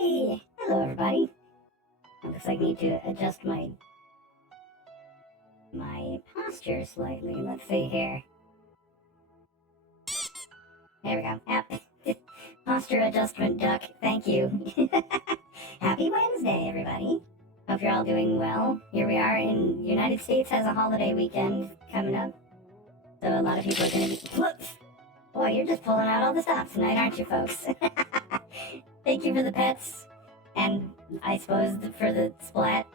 Hey! Hello, everybody. Looks like I need to adjust my posture slightly. Let's see here. There we go. Yep. Posture adjustment duck. Thank you. Happy Wednesday, everybody. Hope you're all doing well. Here we are in United States has a holiday weekend coming up. So a lot of people are going to be... Whoops! Boy, you're just pulling out all the stops tonight, aren't you, folks? Thank you for the pets. And I suppose for the splat.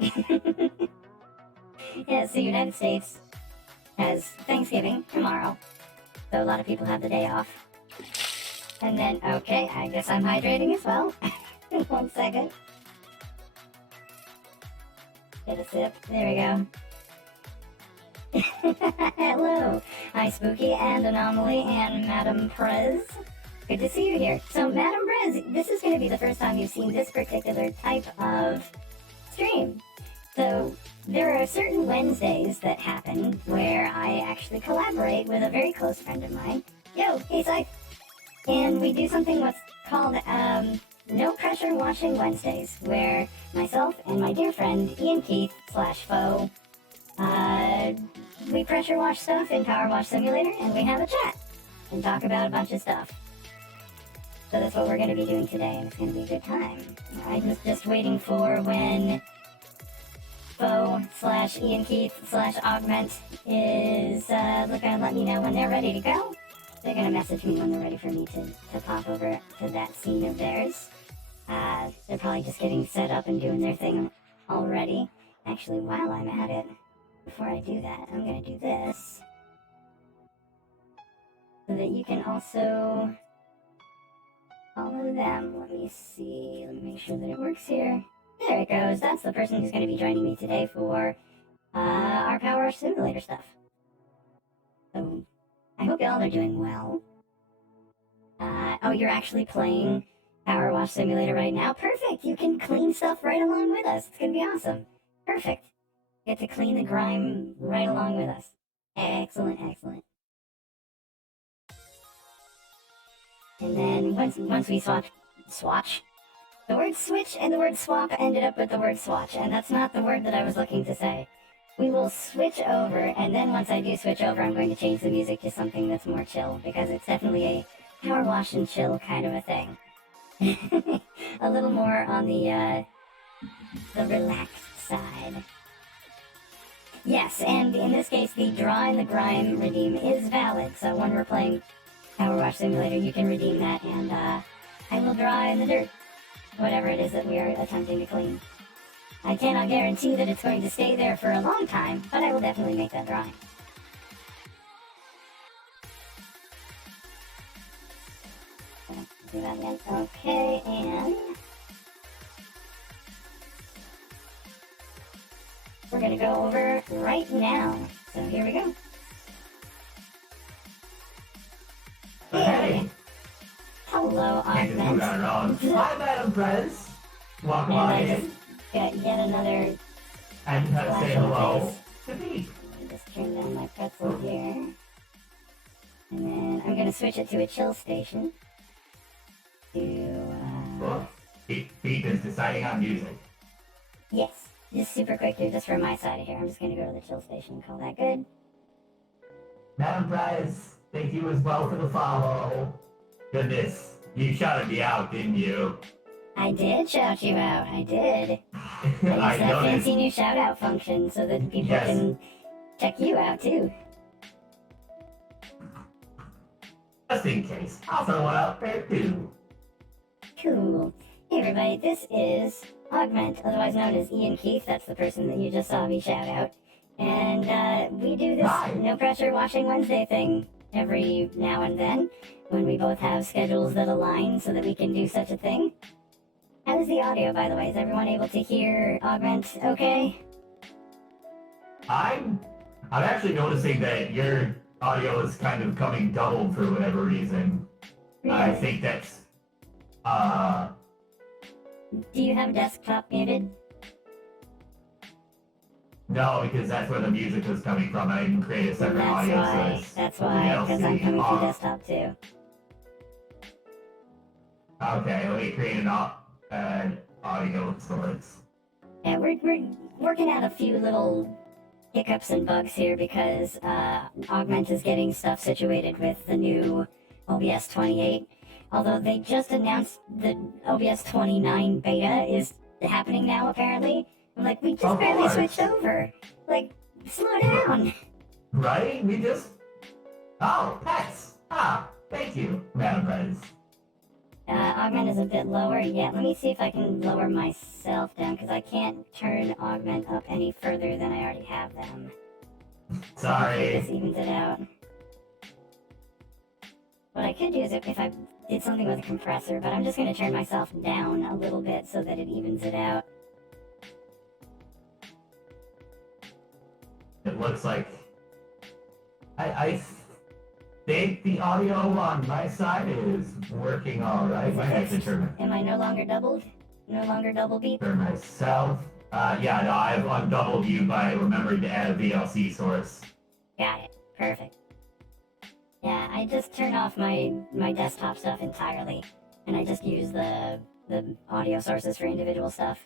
Yes, the United States has Thanksgiving tomorrow. So a lot of people have the day off. And then, okay, I guess I'm hydrating as well. 1 second. Get a sip. There we go. Hello. Hi, Spooky and Anomaly and Madame Prez. Good to see you here. So, Madame Prez, this is going to be the first time you've seen this particular type of stream. So, there are certain Wednesdays that happen where I actually collaborate with a very close friend of mine. Yo, hey, Scythe. And we do something what's called No Pressure Washing Wednesdays, where myself and my dear friend IanKeith /Foe, we pressure wash stuff in Power Wash Simulator, and we have a chat and talk about a bunch of stuff. So that's what we're going to be doing today, and it's going to be a good time. I was just waiting for when Foe /IanKeith /Augment is looking to let me know when they're ready to go. They're going to message me when they're ready for me to pop over to that scene of theirs. They're probably just getting set up and doing their thing already. Actually, while I'm at it, before I do that, I'm going to do this. So that you can also follow them. Let me see. Let me make sure that it works here. There it goes. That's the person who's going to be joining me today for our Power Simulator stuff. So, I hope y'all are doing well. Oh, you're actually playing Power Wash Simulator right now? Perfect! You can clean stuff right along with us. It's going to be awesome. Perfect. Get to clean the grime right along with us. Excellent, excellent. And then once we swatch, the word switch and the word swap ended up with the word swatch, and that's not the word that I was looking to say. We will switch over, and then once I do switch over, I'm going to change the music to something that's more chill, because it's definitely a power wash and chill kind of a thing. A little more on the relaxed side. Yes, and in this case, the draw in the grime redeem is valid, so when we're playing Power Wash Simulator, you can redeem that, and I will draw in the dirt, whatever it is that we are attempting to clean. I cannot guarantee that it's going to stay there for a long time, but I will definitely make that drawing. Do that again. Okay, and we're going to go over right now. So here we go. Hey! Hello, Augment. Hi, Madam Prez. Welcome on in. Got yet another. And say hello to me. Just turn down my pretzel here. And then I'm going to switch it to a chill station. Beep is deciding on music. Yes. Just super quick here, just for my side of here. I'm just going to go to the chill station and call that good. Madam Prez, thank you as well for the follow. Goodness, you shouted me out, didn't you? I did shout you out. I did. I used that fancy new shout out function so that people can check you out too. Just in case, I'll throw one out there too. Cool. Hey everybody, this is Augment, otherwise known as IanKeith. That's the person that you just saw me shout out. And we do this No Pressure Washing Wednesday thing every now and then when we both have schedules that align so that we can do such a thing. How is the audio, by the way? Is everyone able to hear Augment okay? I'm actually noticing that your audio is kind of coming doubled for whatever reason. Really? I think that's Do you have desktop muted? no, because that's where the music was coming from. I didn't create a separate audio source. That's why, because I'm coming from desktop too. Okay, let me create and audio source. Yeah, we're working out a few little hiccups and bugs here because Augment is getting stuff situated with the new OBS 28. Although they just announced the OBS 29 beta is happening now, apparently. I'm like, we just barely switched over. Like, slow down. Right? We just... Oh, pets! Ah, thank you, Madam Prez. Augment is a bit lower. Yeah, let me see if I can lower myself down, because I can't turn Augment up any further than I already have them. Sorry. This evens it out. What I could do is if I did something with a compressor, but I'm just going to turn myself down a little bit so that it evens it out. It looks like... I think the audio on my side is working alright. I have to turn Am I no longer doubled? No longer double beep? for myself. Yeah, no, I've undoubled you by remembering to add a VLC source. Got it. Perfect. Yeah, I just turn off my desktop stuff entirely, and I just use the audio sources for individual stuff.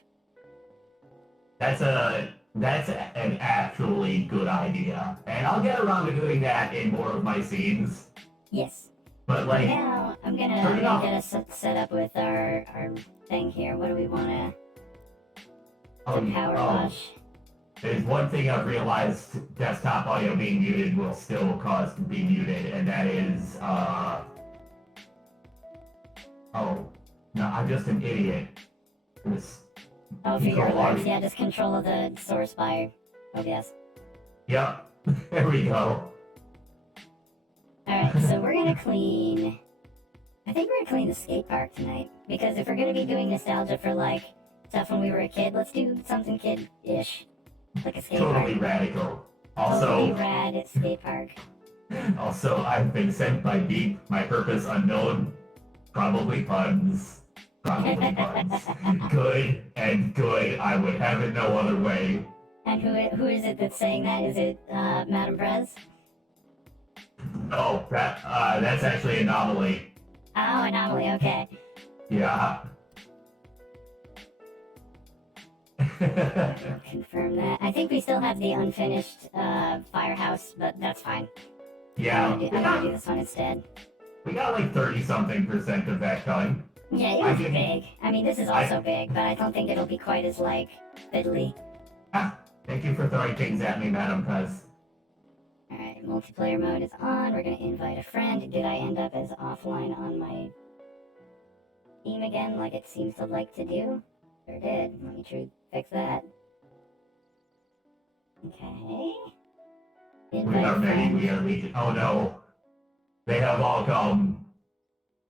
That's an actually good idea, and I'll get around to doing that in more of my scenes. Yes. But like, Now I'm gonna get us set up with our thing here. What do we want to power wash? There's one thing I've realized: desktop audio being muted will still cause to be muted, and that is oh no, I'm just an idiot. Oh, for your alerts, yeah, just control of the source by OBS. Yep, there we go. Alright, so we're gonna clean... I think we're gonna clean the skate park tonight. Because if we're gonna be doing nostalgia for, like, stuff when we were a kid, let's do something kid-ish. Like a skate park. Totally radical. Also... Totally rad at skate park. Also, I've been sent by Beep, my purpose unknown. Probably puns. Probably puns. Good and good. I would have it no other way. And who is it that's saying that? Is it, Madam Prez? Oh, that's actually Anomaly. Oh, Anomaly, okay. Yeah. Confirm that. I think we still have the unfinished, firehouse, but that's fine. Yeah. I'm gonna do this one instead. We got like 30-something% of that done. Yeah, it was big. I mean, this is also big, but I don't think it'll be quite as, like, fiddly. Ah, thank you for throwing things at me, Madam Prez. Alright, multiplayer mode is on. We're gonna invite a friend. Did I end up as offline on my team again, like it seems to like to do? Sure did. Let me fix that. Okay. We Invite are ready, friend. we are legion. Oh no. They have all come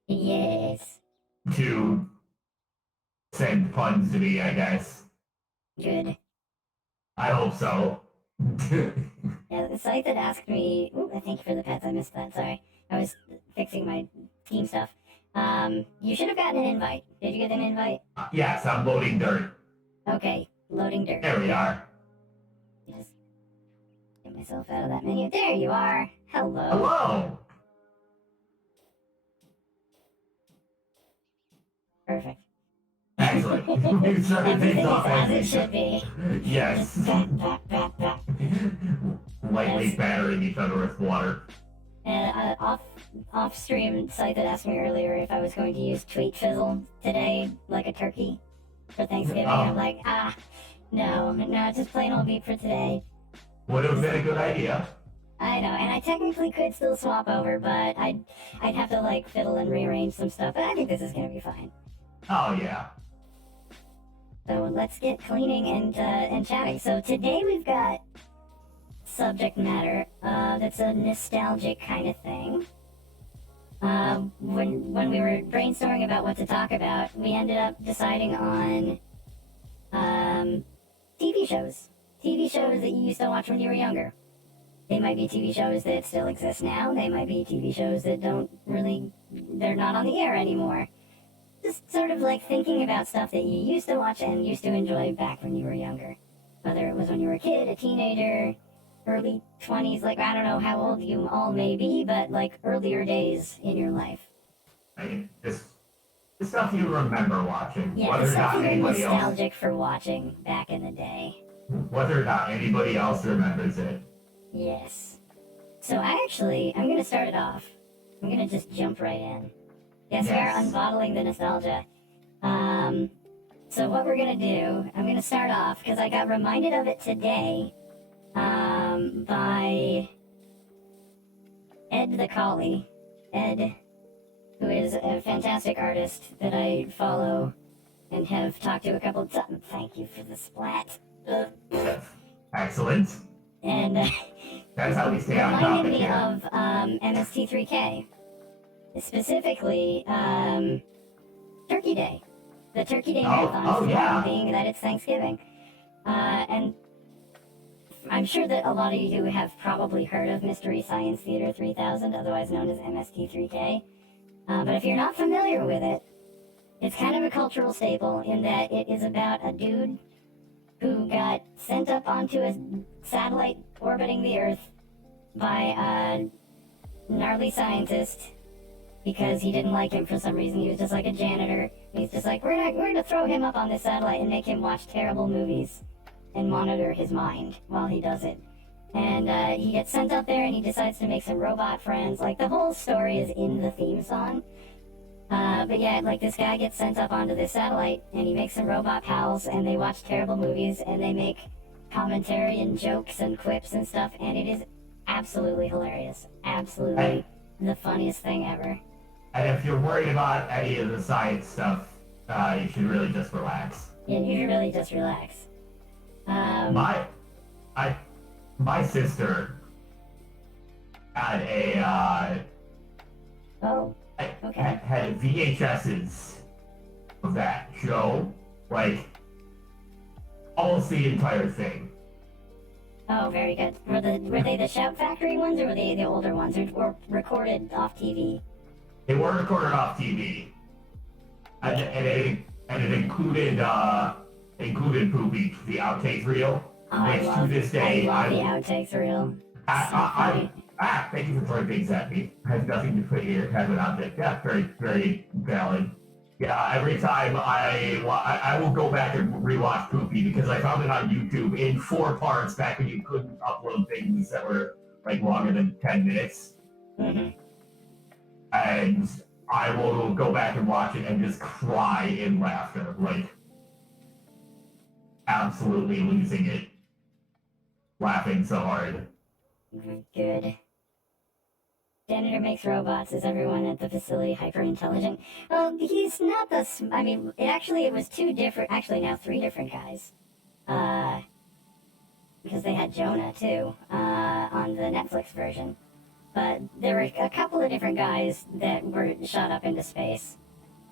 Yes. to send puns to me, I guess. Good. I hope so. Yeah, the site that asked me... Ooh, thank you for the pets. I missed that. Sorry. I was fixing my team stuff. You should have gotten an invite. Did you get an invite? Yes, I'm loading dirt. Okay. Loading dirt. There we are. Just get myself out of that menu. There you are. Hello. Hello! Perfect. Excellent. You started things Everything off is as you it should be. Yes. Bat. Lightly Yes. battering each other with water. And off-stream site that asked me earlier if I was going to use Tweet Fizzle today, like a turkey, for Thanksgiving. Oh. I'm like, no, just plain old beef for today. Would have been a good idea. I know, and I technically could still swap over, but I'd have to like fiddle and rearrange some stuff. But I think this is gonna be fine. Oh yeah. So let's get cleaning and chatting. So today we've got subject matter that's a nostalgic kind of thing. When we were brainstorming about what to talk about, we ended up deciding on TV shows. TV shows that you used to watch when you were younger. They might be TV shows that still exist now. They might be TV shows that they're not on the air anymore. Just sort of like thinking about stuff that you used to watch and used to enjoy back when you were younger. Whether it was when you were a kid, a teenager, early 20s, like I don't know how old you all may be, but like earlier days in your life. I mean, The stuff you remember watching, Yeah, whether it's or not something anybody else, nostalgic for watting back in the day. whether or not anybody else remembers it. Yes. So I'm gonna start it off. I'm gonna just jump right in. Yes, we are Yes. unbottling the nostalgia. So what we're gonna do, I'm gonna start off, because I got reminded of it today, by Ed the Collie. Ed, who is a fantastic artist that I follow and have talked to a couple of times. Thank you for the splat. Excellent. And That's how we stay on topic reminded me here. of MST3K. Specifically, Turkey Day. The Turkey Day marathon, yeah. being that it's Thanksgiving. And I'm sure that a lot of you have probably heard of Mystery Science Theater 3000, otherwise known as MST3K. But if you're not familiar with it, it's kind of a cultural staple in that it is about a dude who got sent up onto a satellite orbiting the Earth by a gnarly scientist because he didn't like him for some reason. He was just like a janitor. He's just like, we're gonna throw him up on this satellite and make him watch terrible movies and monitor his mind while he does it. And he gets sent up there and he decides to make some robot friends. Like, the whole story is in the theme song. But yeah, like, this guy gets sent up onto this satellite and he makes some robot pals and they watch terrible movies and they make commentary and jokes and quips and stuff, and it is absolutely hilarious. Absolutely the funniest thing ever. And if you're worried about any of the science stuff, you should really just relax. Yeah, you should really just relax. My sister had had VHSs of that show, like almost the entire thing. Oh, very good. Were they the Shout Factory ones, or were they the older ones, or recorded off TV? They were recorded off TV, and it included Poopy, the outtakes reel, which to this day I love the outtakes reel. Thank you for throwing things at me. I have nothing to put here. Have an outtake. Yeah, very, very valid. Yeah, every time I will go back and rewatch Poopy because I found it on YouTube in 4 parts back when you couldn't upload things that were like longer than 10 minutes. Mm-hmm. And I will go back and watch it and just cry in laughter, like absolutely losing it, laughing so hard. Good. Janitor makes robots. Is everyone at the facility hyper intelligent? Well, he's not the. It was 2 different. Actually, now 3 different guys. Because they had Jonah too on the Netflix version. But there were a couple of different guys that were shot up into space.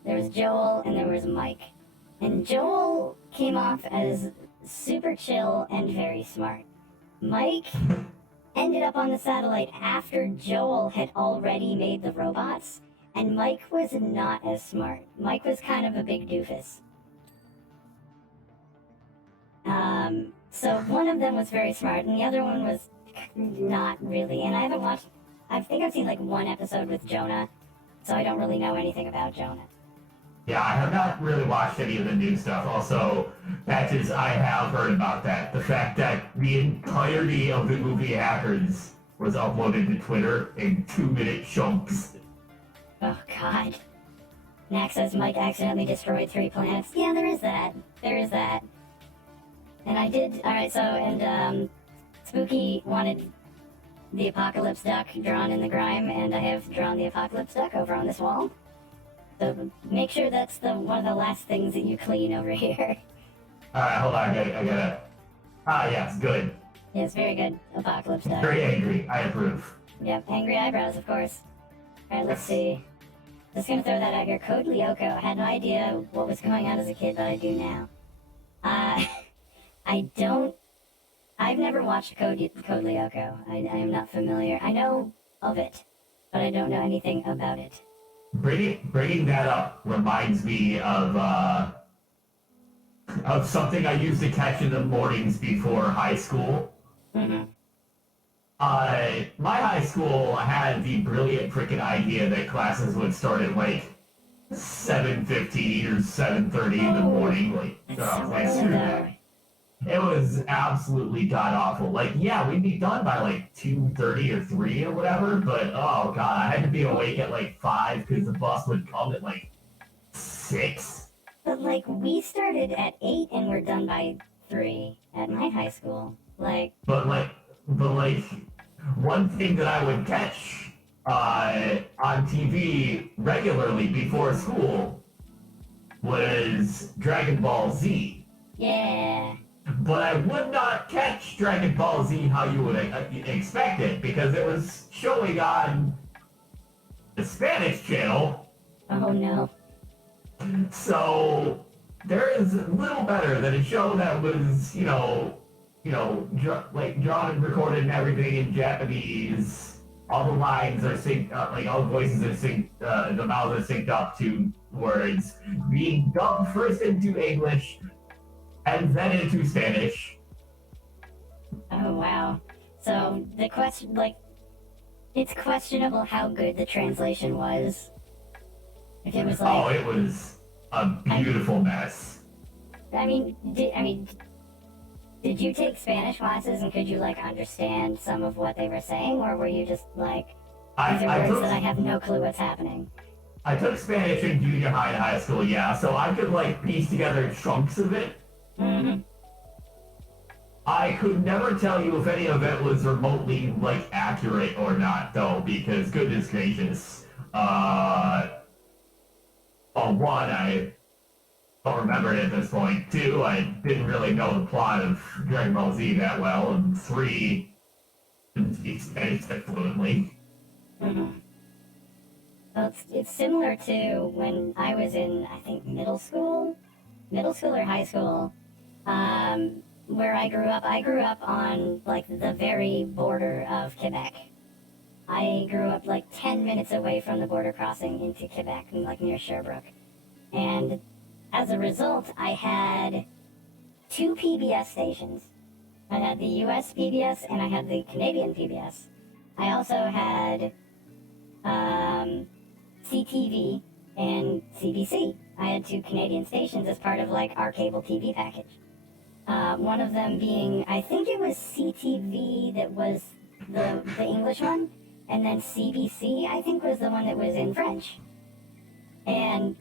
There was Joel and there was Mike. And Joel came off as super chill and very smart. Mike ended up on the satellite after Joel had already made the robots, and Mike was not as smart. Mike was kind of a big doofus. So one of them was very smart, and the other one was not really. And I think I've seen like 1 episode with Jonah, so I don't really know anything about Jonah. Yeah, I have not really watched any of the new stuff. Also, Patches, I have heard about that. The fact that the entirety of the movie Hackers was uploaded to Twitter in 2-minute chunks. Oh, God. Max says Mike accidentally destroyed 3 planets. Yeah, there is that. And I did... Alright, so, and, Spooky wanted the Apocalypse Duck drawn in the grime, and I have drawn the Apocalypse Duck over on this wall. So make sure that's one of the last things that you clean over here. Alright, hold on, I gotta... yes, good. Yes, very good. Apocalypse Duck. Very angry, I approve. Yep, angry eyebrows, of course. Alright, let's see. Just gonna throw that out here. Code Lyoko. I had no idea what was going on as a kid, but I do now. I've never watched Code Lyoko. I am not familiar. I know of it, but I don't know anything about it. Bringing that up reminds me of something I used to catch in the mornings before high school. Mm-hmm. My high school had the brilliant freaking idea that classes would start at like 7:15 or 7:30 in the morning. Like, That's oh, so like, early screw though. that. It was absolutely god awful. Like, yeah, we'd be done by like 2:30 or 3 or whatever, but oh god, I had to be awake at like 5 because the bus would come at like 6. But like we started at 8 and we're done by 3 at my high school. Like, But like, one thing that I would catch on TV regularly before school was Dragon Ball Z. yeah. But I would not catch Dragon Ball Z how you would expect it because it was showing on the Spanish channel. Oh no. So there is little better than a show that was, like drawn and recorded and everything in Japanese. All the lines are synced, like all the voices are synced, the mouths are synced up to words, being dubbed first into English and then into Spanish. Oh wow. So the question, like, it's questionable how good the translation was. If it was like, It was a beautiful mess. Did you take Spanish classes and could you like understand some of what they were saying, or were you just like, these are words that I have no clue what's happening? I took Spanish in junior high and high school, yeah, so I could like piece together chunks of it. Mm-hmm. I could never tell you if any of it was remotely like accurate or not, though, because goodness gracious, one, I don't remember it at this point. Two, I didn't really know the plot of Dragon Ball Z that well, and three, didn't speak Spanish that fluently. Mm-hmm. Well, it's similar to when I was in, I think, middle school or high school, where I grew up. I grew up on, like, the very border of Quebec. I grew up, like, 10 minutes away from the border crossing into Quebec, like, near Sherbrooke. And as a result, I had 2 PBS stations. I had the US PBS and I had the Canadian PBS. I also had CTV and CBC. I had 2 Canadian stations as part of like our cable TV package. One of them being, I think it was CTV that was the English one, and then CBC I think was the one that was in French. And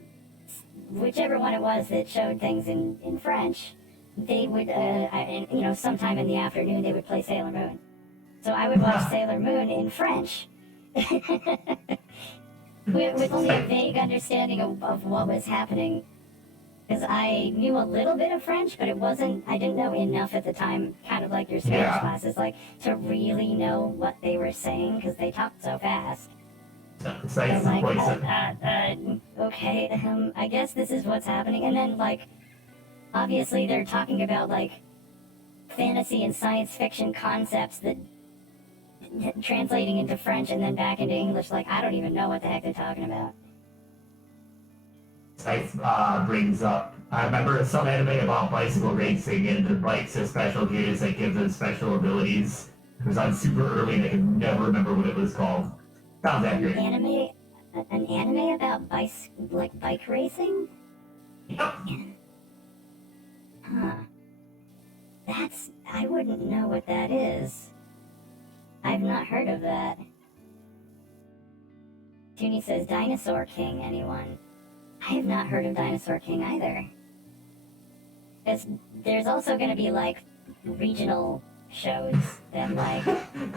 whichever one it was that showed things in French, they would, sometime in the afternoon they would play Sailor Moon. So I would watch Sailor Moon in French. with only a vague understanding of what was happening. Because I knew a little bit of French, but I didn't know enough at the time, kind of like your Spanish classes, like, to really know what they were saying, because they talked so fast. Okay, I guess this is what's happening. And then, like, obviously they're talking about, like, fantasy and science fiction concepts that translating into French and then back into English, like, I don't even know what the heck they're talking about. Brings up, I remember some anime about bicycle racing and the bikes are special gears that give them special abilities. It was on super early and I can never remember what it was called. Sounds accurate. An anime about bike racing? Yep. Huh. I wouldn't know what that is. I've not heard of that. Junie says, Dinosaur King, anyone? I have not heard of Dinosaur King either. There's also going to be, like, regional shows that, like,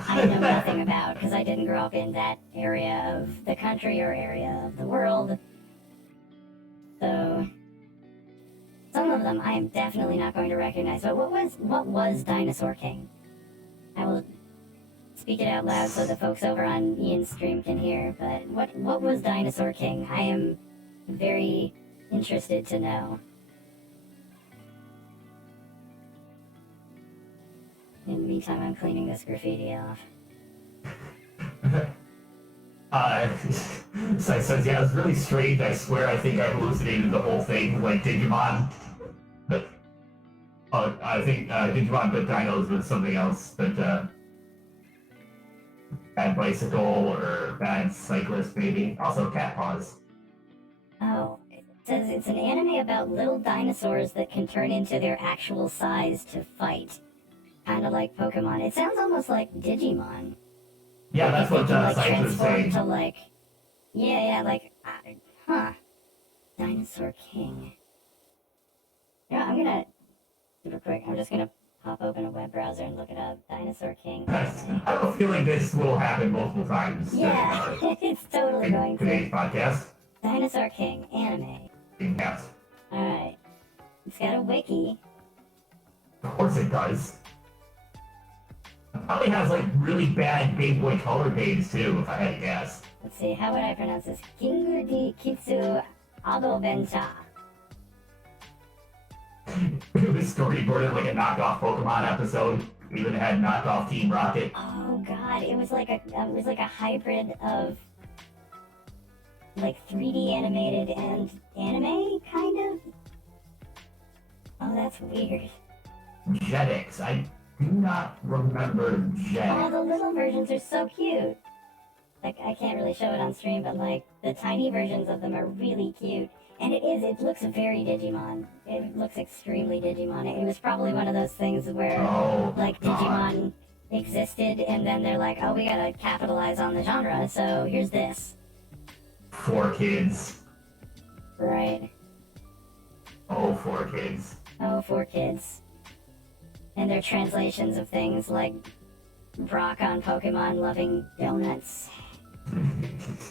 I know nothing about, because I didn't grow up in that area of the country or area of the world. So, some of them I am definitely not going to recognize. But what was Dinosaur King? I will speak it out loud so the folks over on Ian's stream can hear. But what was Dinosaur King? I am very interested to know. In the meantime, I'm cleaning this graffiti off. So says, yeah, it was really strange. I swear I think I hallucinated the whole thing, like Digimon. But, I think Digimon but Dinos was something else, but bad bicycle or bad cyclist maybe. Also cat paws. Oh, it says it's an anime about little dinosaurs that can turn into their actual size to fight. Kind of like Pokemon. It sounds almost like Digimon. Yeah, that's what like Science was transform saying. to like, yeah, like, huh? Dinosaur King. Yeah, I'm gonna super quick. I'm just gonna pop open a web browser and look it up. Dinosaur King. I have a feeling this will happen multiple times Yeah, it's totally in going to. today's podcast. Dinosaur King anime. Yes. All right, it's got a wiki. Of course it does. It probably has like really bad Game Boy Color games too, if I had to guess. Let's see, how would I pronounce this? Kingu di Kitsu Adobenta. It was storyboarded like a knockoff Pokemon episode. Even had knockoff Team Rocket. Oh god, it was like a hybrid of like 3D animated and anime, kind of. Oh, that's weird. Jetix. I do not remember Oh, Jetix. the little versions are so cute. Like, I can't really show it on stream, but like, the tiny versions of them are really cute. And it looks very Digimon. It looks extremely Digimon. It was probably one of those things where, Oh, like, Digimon existed, and then they're like, oh, we gotta capitalize on the genre, so here's this. For kids. Right. Oh, for kids. Oh, for kids. And their translations of things like Brock on Pokemon loving donuts.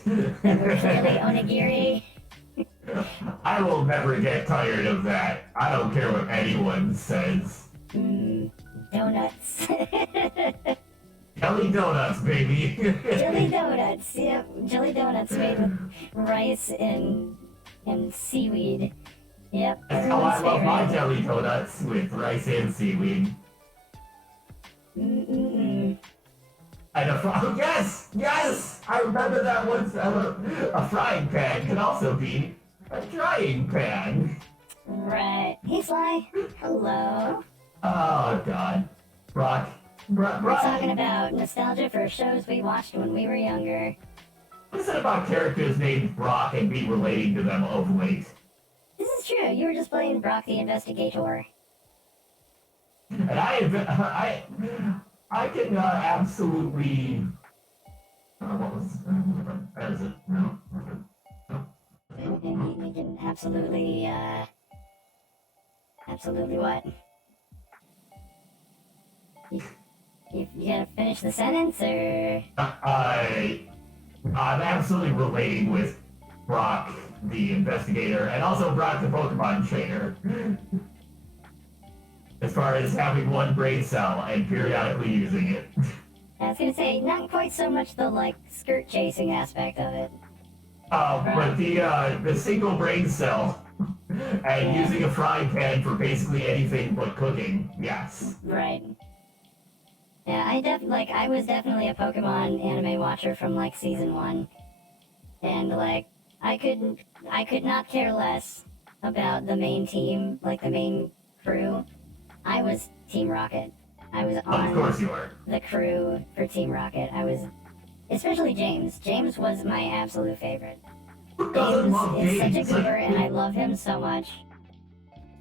That were clearly onigiri. I will never get tired of that. I don't care what anyone says. Donuts. Jelly donuts, baby. Jelly donuts, yep. Jelly donuts made with rice and seaweed. Yep. That's how I everyone's love my favorite. jelly donuts, with rice and seaweed. And yes! I remember that once. A frying pan can also be a drying pan. Right. Hey, Sly. Hello. Oh, God. Brock. We're talking about nostalgia for shows we watched when we were younger. What is it about characters named Brock and me relating to them of late? This is true. You were just playing Brock the Investigator. And I can absolutely. What was that? Is it? No. And you can absolutely, absolutely what? You gotta finish the sentence, or? I'm absolutely relating with Brock the Investigator and also Brock the Pokemon Trainer. As far as having one brain cell and periodically using it. I was gonna say, not quite so much the, like, skirt chasing aspect of it. But the single brain cell and using a frying pan for basically anything but cooking, yes. Right. Yeah, I was definitely a Pokemon anime watcher from, like, season 1. And, like, I could not care less about the main team, like, the main crew. I was Team Rocket. I was Of on course you are. the crew for Team Rocket. I was, especially James. James was my absolute favorite. Who doesn't James love is James? such a goober, and I love him so much.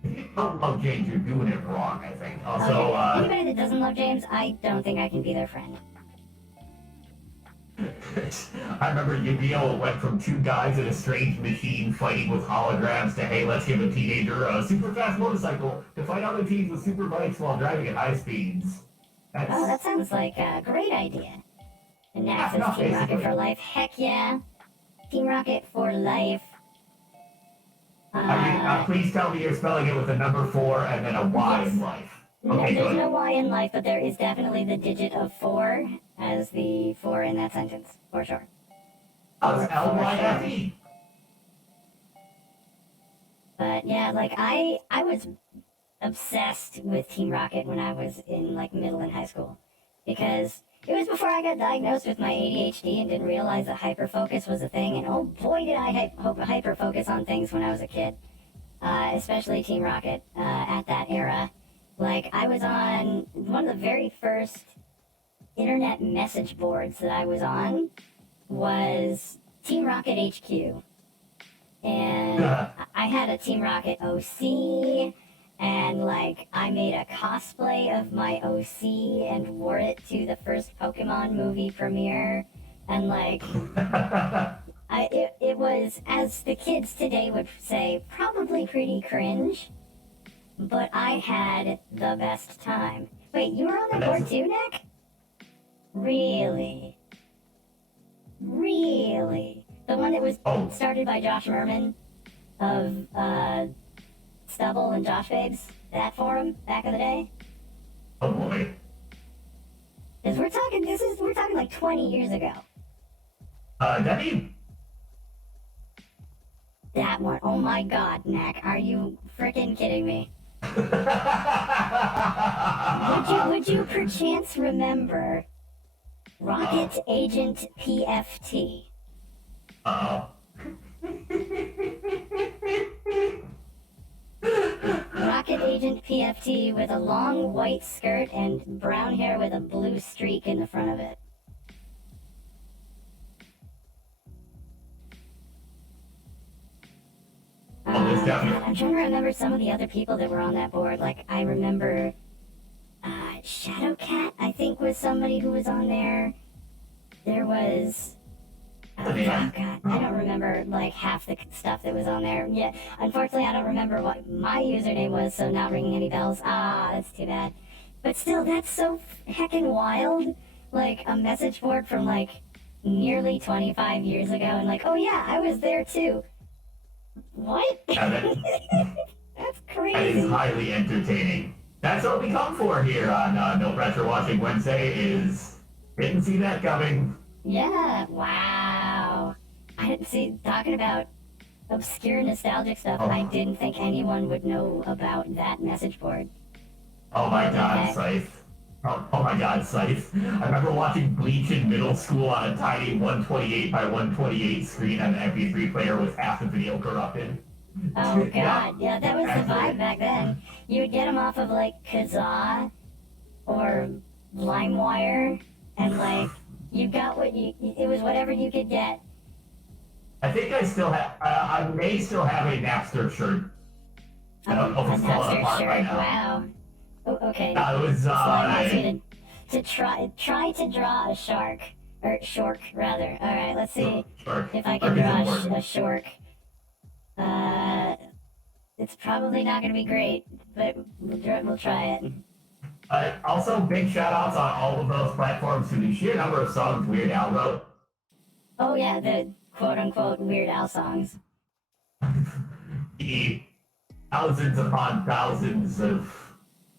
If you don't love James, you're doing it wrong, I think. Also, Okay, anybody that doesn't love James, I don't think I can be their friend. I remember Yu-Gi-Oh! Went from two guys in a strange machine fighting with holograms to, hey, let's give a teenager a super fast motorcycle to fight other teams with super bikes while driving at high speeds. Oh, that sounds like a great idea. And now it Yeah, says Team Rocket basically. for life. Heck yeah. Team Rocket for life. Please tell me you're spelling it with a number 4 and then a Y Yes. in life. No, Okay, there's good. no Y in life, but there is definitely the digit of 4 as the 4 in that sentence, for sure. Oh, it's L-Y-F-E. But yeah, like I was obsessed with Team Rocket when I was in like middle and high school, because it was before I got diagnosed with my ADHD and didn't realize that hyperfocus was a thing. And oh boy, did I hyperfocus on things when I was a kid, especially Team Rocket at that era. Like I was on one of the very first internet message boards that I was on was Team Rocket HQ. and I had a Team Rocket OC, and like I made a cosplay of my OC and wore it to the first Pokemon movie premiere, and like it was, as the kids today would say, probably pretty cringe, but I had the best time. Wait, you were on that board too, Nick? Really? Really? The one that was started by Josh Merman of Stubble and Josh Babes, that forum back in the day? Oh boy. Because we're talking like 20 years ago. Debbie? That one, oh my god, Nick, are you freaking kidding me? Would you perchance remember Rocket Agent PFT? Uh-oh. Rocket Agent PFT with a long white skirt and brown hair with a blue streak in the front of it. I'm trying to remember some of the other people that were on that board. Like, I remember Shadowcat, I think, was somebody who was on there. There was... Oh, God, I don't remember, like, half the stuff that was on there. Yeah, unfortunately, I don't remember what my username was, so not ringing any bells. Ah, that's too bad. But still, that's so heckin' wild. Like, a message board from, like, nearly 25 years ago, and like, oh yeah, I was there too. What? Yeah, that's crazy. That is highly entertaining. That's what we come for here on No Pressure Watching Wednesday, is didn't see that coming. Yeah, wow. I didn't see, talking about obscure nostalgic stuff, I didn't think anyone would know about that message board. Oh my god, Scythe. Oh my god, Scythe. I remember watching Bleach in middle school on a tiny 128 by 128 screen on an MP3 player with half the video corrupted. Oh god, yeah, that was the vibe back then. You would get them off of like Kazaa or LimeWire, and like, you got what it was whatever you could get. I think I still have, I may still have a Napster shirt. I don't know if it's falling apart right now. Wow. Oh, okay. It was, to try to draw a shark, or shork rather. All right, let's see if I can draw a shork. It's probably not going to be great, but we'll try it. Also, big shout outs on all of those platforms to the sheer number of songs Weird Al wrote. Oh yeah, the quote unquote Weird Al songs. The thousands upon thousands of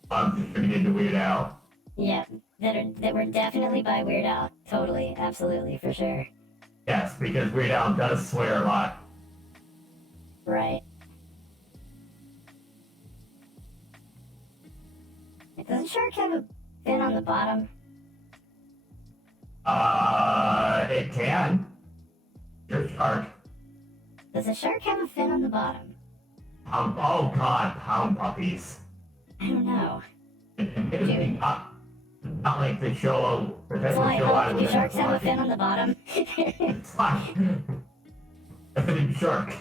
songs attributed to Weird Al. Yeah, that were definitely by Weird Al. Totally, absolutely, for sure. Yes, because Weird Al does swear a lot. Right. Does a shark have a fin on the bottom? It can. Your shark. Does a shark have a fin on the bottom? Oh god, pound puppies. I don't know. Admittedly, not like the show. Do sharks have a fin on the bottom? It's fine. Resident shark.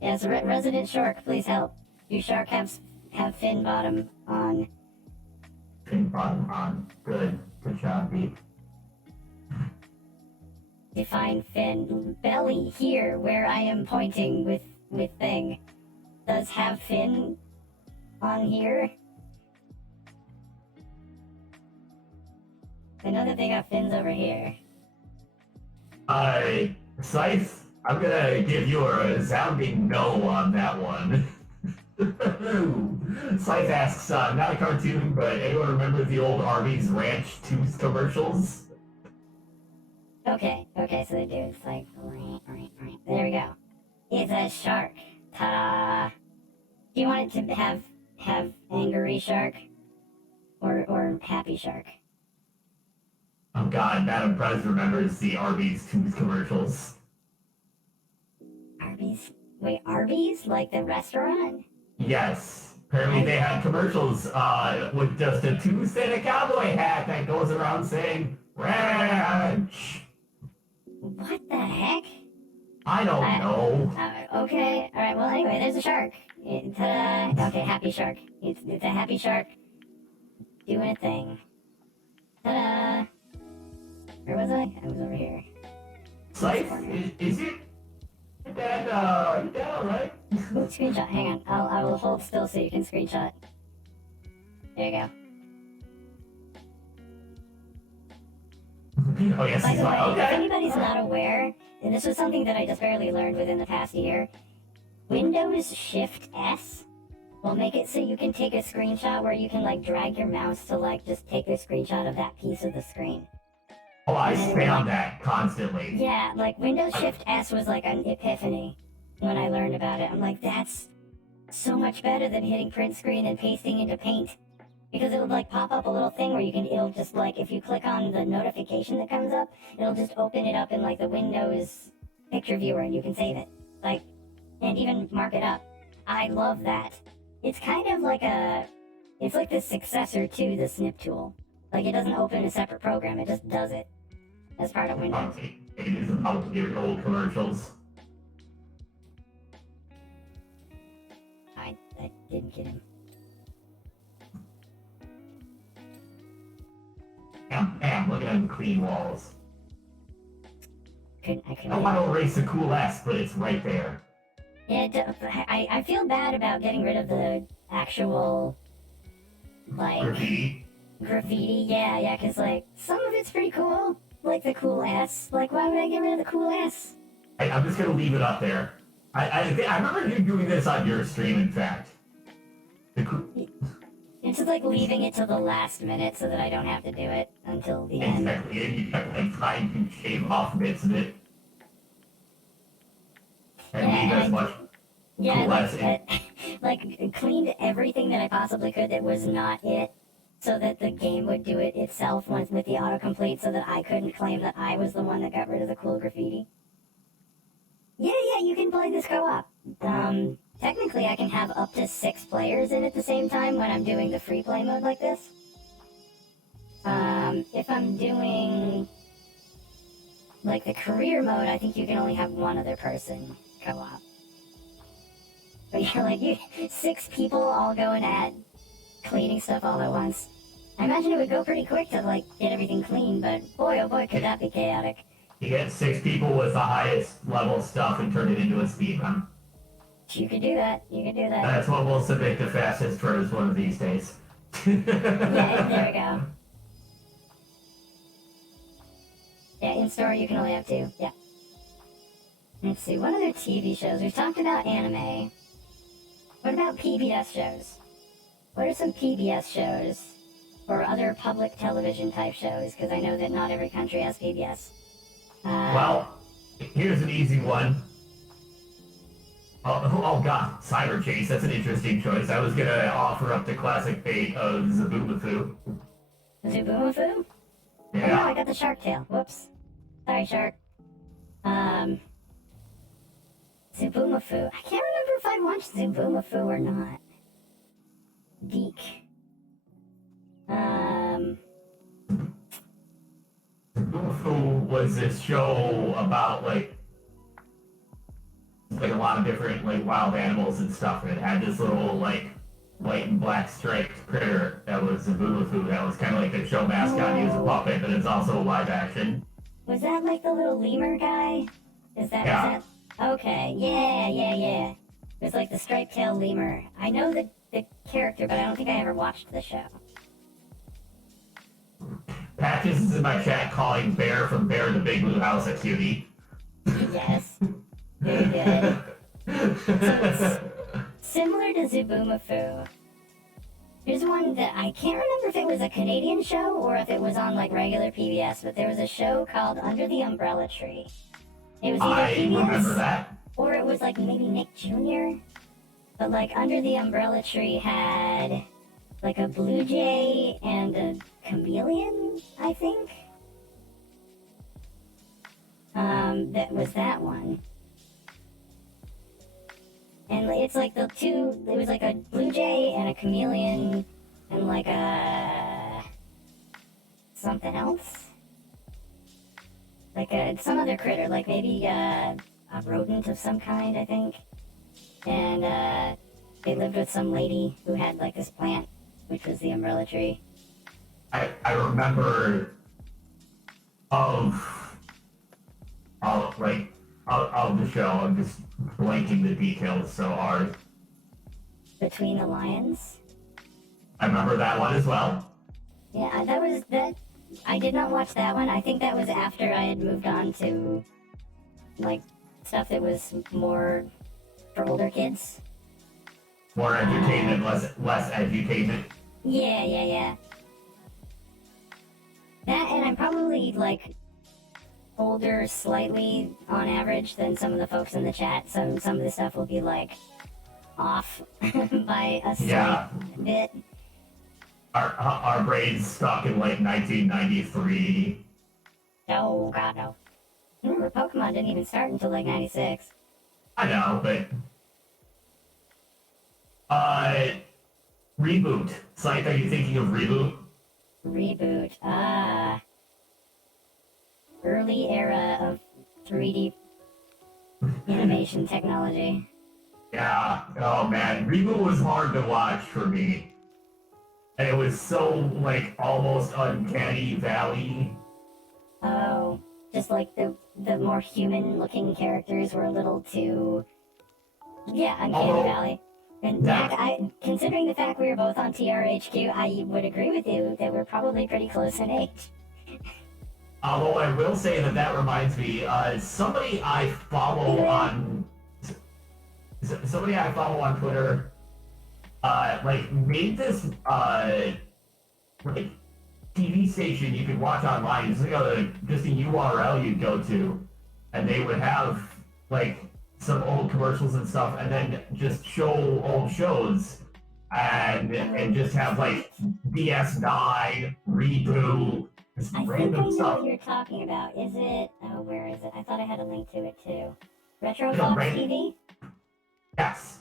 Yes, resident shark, please help. Do shark have fin bottom on? Fin bottom on. Good job, Beep. Define fin. Belly here, where I am pointing with thing. Does have fin on here? I know that they got fins over here. Scythe, I'm gonna give you a resounding no on that one. Scythe asks, not a cartoon, but anyone remember the old Arby's Ranch Tooth commercials? Okay, so they do. It's like, there we go. It's a shark. Ta-da! Do you want it to have angry shark? Or happy shark? Oh god, Madam Prez remembers the Arby's Tooth commercials. Arby's? Wait, Arby's? Like the restaurant? Yes. Apparently they had commercials with just a tooth and a cowboy hat that goes around saying, Ranch! What the heck? I don't know. Okay, alright, well, anyway, there's a shark. Ta-da! Okay, happy shark. It's a happy shark doing a thing. Ta-da! Where was I? I was over here. Slice, is it that, alright? Ooh, screenshot, hang on. I will hold still so you can screenshot. There you go. Oh, yes, By he's the way, fine. if Okay. anybody's not aware, and this was something that I just barely learned within the past year, Windows Shift S will make it so you can take a screenshot where you can like drag your mouse to like just take a screenshot of that piece of the screen. Oh, I spam that constantly. Yeah, like Windows Shift S was like an epiphany when I learned about it. I'm like, that's so much better than hitting print screen and pasting into Paint. Because it would like pop up a little thing where it'll just like, if you click on the notification that comes up, it'll just open it up in like the Windows picture viewer and you can save it. Like, and even mark it up. I love that. It's kind of like it's like the successor to the snip tool. Like it doesn't open a separate program, it just does it as part of Windows. It is about your old commercials. I didn't get him. Damn, look at them clean walls. I couldn't. I want to erase the cool S, but it's right there. Yeah, I feel bad about getting rid of the actual, like, graffiti. Yeah, because, like, some of it's pretty cool. Like the cool S. Like, why would I get rid of the cool S? I'm just going to leave it up there. I remember you doing this on your stream, in fact. It's just like leaving it to the last minute so that I don't have to do it until the end. Exactly, and you kept like trying to shave off bits of it. And leave as much cool S. Like cleaned everything that I possibly could that was not it, so that the game would do it itself once with the autocomplete, so that I couldn't claim that I was the one that got rid of the cool graffiti. Yeah, you can play this co-op. Technically I can have up to 6 players in at the same time when I'm doing the free play mode like this. If I'm doing like the career mode, I think you can only have one other person co-op. But you're like, 6 people all going at cleaning stuff all at once. I imagine it would go pretty quick to like get everything clean, but boy oh boy could that be chaotic. You get 6 people with the highest level stuff and turn it into a speedrun. You could do that. That's what we'll submit the fastest first one of these days. Yeah, there we go. Yeah, in store you can only have 2. Yeah. Let's see, what other TV shows? We've talked about anime. What about PBS shows? What are some PBS shows? Or other public television type shows? Because I know that not every country has PBS. Well, here's an easy one. Oh god, Cyber Chase, that's an interesting choice. I was gonna offer up the classic fate of Zaboomafoo. Zaboomafoo? Yeah. Oh no, I got the shark tail. Whoops. Sorry, shark. Zaboomafoo. I can't remember if I watched Zaboomafoo or not. Deek. Zaboomafoo was this show about like a lot of different like wild animals and stuff. And it had this little like white and black striped critter that was Zaboomafoo. That was kind of like the show mascot. He was a puppet, but it's also live action. Was that like the little lemur guy? Yeah. Was that? Okay, yeah. It was like the striped tail lemur. I know the character, but I don't think I ever watched the show. Patches is in my chat calling Bear from Bear in the Big Blue House a cutie. Yes. Very good. So it's similar to Zaboomafoo. There's one that I can't remember if it was a Canadian show or if it was on like regular PBS, but there was a show called Under the Umbrella Tree. It was either I PBS remember that. or it was like maybe Nick Jr. But like Under the Umbrella Tree had like a blue jay and a chameleon, I think. That was that one. And it's like the two, it was like a blue jay and a chameleon and like a something else. Like some other critter, like maybe a rodent of some kind, I think. And they lived with some lady who had like this plant, which was the umbrella tree. I remember of the show. I'm just blanking the details so hard. Between the Lions. I remember that one as well. Yeah, that. I did not watch that one. I think that was after I had moved on to like stuff that was more for older kids. More entertainment, less edutainment. Yeah. That, and I'm probably like older slightly on average than some of the folks in the chat. Some of the stuff will be like off by a slight bit. Our brains stuck in like 1993. Oh god no. Remember, Pokemon didn't even start until like 96. I know, but reboot. Scythe, are you thinking of reboot? Reboot. Early era of 3D animation technology. Yeah. Oh man, reboot was hard to watch for me. And it was so like almost uncanny valley. Oh, just like the more human looking characters were a little too, uncanny valley. And Mac, considering the fact we were both on TRHQ, I would agree with you that we're probably pretty close in age. Although I will say that reminds me, somebody I follow on Twitter, made this like TV station you could watch online. It's like just a URL you'd go to, and they would have like some old commercials and stuff, and then just show old shows, and just have like DS9 reboot. I think I know what you're talking about. Is it? Oh, where is it? I thought I had a link to it too. Retro Fox TV? Yes.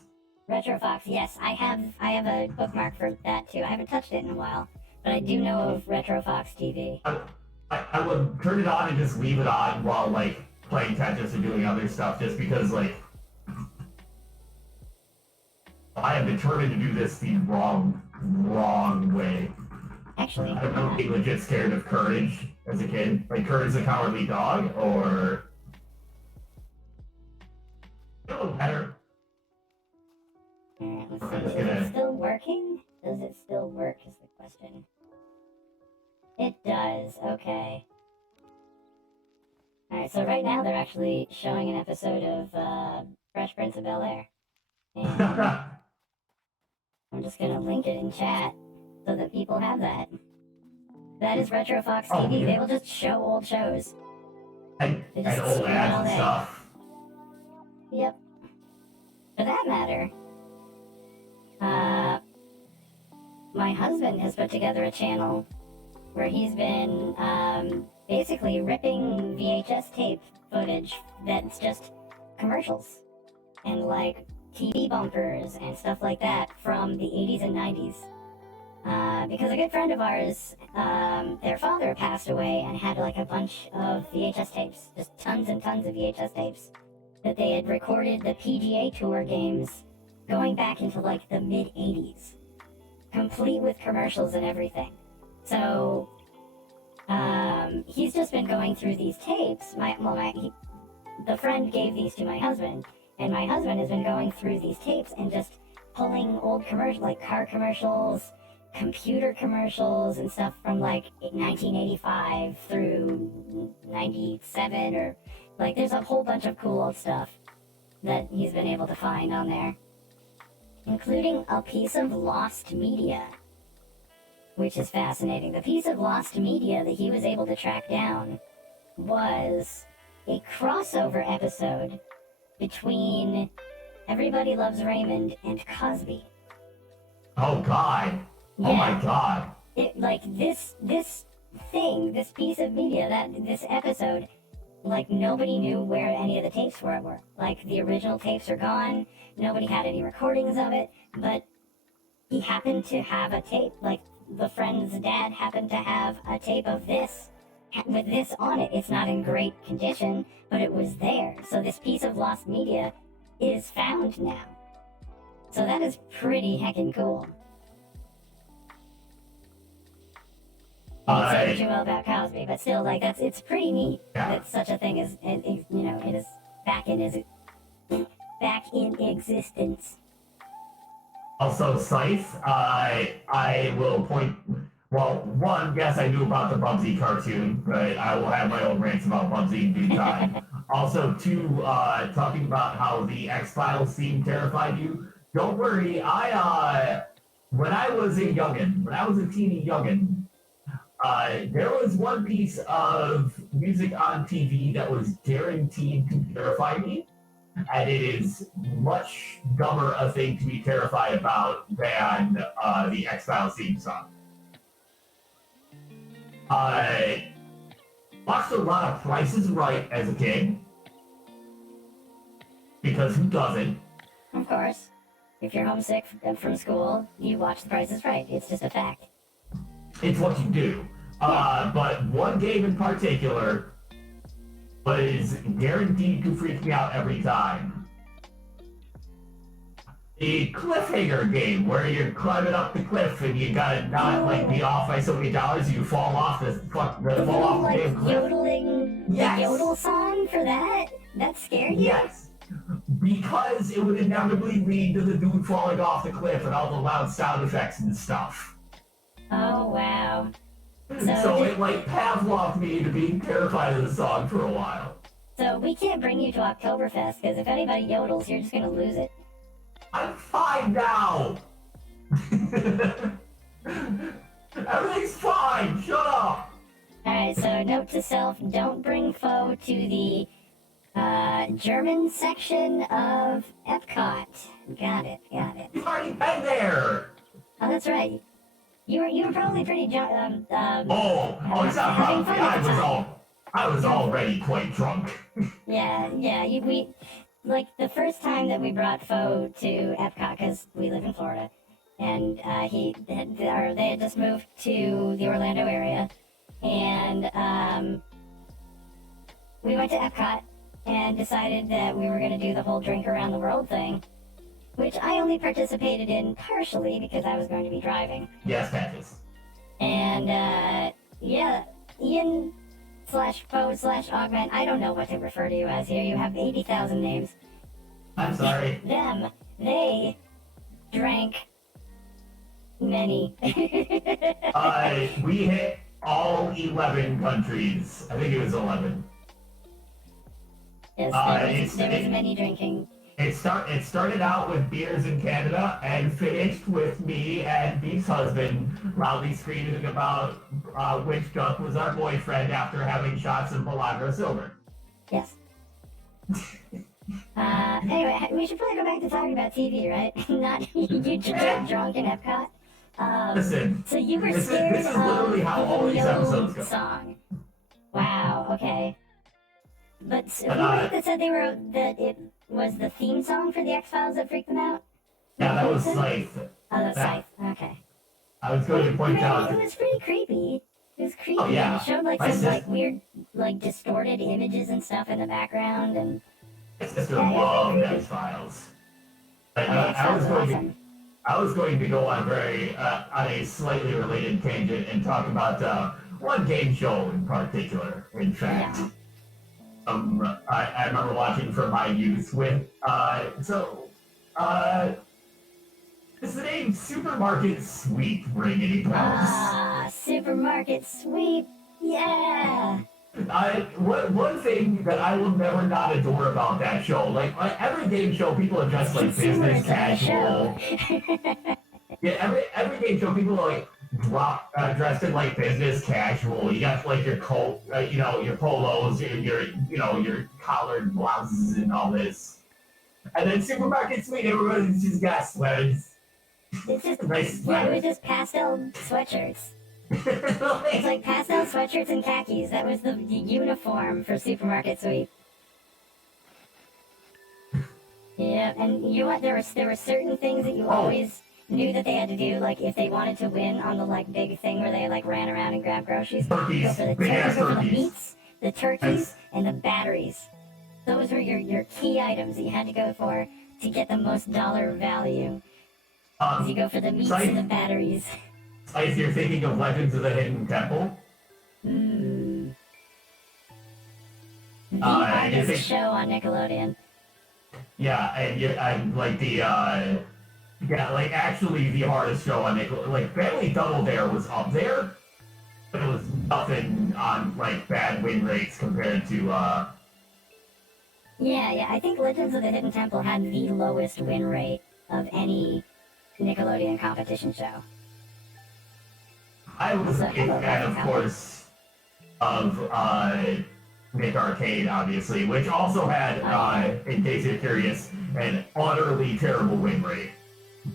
Retro Fox, yes. I have a bookmark for that too. I haven't touched it in a while, but I do know of Retro Fox TV. I would turn it on and just leave it on while like playing Tetris and doing other stuff, just because like I am determined to do this the wrong way. Actually, I remember being legit scared of Courage as a kid. Like Courage the Cowardly Dog, or better. Let's see. Is it still working? Does it still work is the question. It does, okay. Alright, so right now they're actually showing an episode of Fresh Prince of Bel-Air. And I'm just gonna link it in chat so that people have that. That is Retro Fox TV. They will just show old shows. And old ads and stuff. Yep. For that matter, my husband has put together a channel where he's been basically ripping VHS tape footage that's just commercials and like TV bumpers and stuff like that from the 80s and 90s. Because a good friend of ours, their father passed away and had like a bunch of VHS tapes, just tons and tons of VHS tapes, that they had recorded the PGA Tour games going back into like the mid-80s, complete with commercials and everything. So, he's just been going through these tapes. The friend gave these to my husband, and my husband has been going through these tapes and just pulling old commercials, like car commercials, computer commercials, and stuff from like 1985 through 97, or like there's a whole bunch of cool old stuff that he's been able to find on there, including a piece of lost media, which is fascinating. The piece of lost media that he was able to track down was a crossover episode between Everybody Loves Raymond and Cosby. Oh God. Yeah. Oh my God. This piece of media, this episode, like nobody knew where any of the tapes were. Like the original tapes are gone, nobody had any recordings of it, but he happened to have a tape, like the friend's dad happened to have a tape of this with this on it, it's not in great condition, but it was there. So this piece of lost media is found now. So that is pretty heckin' cool. You can say what you will about Cosby, but still, like, it's pretty neat that such a thing is, you know, it is back in existence. Also, Scythe, I will point. Well, one, yes, I knew about the Bubsy cartoon, but I will have my own rants about Bubsy in due time. Also, two, talking about how the X-Files theme terrified you. Don't worry, when I was a teeny youngin', there was one piece of music on TV that was guaranteed to terrify me, and it is much dumber a thing to be terrified about than the X-Files theme song. I watched a lot of Price is Right as a kid, because who doesn't? Of course. If you're homesick from school, you watch The Price is Right. It's just a fact. It's what you do. But one game in particular was guaranteed to freak me out every time. The cliffhanger game, where you're climbing up the cliff and you gotta not like be off by so many dollars, you fall off the damn cliff. Yodeling the yodel song for that? That scared you? Yes. Because it would inevitably lead to the dude falling off the cliff and all the loud sound effects and stuff. Oh, wow. So it like Pavloved me into being terrified of the song for a while. So we can't bring you to Oktoberfest, because if anybody yodels, you're just gonna lose it. I'm fine now! Everything's fine! Shut up! Alright, so note to self, don't bring foe to the German section of Epcot. Got it. You've already been there! Oh, that's right. You were probably pretty it's not probably. I was already quite drunk. Yeah, we like the first time that we brought Foe to Epcot, because we live in Florida, and they had just moved to the Orlando area, and we went to Epcot and decided that we were going to do the whole drink around the world thing, which I only participated in partially because I was going to be driving. Yes, Patches. And Ian/Foe/Augment, I don't know what to refer to you as here. You have 80,000 names. I'm sorry. They drank many. We hit all 11 countries. I think it was 11. Yes, there was many drinking. It started out with beers in Canada and finished with me and Beef's husband loudly screaming about which Duck was our boyfriend after having shots of Milagro Silver. Yes. Anyway, we should probably go back to talking about TV, right? Not you drunk in Epcot. Listen. So you were scared this is literally how all these episodes go. Song. Wow. Okay. But who was it that said that it was the theme song for the X-Files that freaked them out? Yeah, that was Scythe. Oh, that was Scythe. Okay. I was going to point out. It was pretty creepy. It was creepy. Oh, yeah. It showed some weird, distorted images and stuff in the background, and My sister loved X-Files. I was going to go on on a slightly related tangent and talk about one game show in particular. In fact, I remember watching from my youth with does the name Supermarket Sweep ring any bells? Ah, Supermarket Sweep. Yeah. One thing that I will never not adore about that show, like every game show, people are dressed like business casual. Yeah, every game show, people are dressed in like business casual. You got like your coat, your polos, your collared blouses and all this. And then Supermarket Sweep, everybody's just got sweaters. It's just nice it was just pastel sweatshirts. It's like pastel sweatshirts and khakis. That was the uniform for Supermarket Sweep. Yeah, and there were certain things that you knew that they had to do, like, if they wanted to win on the, like, big thing where they, like, ran around and grabbed groceries, Turkeys, go for the big-ass go for the turkeys. meats, the turkeys, and the batteries. Those were your key items that you had to go for to get the most dollar value. You go for the meats and the batteries. If you're thinking of Legends of the Hidden Temple. The hardest show on Nickelodeon. Yeah, and like the like actually the hardest show on Nickelodeon. Like Family Double Dare was up there, but it was nothing on like bad win rates compared to Yeah, I think Legends of the Hidden Temple had the lowest win rate of any Nickelodeon competition show. I was a big fan, of course, of Nick Arcade, obviously, which also had, in case you're curious, an utterly terrible win rate.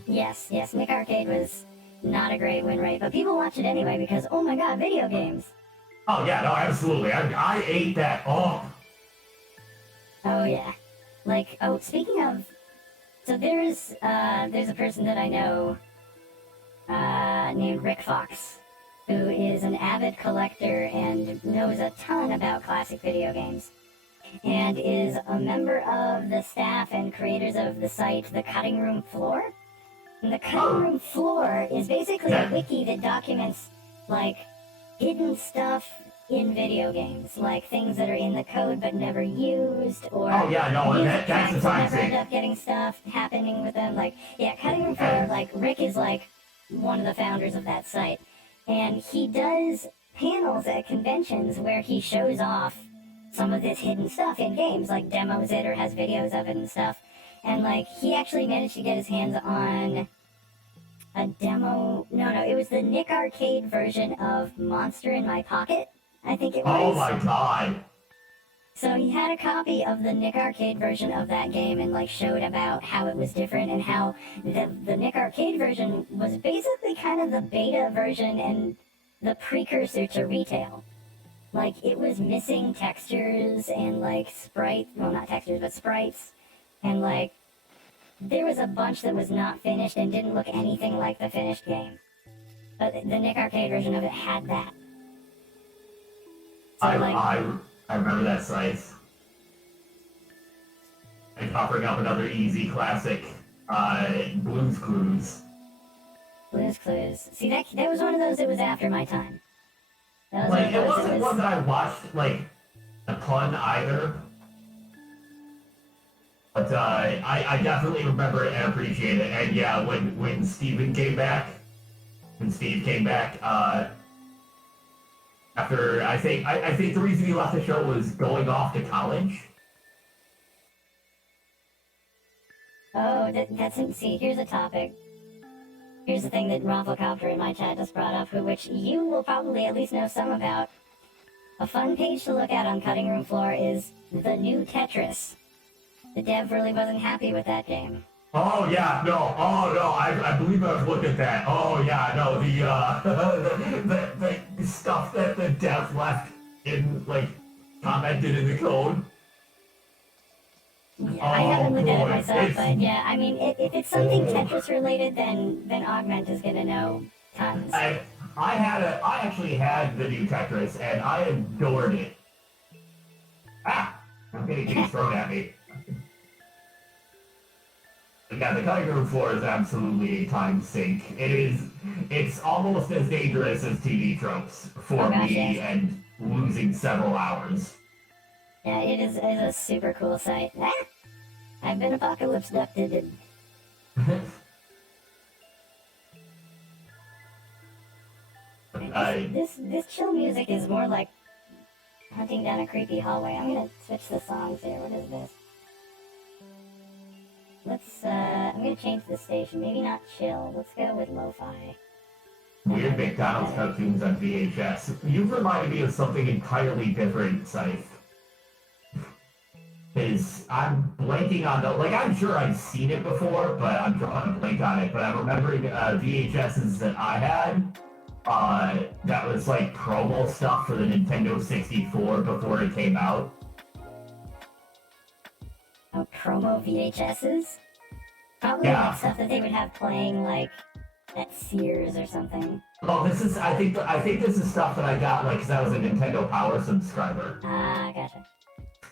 Yes, Nick Arcade was not a great win rate, but people watch it anyway because, oh my god, video games. Oh yeah, no, absolutely. I ate that up. Oh yeah. Like, oh, speaking of, so there's a person that I know, named Rick Fox, who is an avid collector and knows a ton about classic video games, and is a member of the staff and creators of the site The Cutting Room Floor. And The Cutting Room Floor is basically a wiki that documents, like, hidden stuff in video games, like things that are in the code but never used, or that's the time never end up getting stuff happening with them. Like, yeah, Cutting Room Floor, like, Rick is, like, one of the founders of that site. And he does panels at conventions where he shows off some of this hidden stuff in games, like demos it or has videos of it and stuff. And, like, he actually managed to get his hands on a demo. No, it was the Nick Arcade version of Monster in My Pocket, I think it was. Oh my god. So he had a copy of the Nick Arcade version of that game and, like, showed about how it was different and how the Nick Arcade version was basically kind of the beta version and the precursor to retail. Like, it was missing textures and, like, not textures, but sprites. And, like, there was a bunch that was not finished and didn't look anything like the finished game. But the Nick Arcade version of it had that. So, I remember that site. And offering up another easy classic, Blue's Clues. Blue's Clues. See, that was one of those that was after my time. It wasn't one that I watched, like, a ton either. But, I definitely remember it and appreciate it. And yeah, when Steve came back, after, I think the reason he left the show was going off to college. Oh, see, here's a topic. Here's the thing that Rafflecopter in my chat just brought up, which you will probably at least know some about. A fun page to look at on Cutting Room Floor is The New Tetris. The dev really wasn't happy with that game. Oh yeah, I believe I've looked at that. Oh yeah, no, the stuff that the dev left in, like, commented in the code. Yeah, I haven't looked at it myself, but yeah, I mean, if it's something Tetris related, then Augment is gonna know tons. I actually had the new Tetris, and I adored it. I'm getting things thrown at me. Yeah, the Cutting Room Floor is absolutely a time sink. It's almost as dangerous as TV tropes for me and losing several hours. Yeah, it is a super cool site. I've been apocalypse ducted. This chill music is more like hunting down a creepy hallway. I'm gonna switch the songs here. What is this? I'm gonna change the station. Maybe not chill. Let's go with lo-fi. Weird McDonald's cartoons on VHS. You've reminded me of something entirely different, Scythe. Because I'm blanking on I'm sure I've seen it before, but I'm drawing a blank on it. But I'm remembering VHSs that I had. That was like promo stuff for the Nintendo 64 before it came out. Oh, promo VHSs? Probably Yeah. like stuff that they would have playing like at Sears or something. Well, this is, I think this is stuff that I got, like, because I was a Nintendo Power subscriber. Ah, gotcha.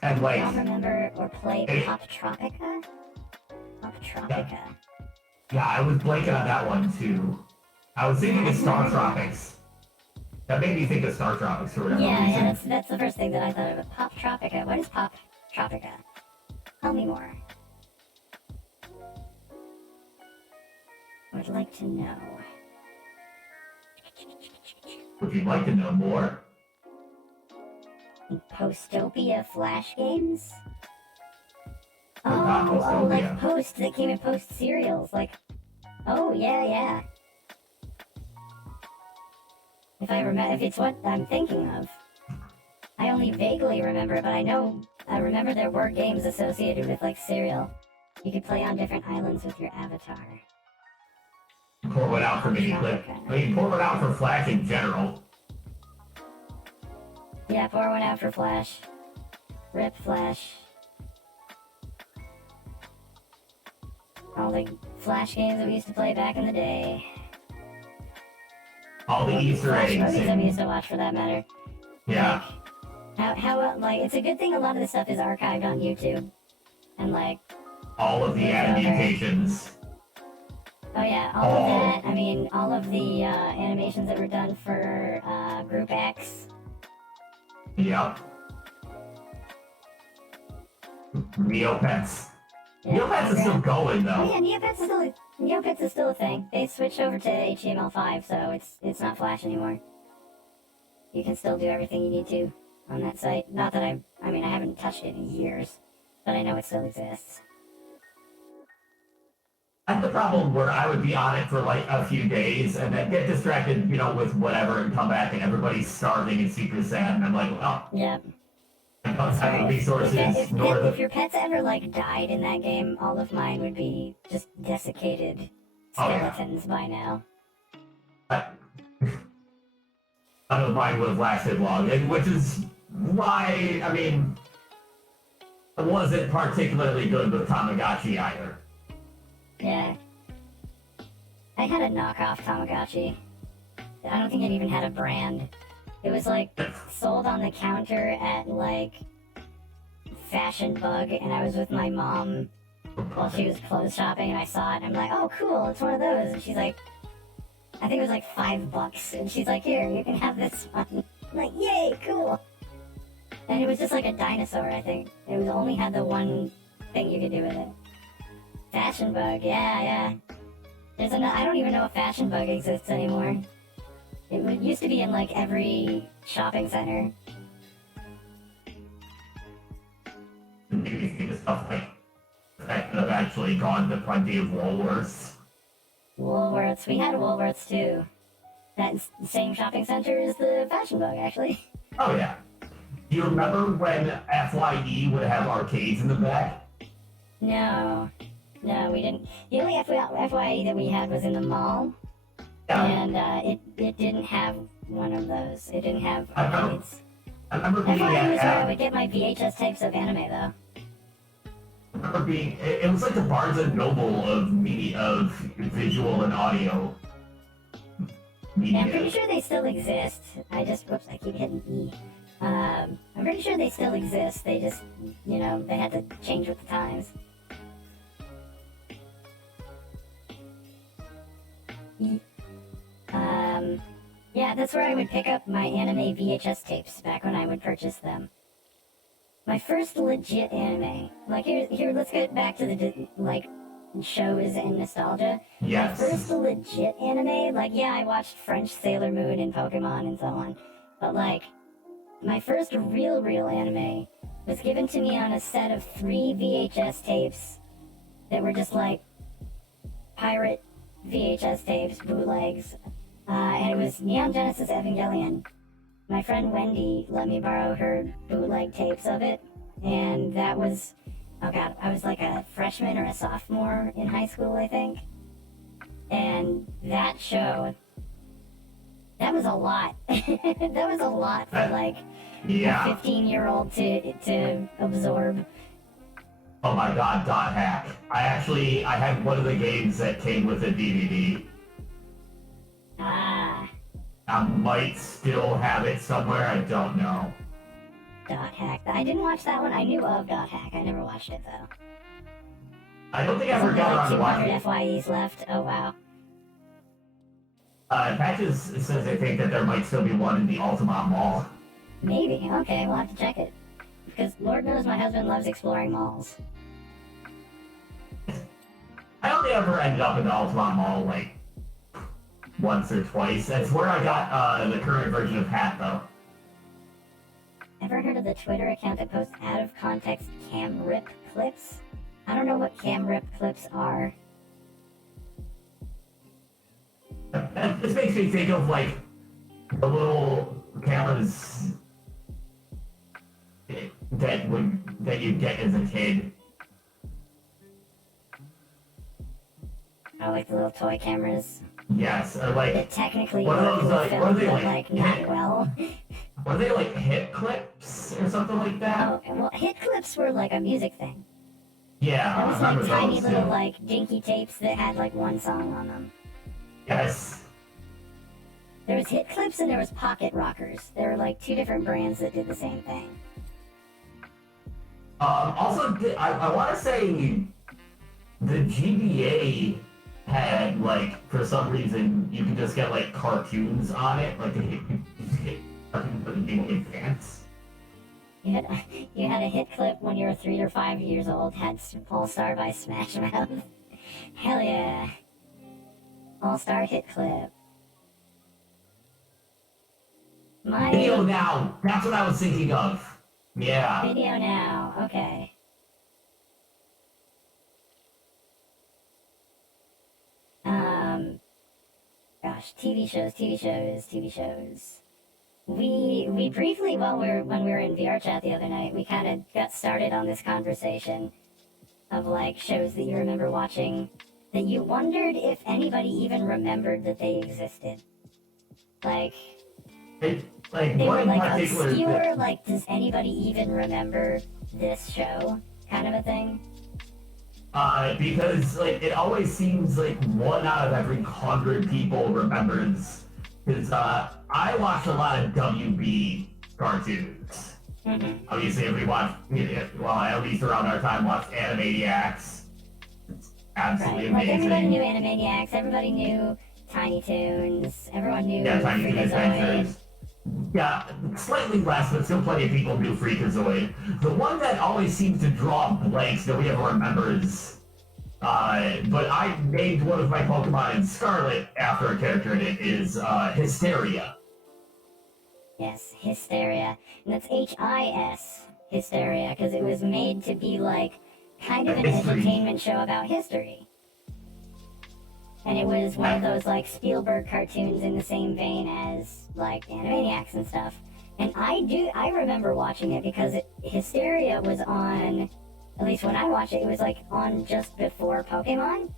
And, like... I don't remember or play It- Pop Tropica? Pop Tropica. Yeah, I was blanking on that one, too. I was thinking of Star Tropics. That made me think of Star Tropics for whatever reason. Yeah, that's the first thing that I thought of. Pop Tropica. What is Pop Tropica? Tell me more. Would like to know. Would you like to know more? Postopia Flash games? not Oh, like Postopia. Post, that came in Post serials, like, oh, yeah. If I remember, if it's what I'm thinking of. I only vaguely remember, but I remember there were games associated with, like, serial. You could play on different islands with your avatar. Pour one out for Mini Clip. I mean, pour one out for Flash in general. Yeah, pour one out for Flash. Rip Flash. All the Flash games that we used to play back in the day. All the Easter Flash eggs. movies that we And, used to watch, for that matter. yeah. Like, it's a good thing a lot of this stuff is archived on YouTube. And, like, All of the adaptations. oh yeah, all of that. I mean, all of the animations that were done for Group X. Yep. Neopets. Yeah, Neopets is still going, Oh though. yeah, Neopets is still a thing. They switched over to HTML5, so it's not Flash anymore. You can still do everything you need to on that site. Not that I haven't touched it in years, but I know it still exists. That's the problem where I would be on it for like a few days and then get distracted, with whatever and come back and everybody's starving and super sad and I'm like, well, Yeah. I don't have the resources, nor If the... your pets ever like died in that game, all of mine would be just desiccated Oh, yeah. skeletons by now. None of mine would have lasted long, and which is why, I wasn't particularly good with Tamagotchi either. Yeah. I had a knockoff Tamagotchi. I don't think it even had a brand. It was like sold on the counter at like Fashion Bug, and I was with my mom while she was clothes shopping, and I saw it, and I'm like, oh cool, it's one of those. And she's like, I think it was like $5, and she's like, here, you can have this one. I'm like, yay, cool. And it was just like a dinosaur, I think. It was only had the one thing you could do with it. Fashion Bug, yeah. I don't even know if Fashion Bug exists anymore. It used to be in like every shopping center. Maybe stuff like that could have actually gone to plenty of Woolworths. Woolworths, we had Woolworths too. That's the same shopping center as the Fashion Bug, actually. Oh yeah. Do you remember when FYE would have arcades in the back? No, we didn't. The only FYE that we had was in the mall. Yeah. And it didn't have one of those. It didn't have I remember- arcades. I remember being FYE was where I at, would get my VHS tapes of anime, though. it was like the Barnes and Noble of media, of visual and audio media. Yeah, I'm pretty sure they still exist. Whoops, I keep hitting E. I'm pretty sure they still exist. They just, they had to change with the times. Yeah, that's where I would pick up my anime VHS tapes back when I would purchase them. My first legit anime. Like, here, let's get back to the, shows and nostalgia. Yes. My first legit anime, I watched French Sailor Moon and Pokemon and so on. But, my first real anime was given to me on a set of 3 VHS tapes that were just, pirate VHS tapes, bootlegs. And it was Neon Genesis Evangelion. My friend Wendy let me borrow her bootleg tapes of it, and that was, oh god, I was like a freshman or a sophomore in high school, I think. And that show, that was a lot. That was a lot for Yeah. a 15-year-old to absorb. Oh my god, Dot Hack. I had one of the games that came with a DVD. Ah, I might still have it somewhere, I don't know. Dot Hack. I didn't watch that one. I knew of Dot Hack. I never watched it though. I don't think I ever Something got like around to watching 200 it. FYEs left. Oh wow. Patches says they think that there might still be one in the Altamont Mall. Maybe. Okay, we'll have to check it. Because Lord knows my husband loves exploring malls. I only ever ended up in the Altamont Mall like once or twice. That's where I got the current version of Hat though. Ever heard of the Twitter account that posts out of context cam rip clips? I don't know what cam rip clips are. This makes me think of like the little cameras that you get as a kid. Oh, like the little toy cameras. Yes, or like That technically what are work those with like? film, What are they but like? not well. Were they like hip clips or something like that? Oh, well, hit clips were like a music thing. Yeah, That I was remember like tiny those little too. like dinky tapes that had like one song on them. Yes. There was hit clips and there was pocket rockers. There were like two different brands that did the same thing. Also, I want to say the GBA had like for some reason you could just get like cartoons on it, like they hit cartoons for the Game Boy Advance. You had a hit clip when you were 3 or 5 years old. Had All Star by Smash Mouth. Hell yeah! All Star hit clip. My Video Now. That's what I was thinking of. Yeah. Video Now. Okay. Gosh, TV shows. We briefly, when we were in VR chat the other night, we kind of got started on this conversation of like shows that you remember watching that you wondered if anybody even remembered that they existed. Like Like they one were in like particular. obscure. Like, does anybody even remember this show? Kind of a thing. Because like it always seems like 1 out of every 100 people remembers. Because I watched a lot of WB cartoons. Mm-hmm. Obviously, we watched, well, at least around our time, watched Animaniacs. It's absolutely Right. Like everybody amazing. knew Animaniacs. Everybody knew Tiny Toons. Everyone knew Yeah, Tiny Toon Freakazoid. Adventures. Yeah, slightly less, but still plenty of people knew Freakazoid. The one that always seems to draw blanks that we ever remembers. But I named one of my Pokemon in Scarlet after a character in it is Hysteria. Yes, Hysteria. And that's H-I-S, Hysteria, because it was made to be like kind of an History. entertainment show about history. And it was one of those like Spielberg cartoons in the same vein as like Animaniacs and stuff. And I remember watching it because Hysteria was on, at least when I watched it, it was like on just before Pokemon.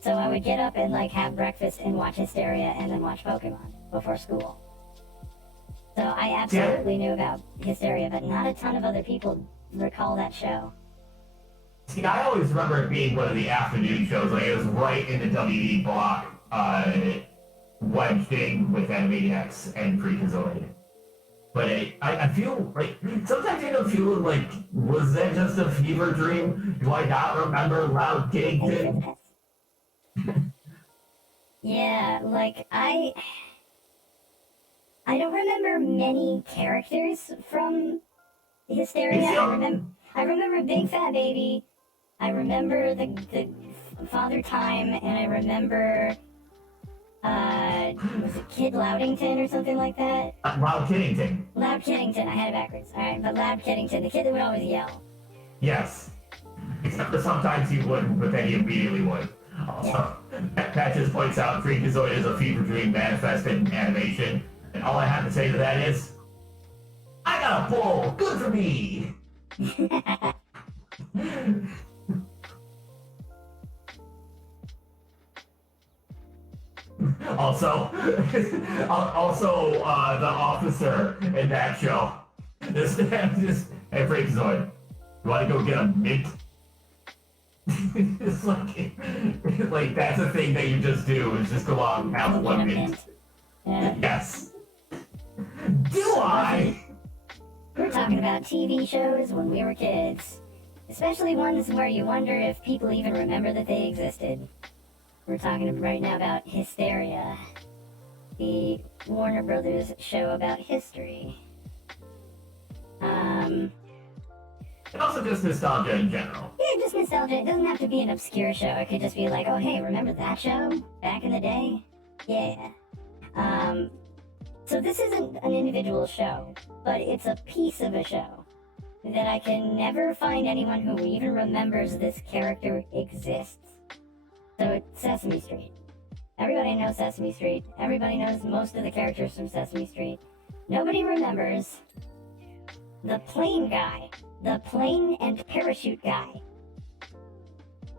So I would get up and like have breakfast and watch Hysteria and then watch Pokemon before school. So I absolutely knew about Hysteria, but not a ton of other people recall that show. See, I always remember it being one of the afternoon shows. Like, it was right in the WD block, wedged in with Animaniacs and Freakazoid. But I feel like, sometimes I don't feel like, was that just a fever dream? Do I not remember Loud Kiddington? Yeah, like I don't remember many characters from Hysteria. I remember Big Fat Baby. I remember the Father Time, and I remember was it Kid Loudington or something like that? Loud Kiddington. Loud Kiddington. I had it backwards. All right, but Loud Kiddington, the kid that would always yell. Yes. Except for sometimes he wouldn't, but then he immediately would. Also, Patches points out Freakazoid is a fever dream manifested in animation, and all I have to say to that is, I got a pull! Good for me! Also, the officer in that show, hey Freakazoid, you want to go get a mint? It's like that's a thing that you just do, is just go out and have Get one a mint. mint. Yeah. Yes. Do I? We're talking about TV shows when we were kids. Especially ones where you wonder if people even remember that they existed. We're talking right now about Hysteria, the Warner Brothers show about history. And also just nostalgia in general. Yeah, just nostalgia. It doesn't have to be an obscure show. It could just be like, oh, hey, remember that show back in the day? Yeah. So this isn't an individual show, but it's a piece of a show that I can never find anyone who even remembers this character exists. So it's Sesame Street. Everybody knows Sesame Street. Everybody knows most of the characters from Sesame Street. Nobody remembers the plane guy. The plane and parachute guy.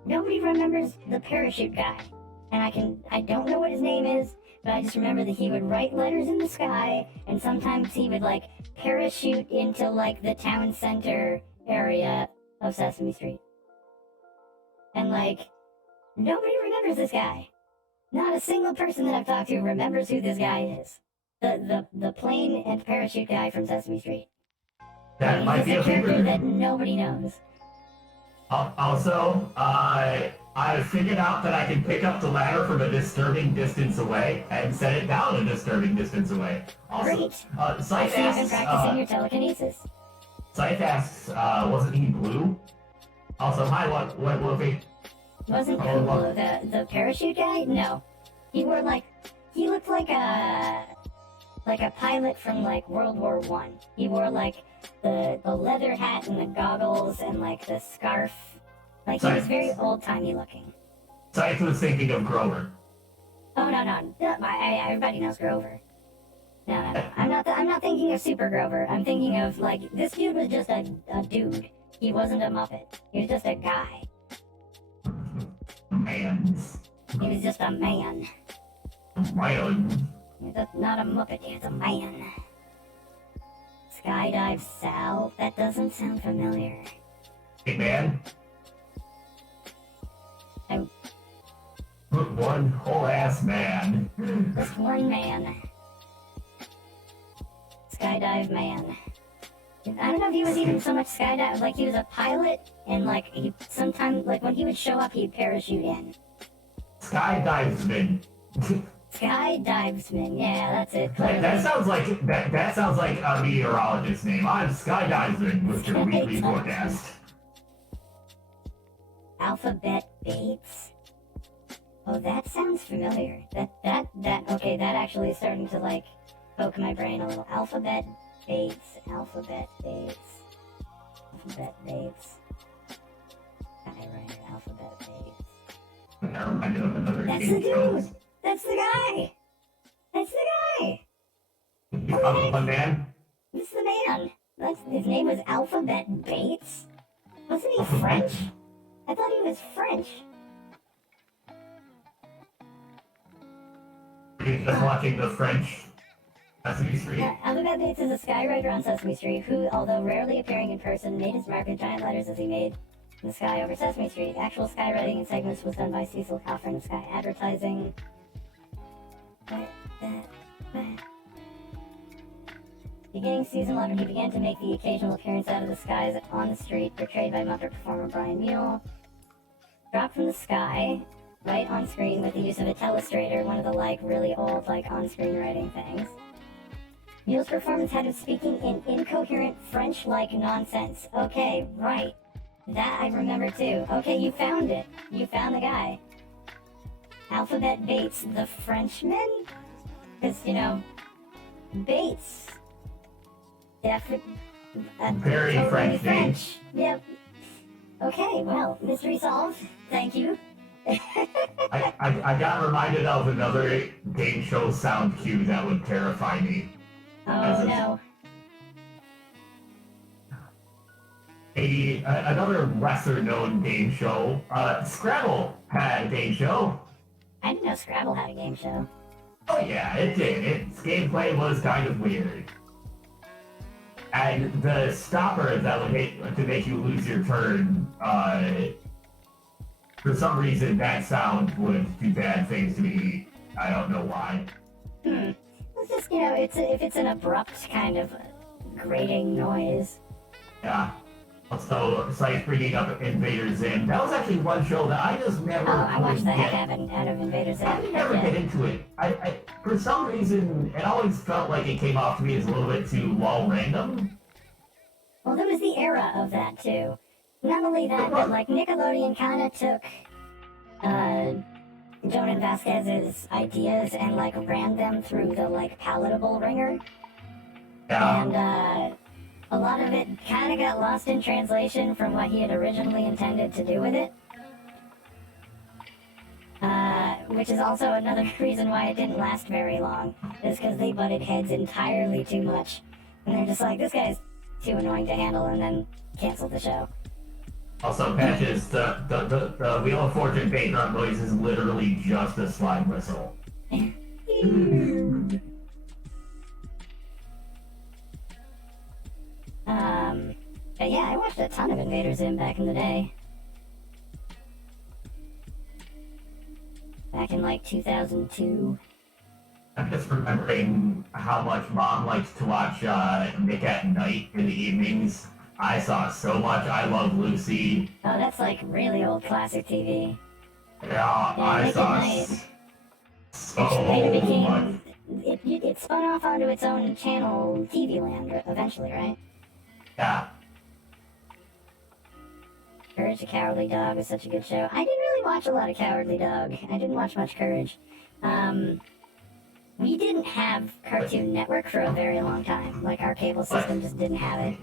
Nobody remembers the parachute guy. And I don't know what his name is, but I just remember that he would write letters in the sky, and sometimes he would, like, parachute into, like, the town center area of Sesame Street. And, like, nobody remembers this guy. Not a single person that I've talked to remembers who this guy is. The plane and parachute guy from Sesame Street. That might be a character favorite. that nobody knows. Also, I figured out that I can pick up the ladder from a disturbing distance away and set it down a disturbing distance away. Also, Great. Scythe I see you've been asks, practicing your telekinesis. Scythe asks, wasn't he blue? Also, hi, what Wolfie? Wasn't Oh, what? Kubo the parachute guy? No. He looked like a pilot from, like, World War I. He wore, like, the leather hat and the goggles and, like, the scarf. Like, he was very old-timey looking. Scythe was thinking of Grover. Oh, no. Everybody knows Grover. No. I'm not thinking of Super Grover. I'm thinking of, like, this dude was just a dude. He wasn't a Muppet. He was just a guy. Man. He was just a man. Man. He's not a Muppet, he's a man. Skydive Sal? That doesn't sound familiar. Hey, man. I- One whole ass man. Just one man. Skydive man. I don't know if he was even so much skydive, like he was a pilot, and like he sometimes, like when he would show up, he'd parachute in. Skydivesman. Skydivesman, yeah, that's it. That sounds like that sounds like a meteorologist's name. I'm Skydivesman with your weekly forecast. Alphabet Bates. Oh, that sounds familiar. Okay, that actually is starting to like poke my brain a little. Alphabet Bates. Skywriter, Alphabet Bates. Never mind, another That's game the show. dude! That's the guy! You found one man? That's the man! His name was Alphabet Bates? Wasn't he French? I thought he was French. You're just watching the French Sesame Street. Alphabet Bates is a skywriter on Sesame Street who, although rarely appearing in person, made his mark with giant letters as he made the sky over Sesame Street. Actual skywriting in segments was done by Cecil Coffin of Sky Advertising. Beginning season 11, he began to make the occasional appearance out of the skies on the street, portrayed by Muppet performer Brian Mule. Dropped from the sky, right on screen with the use of a telestrator, one of the like really old like on-screen writing things. Mule's performance had him speaking in incoherent French-like nonsense. Okay, right. That I remember too. Okay, you found it. You found the guy. Alphabet Bates, the Frenchman? Because, you know, Bates. Very totally French name. Yep. Okay, well, mystery solved. Thank you. I got reminded of another game show sound cue that would terrify me. Oh no. Another lesser known game show, Scrabble had a game show. I didn't know Scrabble had a game show. Oh yeah, it did. Its gameplay was kind of weird. And the stopper that would hit to make you lose your turn For some reason, that sound would do bad things to me. I don't know why. It's just, if it's an abrupt kind of grating noise. Yeah. Also, Site's bringing up Invader Zim. That was actually one show that I just never. Oh, I watched the heck out of Invader Zim. I never get into it. I for some reason, it always felt like it came off to me as a little bit too random. Well, there was the era of that too. Not only that, but like Nickelodeon kind of took Jonan Vasquez's ideas and like ran them through the like palatable ringer. Yeah. And a lot of it kind of got lost in translation from what he had originally intended to do with it. Which is also another reason why it didn't last very long, is because they butted heads entirely too much. And they're just like, this guy's too annoying to handle, and then canceled the show. Also, Patches, the Wheel of Fortune background noise is literally just a slime whistle. But yeah, I watched a ton of Invader Zim back in the day. Back in like 2002. I'm just remembering how much Mom likes to watch Nick at Night in the evenings. I saw so much I Love Lucy. Oh, that's like really old classic TV. Yeah, I Nick saw at Night. so It much. became... It spun off onto its own channel, TV Land, eventually, right? Yeah. Courage the Cowardly Dog was such a good show. I didn't really watch a lot of Cowardly Dog. I didn't watch much Courage. We didn't have Cartoon Network for a very long time. Like, our cable system just didn't have it.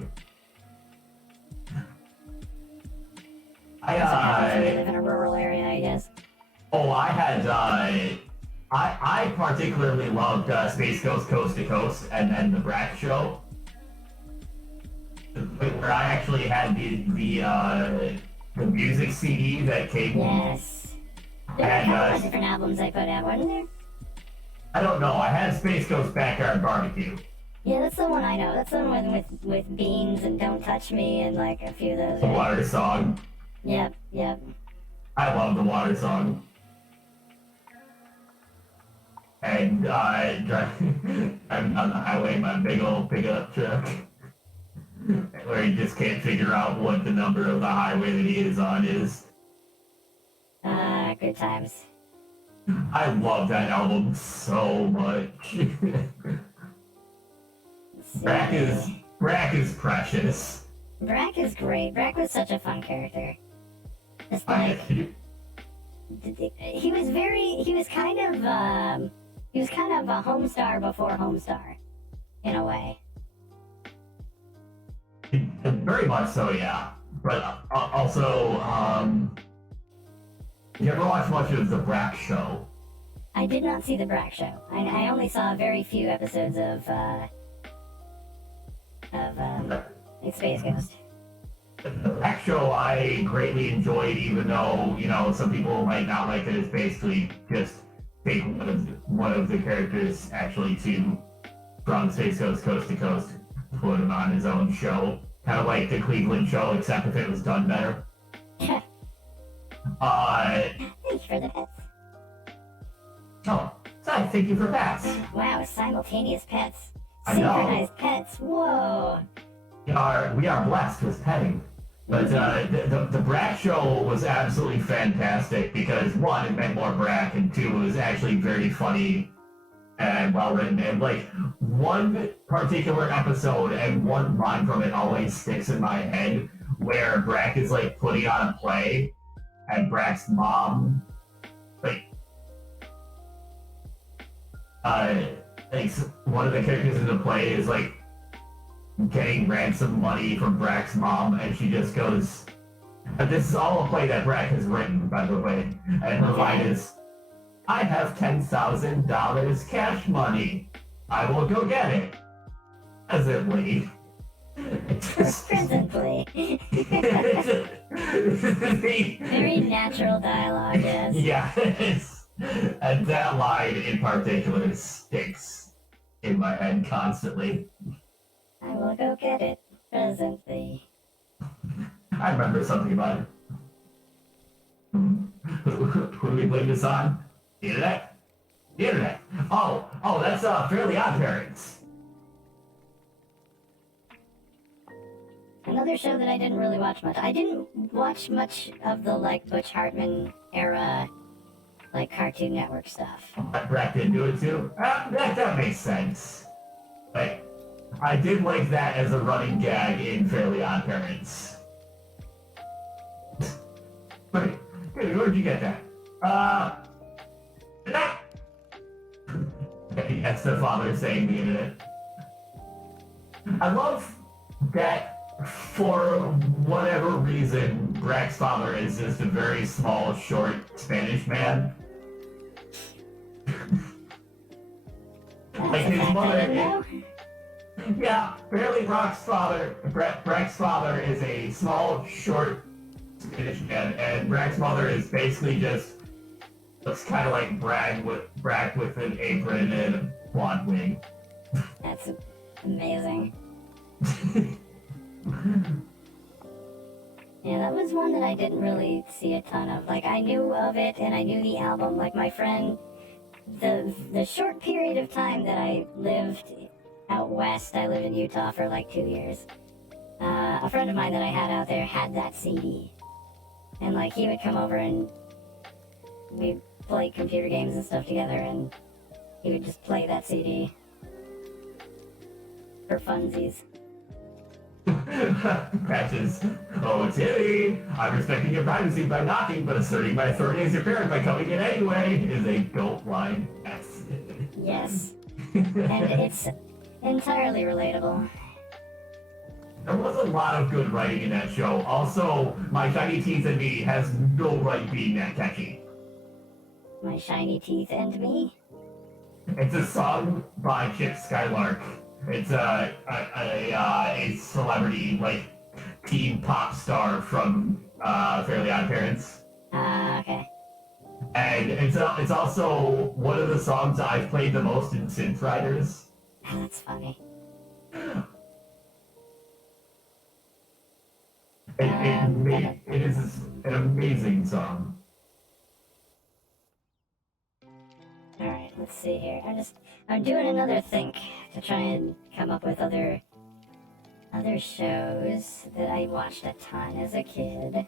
We live in a rural area, I guess. Oh, I had, I particularly loved Space Ghost Coast to Coast and then the Brat Show. Where I actually had the music CD that came. Yes. There were a couple of different albums I put out, wasn't there? I don't know. I had Space Ghost Backyard Barbecue. Yeah, that's the one I know. That's the one with Beans and Don't Touch Me and like a few of those. The Right? Water Song. Yep. I love the Water Song. And I'm on the highway in my big old pickup truck. Where he just can't figure out what the number of the highway that he is on is. Good times. I love that album so much. Brack is precious. Brack is great. Brack was such a fun character. Just like he was kind of a Homestar before Homestar, in a way. Very much so, yeah. But also, you ever watch much of the Brack Show? I did not see the Brack Show. I only saw very few episodes of Space Ghost. The Brack Show I greatly enjoyed, even though, some people might not like it. It's basically just take one of the characters actually from Space Ghost Coast to Coast, put him on his own show. Kind of like the Cleveland Show, except if it was done better. Thank you for the pets. Oh, sorry, thank you for pets. Wow, simultaneous pets. I know. Synchronized pets. Whoa. We are blessed with petting. But the Brack Show was absolutely fantastic because, one, it meant more Brack, and two, it was actually very funny and well written. And like one particular episode and one line from it always sticks in my head, where Brack is like putting on a play, and Brack's mom, like one of the characters in the play is like getting ransom money from Brack's mom, and she just goes, and this is all a play that Brack has written, by the way, and her line is, I have $10,000 cash money. I will go get it. Presently. Presently. Very natural dialogue, yes. Yes. And that line in particular sticks in my head constantly. I will go get it presently. I remember something about it. Who do we blame this on? The internet? The internet. Oh, that's Fairly Odd Parents. Another show that I didn't really watch much. I didn't watch much of the like Butch Hartman era, like Cartoon Network stuff. Brack didn't do it too. That makes sense. Like, I did like that as a running gag in Fairly Odd Parents. Wait, where'd you get that? That's the father saying the internet. I love that for whatever reason, Brack's father is just a very small, short Spanish man. Like his mother. Yeah, Brack's father is a small, short Spanish man, and Brack's mother is basically just looks kind of like Brack with an apron and a blonde wing. That's amazing. Yeah, that was one that I didn't really see a ton of. Like, I knew of it and I knew the album. Like, my friend, the short period of time that I lived out west, I lived in Utah for like 2 years. A friend of mine that I had out there had that CD. And like, he would come over and we'd play computer games and stuff together, and he would just play that CD for funsies. Patches. Oh, Timmy, I'm respecting your privacy by knocking, but asserting my authority as your parent by coming in anyway is a goat line. Yes. And it's entirely relatable. There was a lot of good writing in that show. Also, My Shiny Teeth and Me has no right being that catchy. My Shiny Teeth and Me? It's a song by Chip Skylark. It's a celebrity, like, teen pop star from Fairly Odd Parents. Okay. And it's also one of the songs I've played the most in Synth Riders. Oh, that's funny. It is an amazing song. Alright, let's see here. I'm doing another think to try and come up with other shows that I watched a ton as a kid.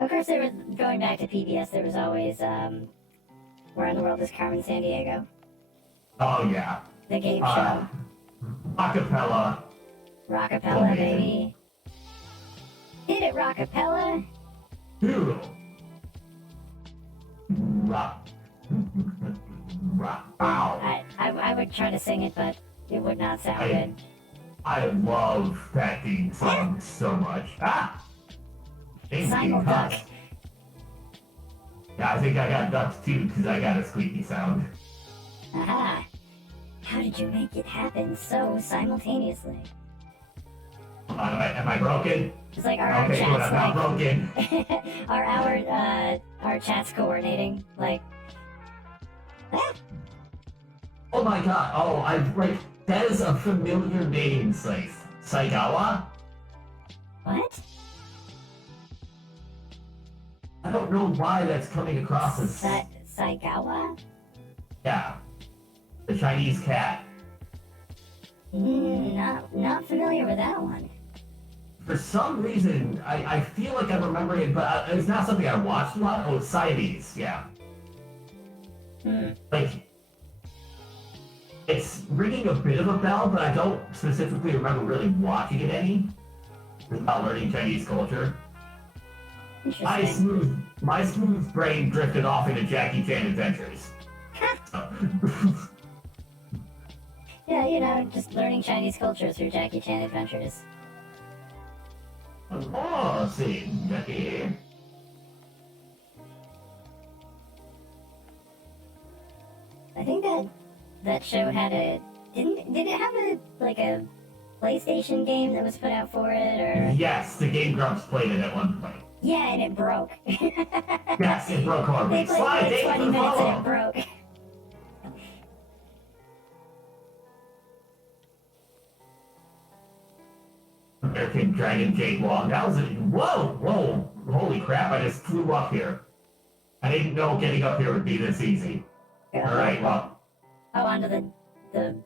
Of course, there was, going back to PBS, there was always, Where in the World is Carmen Sandiego? Oh, yeah. The game show. Acapella. Rockapella, baby. Hit it, Rockapella! Doodle. Rock. Wow. I would try to sing it, but it would not sound good. I love that theme song so much. Simulduck. Yeah, I think I got ducks too, because I got a squeaky sound. Aha! How did you make it happen so simultaneously? Am I broken? It's like our Okay, good, chat's I'm not like broken. our chat's coordinating. Like, Oh my god, that is a familiar name, Saigawa? what? I don't know why that's coming across as... Saigawa? Yeah. The Chinese cat. Not familiar with that one. For some reason, I feel like I'm remembering it, but it's not something I watched a lot. Oh, Siamese, yeah. Like, it's ringing a bit of a bell, but I don't specifically remember really watching it any. About learning Chinese culture. Interesting. My smooth brain drifted off into Jackie Chan Adventures. Yeah, you know, just learning Chinese culture through Jackie Chan Adventures. Oh, see, Jackie. I think that show had did it have a PlayStation game that was put out for it, or? Yes, the Game Grumps played it at one point. Yeah, and it broke. Yes, it broke horribly. They played it for 20 minutes and it broke. American Dragon Jake Long. That was whoa, holy crap! I just flew up here. I didn't know getting up here would be this easy. Alright, well. Oh, onto the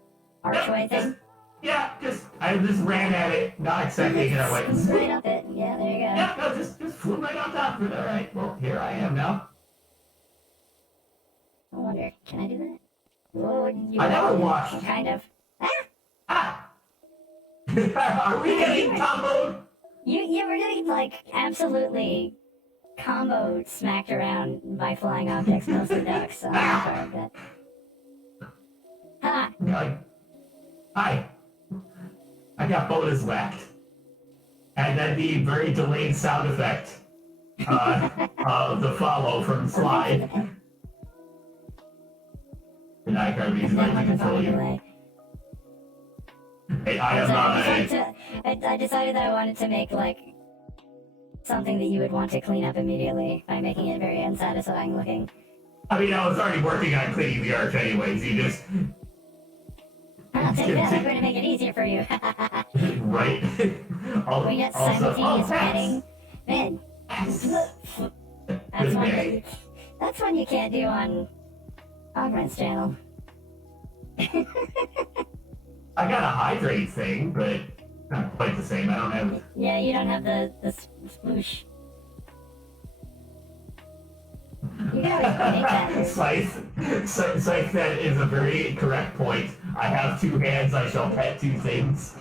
archway thing? I just ran at it, not expecting it. I went right up it. Yeah, there you go. Yeah, no, just flew right on top of it. Alright, well, here I am now. I wonder, can I do that? Whoa, I never watched. Kind of. Ah! Are we getting comboed? Yeah, we're getting, like, absolutely combo smacked around by flying objects, mostly ducks on that part, but... Ha! Hi. I got bonus whacked. And then the very delayed sound effect of the follow from slide. And I can't be trying to control you. Hey, I decided that I wanted to make, like, something that you would want to clean up immediately by making it very unsatisfying looking. I mean, I was already working on cleaning the arch anyways. You just... I'll take that. I'm going to make it easier for you. Right. We got simultaneous writing. Man. That's one you can't do on Augment's channel. I got a hydrate thing, but not quite the same. I don't have... Yeah, you don't have the sploosh. You can always make that. Scythe, that is a very correct point. I have two hands, I shall pet two things.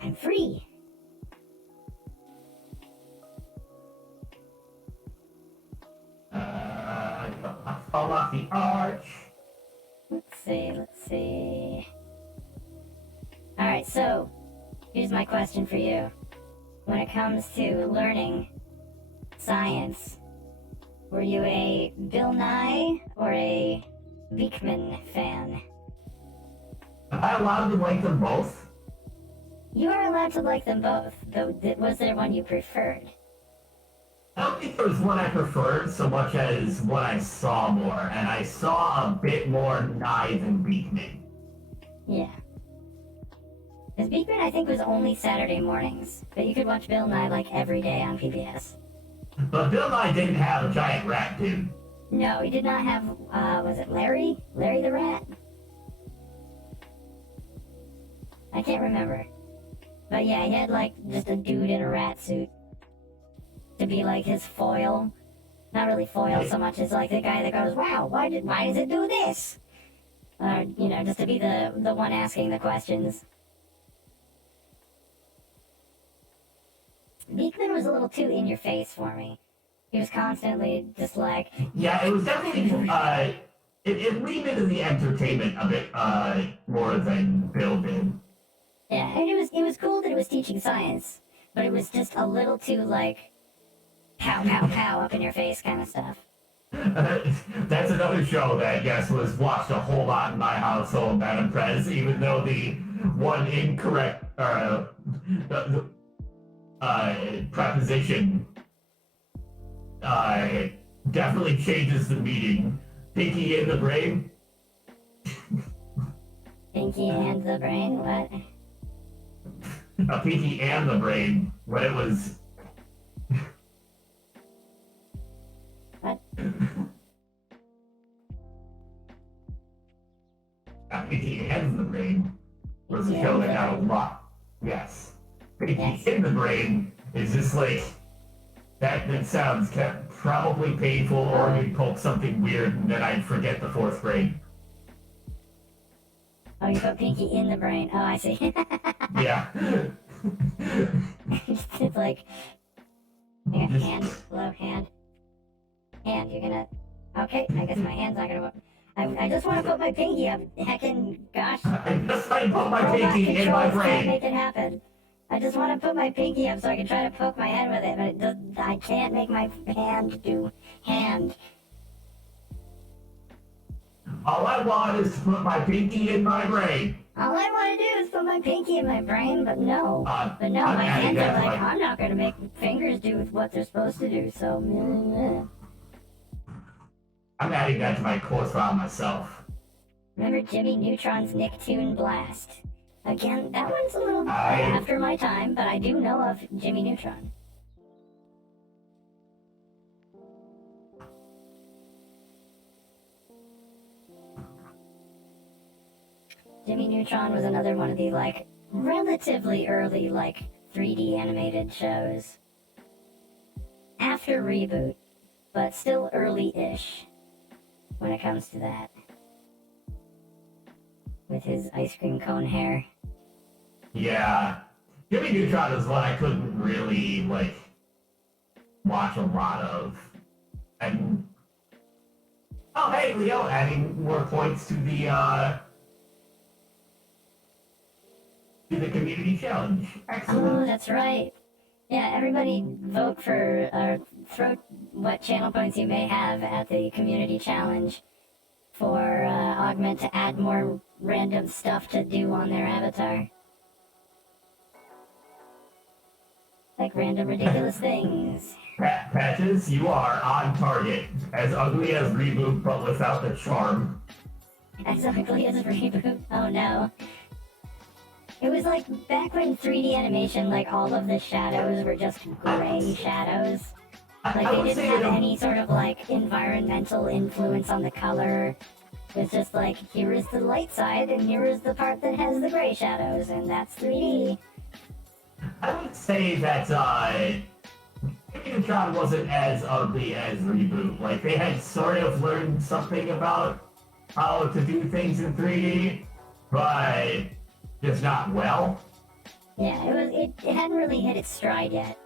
I'm free. I fall off the arch. Let's see. Alright, so, here's my question for you. When it comes to learning science, were you a Bill Nye or a Beekman fan? I allowed to like them both. You are allowed to like them both, though was there one you preferred? I don't think there was one I preferred so much as one I saw more, and I saw a bit more Nye than Beekman. Yeah. Because Beekman, I think, was only Saturday mornings, but you could watch Bill Nye, like, every day on PBS. But Bill Nye didn't have a giant rat, dude. No, he did not have, was it Larry? Larry the rat? I can't remember. But yeah, he had, like, just a dude in a rat suit. To be, like, his foil. Not really foil so much as, like, the guy that goes, wow, why does it do this? Or, you know, just to be the one asking the questions. Beekman was a little too in your face for me. He was constantly just like... Yeah, it was definitely, it leaned into the entertainment a bit, more than Bill did. Yeah, and it was cool that it was teaching science, but it was just a little too, like, pow, pow, pow, up in your face kind of stuff. That's another show that, yes, was watched a whole lot in my household, Madam Prez, even though the one incorrect, preposition definitely changes the meaning. Pinky in the brain. Pinky and the brain? What? A pinky and the brain. When it was... What? A pinky and the brain was a show that got a lot. Yes. Pinky in the brain is just like... That sounds probably painful, or you'd poke something weird and then I'd forget the 4th grade. Oh, you put Pinky in the brain. Oh, I see. Yeah. It's like... Hand, low hand. Hand, you're gonna... Okay, I guess my hand's not gonna... I just want to put my pinky up. Heckin' gosh. I just want to put my pinky in my brain. Can't make it happen. I just want to put my pinky up so I can try to poke my head with it, but it does, I can't make my hand do hand. All I want is to put my pinky in my brain. All I want to do is put my pinky in my brain, but no. My I'm hands are like, like... I'm not going to make fingers do what they're supposed to do, so... I'm adding that to my course file myself. Remember Jimmy Neutron's Nicktoon Blast? Again, that one's a little after my time, but I do know of Jimmy Neutron. Jimmy Neutron was another one of the, like, relatively early, like, 3D animated shows. After Reboot, but still early-ish when it comes to that. With his ice cream cone hair. Yeah. Jimmy Neutron is one I couldn't really, like, watch a lot of. And, oh, hey, Leo, adding more points to the community challenge. Excellent. Oh, that's right. Yeah, everybody vote for, throw what channel points you may have at the community challenge for Augment to add more random stuff to do on their avatar. Like random ridiculous things. Patches, you are on target. As ugly as Reboot, but without the charm. As ugly as Reboot. Oh no. It was like back when 3D animation, like all of the shadows were just gray shadows. Like they didn't have any sort of like environmental influence on the color. It's just like, here is the light side and here is the part that has the gray shadows, and that's 3D. I would say that Neutron wasn't as ugly as Reboot. Like they had sort of learned something about how to do things in 3D, but just not well. Yeah, it hadn't really hit its stride yet.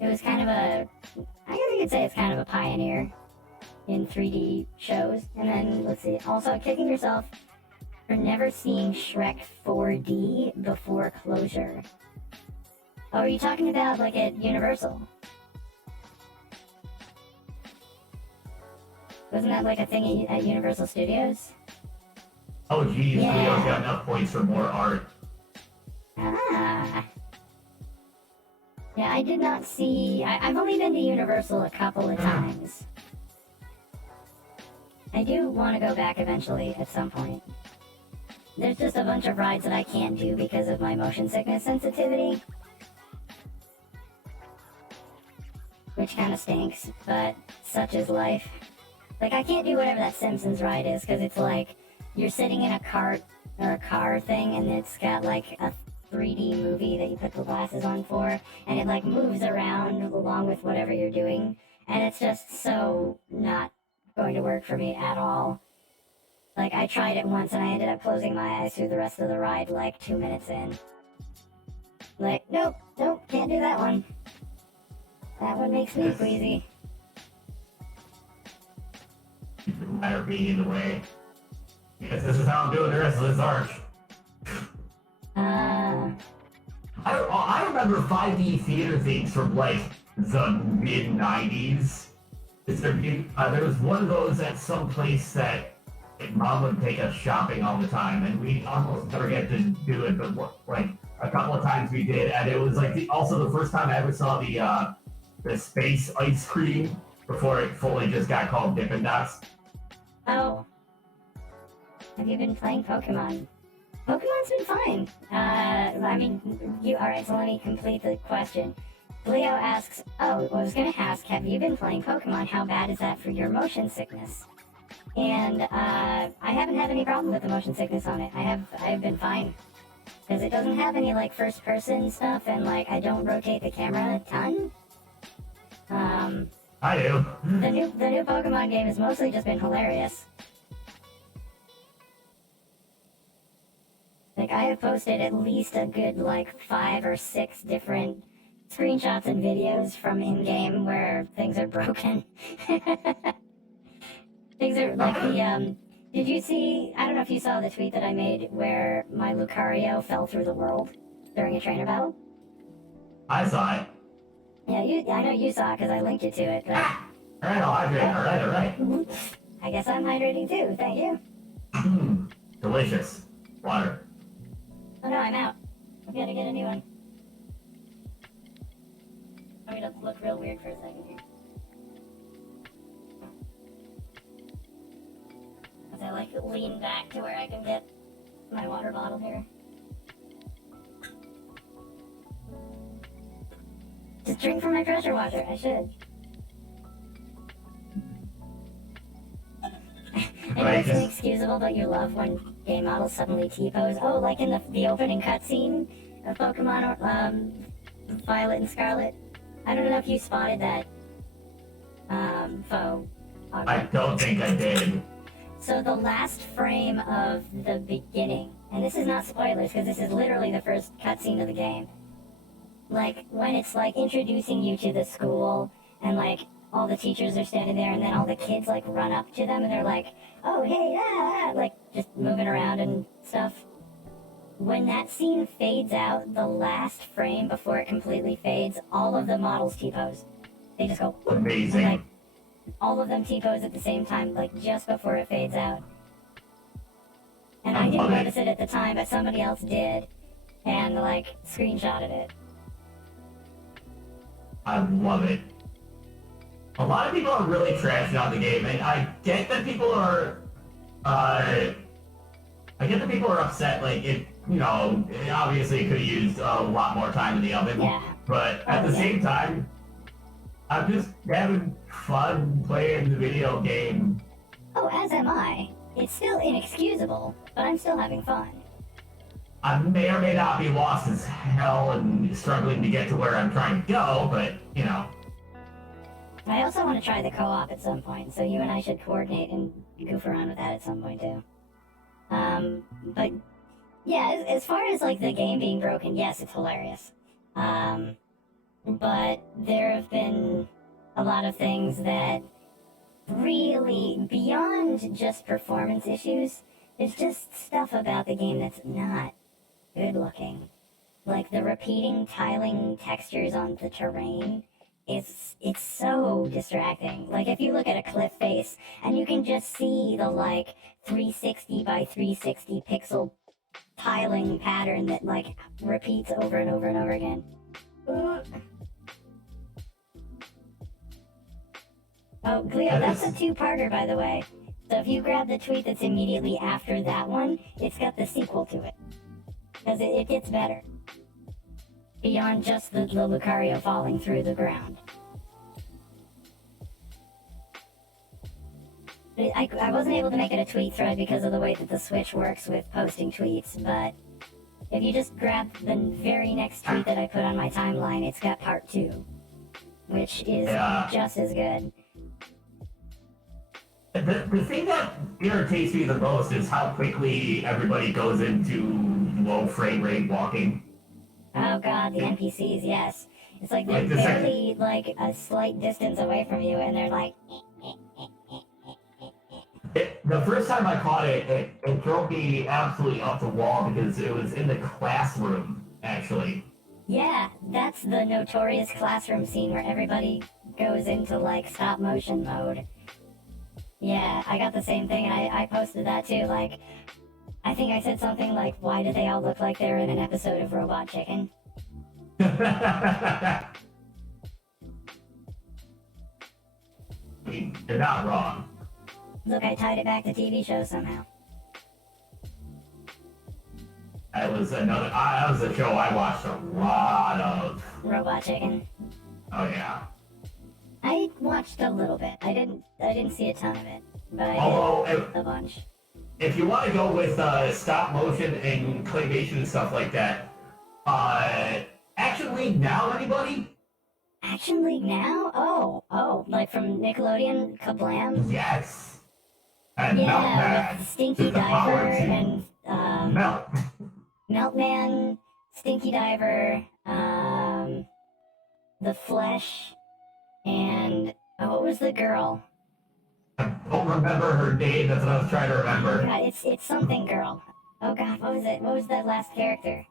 It was kind of I guess you could say it's kind of a pioneer in 3D shows. And then, let's see, also kicking yourself for never seeing Shrek 4D before closure. Oh, are you talking about, like, at Universal? Wasn't that, like, a thing at Universal Studios? Oh geez, Yeah. Leo's got enough points for more art. Ah. Yeah, I did not see... I've only been to Universal a couple of times. I do want to go back eventually at some point. There's just a bunch of rides that I can't do because of my motion sickness sensitivity. Which kind of stinks, but such is life. Like, I can't do whatever that Simpsons ride is, because it's like, you're sitting in a cart, or a car thing, and it's got like a 3D movie that you put the glasses on for, and it like moves around along with whatever you're doing, and it's just so not going to work for me at all. Like, I tried it once and I ended up closing my eyes through the rest of the ride like 2 minutes in. Like, nope, can't do that one. That one makes me queasy. Matter being in the way. Yes, this is how I'm doing the rest of this arc. I remember 5D theater things from like the mid-90s. There was one of those at some place that Mom would take us shopping all the time, and we almost never get to do it, but like a couple of times we did, and it was like also the first time I ever saw the space ice cream before it fully just got called Dippin' Dots. Oh. Have you been playing Pokemon? Pokemon's been fine. Alright, so let me complete the question. Leo asks, I was gonna ask, have you been playing Pokemon? How bad is that for your motion sickness? And, I haven't had any problem with the motion sickness on it. I've been fine. Because it doesn't have any, like, first-person stuff, and, like, I don't rotate the camera a ton. I do. The new Pokemon game has mostly just been hilarious. Like, I have posted at least a good, like, 5 or 6 different screenshots and videos from in-game where things are broken. Things are, like, did you see, I don't know if you saw the tweet that I made where my Lucario fell through the world during a trainer battle? I saw it. Yeah, I know you saw it because I linked you to it, but... Alright, I'll hydrate. Alright. I guess I'm hydrating too, thank you. Delicious. Water. Oh no, I'm out. I've got to get a new one. I'm gonna look real weird for a second here. As I like lean back to where I can get my water bottle here. drink from my pressure washer. I should. I know it's inexcusable, but you love when game models suddenly T-pose. Oh, like in the opening cutscene of Pokemon Violet and Scarlet. I don't know if you spotted that, foe. I don't think I did. So the last frame of the beginning, and this is not spoilers because this is literally the first cutscene of the game. Like, when it's like introducing you to the school, and like, all the teachers are standing there, and then all the kids like run up to them and they're like, oh hey, like just moving around and stuff. When that scene fades out, the last frame before it completely fades, all of the models T-pose. They just go amazing. And, like, all of them T-pose at the same time, like just before it fades out. And I didn't notice it at the time, but somebody else did, and like screenshotted it. I love it. A lot of people are really trashing on the game, and I get that people are, upset. Like, it obviously could have used a lot more time in the oven. Yeah. But at the same time, I'm just having fun playing the video game. Oh, as am I. It's still inexcusable, but I'm still having fun. I may or may not be lost as hell and struggling to get to where I'm trying to go, but, I also want to try the co-op at some point, so you and I should coordinate and goof around with that at some point too. But yeah, as far as like the game being broken, yes, it's hilarious. But there have been a lot of things that really, beyond just performance issues, there's just stuff about the game that's not good looking. Like the repeating tiling textures on the terrain. It's so distracting. Like, if you look at a cliff face, and you can just see the, like, 360 by 360 pixel tiling pattern that, like, repeats over and over and over again. Oh, Cleo, that's a two-parter, by the way. So if you grab the tweet that's immediately after that one, it's got the sequel to it. Because it gets better. Beyond just the Lucario falling through the ground. I wasn't able to make it a tweet thread because of the way that the Switch works with posting tweets, but if you just grab the very next tweet that I put on my timeline, it's got part 2, which is just as good. The thing that irritates me the most is how quickly everybody goes into low frame rate walking. Oh god, the NPCs, yes. It's like they're barely like a slight distance away from you, and they're like... The first time I caught it, it drove me absolutely off the wall because it was in the classroom, actually. Yeah, that's the notorious classroom scene where everybody goes into like stop motion mode. Yeah, I got the same thing, and I posted that too, like... I think I said something like, why do they all look like they're in an episode of Robot Chicken? I mean, you're not wrong. Look, I tied it back to TV shows somehow. That was a show I watched a lot of. Robot Chicken. Oh yeah. I watched a little bit. I didn't see a ton of it, but I did a bunch. If you want to go with stop motion and claymation and stuff like that, Action League Now, anybody? Action League Now? Oh, like from Nickelodeon, Kablam? Yes. And yeah, with Stinky Diver and Melt. Meltman, Stinky Diver, The Flesh, and what was the girl? I don't remember her name. That's what I was trying to remember. God, it's something girl. Oh god, what was it? What was that last character?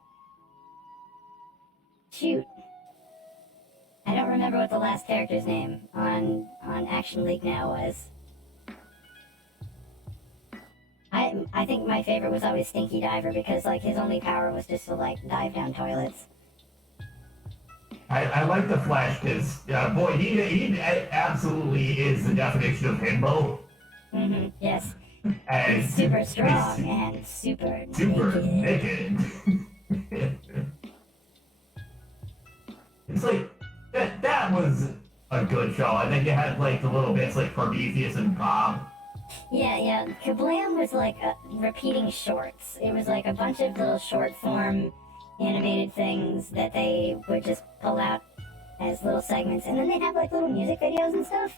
Shoot. I don't remember what the last character's name on Action League Now was. I think my favorite was always Stinky Diver because like his only power was just to like dive down toilets. I like the Flash because, boy, he absolutely is the definition of himbo. Mm-hmm, yes. And he's super strong and super naked. It's like, That was a good show. I think it had like the little bits like Prometheus and Bob. Yeah. Kablam was like repeating shorts. It was like a bunch of little short form animated things that they would just pull out as little segments, and then they'd have like little music videos and stuff.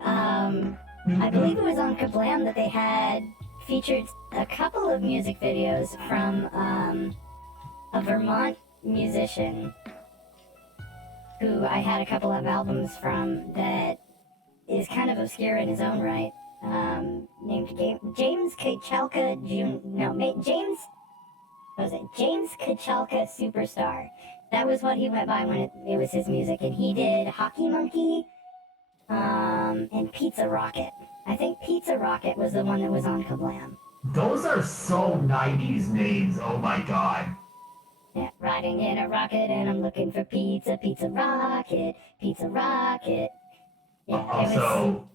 I believe it was on Kablam that they had featured a couple of music videos from a Vermont musician who I had a couple of albums from that is kind of obscure in his own right. Named James Kachalka James Kachalka Superstar. That was what he went by when it was his music, and he did Hockey Monkey, and Pizza Rocket. I think Pizza Rocket was the one that was on Kablam. Those are so 90s names. Oh my god. Yeah, riding in a rocket and I'm looking for pizza, Pizza Rocket, Pizza Rocket. Yeah, also,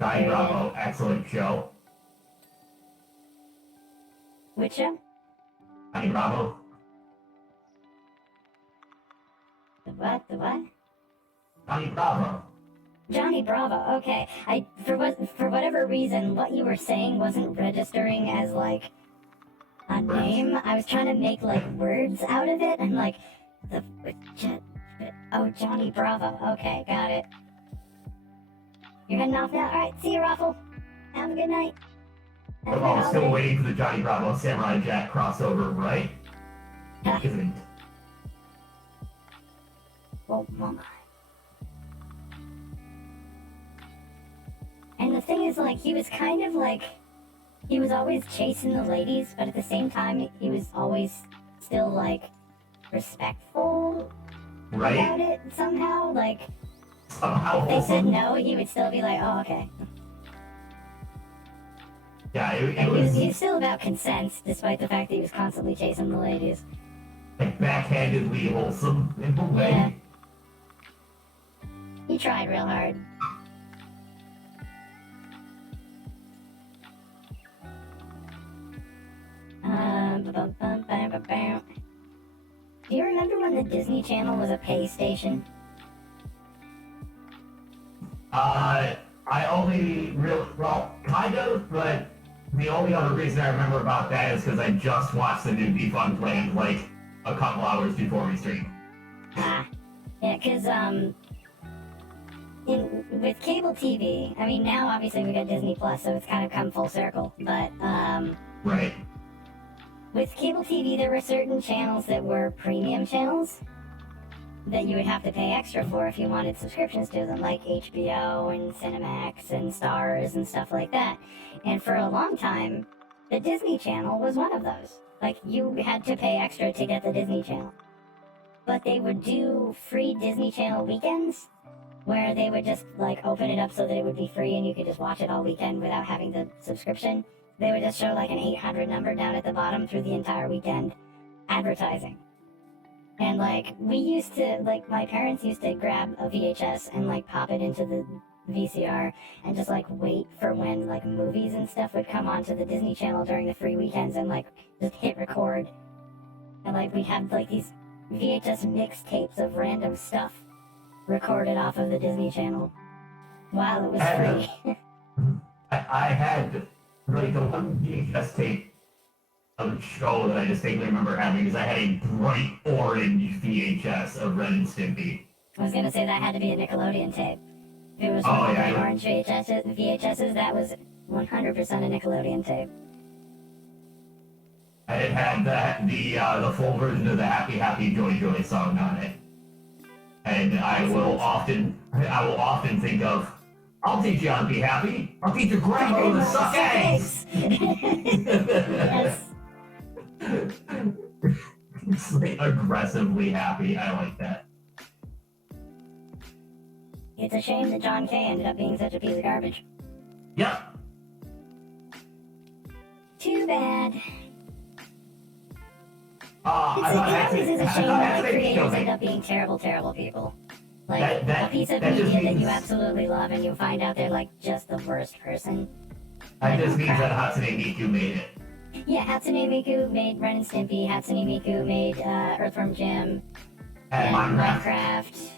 Johnny Bravo, excellent show. Which show? Johnny Bravo. The what? Johnny Bravo. Johnny Bravo. Okay, for whatever reason, what you were saying wasn't registering as like a name. I was trying to make like words out of it, and like Johnny Bravo. Okay, got it. You're heading off now. All right, see you, Raffle. Have a good night. I'm still waiting for the Johnny Bravo Samurai Jack crossover, right? Isn't. Oh, mama. And the thing is, like, he was kind of like, he was always chasing the ladies, but at the same time, he was always still, like, respectful about it somehow. Like, if they said no, he would still be like, oh, okay. Yeah, it was... He was still about consent, despite the fact that he was constantly chasing the ladies. Like, backhandedly wholesome in a way. Yeah. He tried real hard. Do you remember when the Disney Channel was a pay station? I only kind of, but the only other reason I remember about that is because I just watched the new Defund Land like a couple hours before we streamed. Yeah, because with cable TV, I mean now obviously we got Disney Plus, so it's kind of come full circle. But right. With cable TV, there were certain channels that were premium channels that you would have to pay extra for if you wanted subscriptions to them, like HBO and Cinemax and Stars and stuff like that. And for a long time, the Disney Channel was one of those. Like, you had to pay extra to get the Disney Channel. But they would do free Disney Channel weekends, where they would just, like, open it up so that it would be free and you could just watch it all weekend without having the subscription. They would just show, like, an 800 number down at the bottom through the entire weekend advertising. And, like, we used to, like, my parents used to grab a VHS and, like, pop it into the VCR and just, like, wait for when, like, movies and stuff would come onto the Disney Channel during the free weekends and, like, just hit record. And, like, we'd have, like, these VHS mixtapes of random stuff recorded off of the Disney Channel while it was free. I had, like, the one VHS tape of a show that I distinctly remember having is I had a bright orange VHS of Ren and Stimpy. I was gonna say that had to be a Nickelodeon tape. If it was one of the bright orange VHSs, that was 100% a Nickelodeon tape. And it had the full version of the Happy Happy Joy Joy song on it. And I will often think of, I'll teach you how to be happy. I'll teach your grandma to suck eggs. Yes. It's like aggressively happy. I like that. It's a shame that John Kay ended up being such a piece of garbage. Yep. Too bad. It always is a shame when the creators end up being terrible, terrible people. Like, a piece of media that you absolutely love and you find out they're, like, just the worst person. That just means that Hatsune Miku made it. Yeah, Hatsune Miku made Ren and Stimpy, Hatsune Miku made Earthworm Jim, and Minecraft.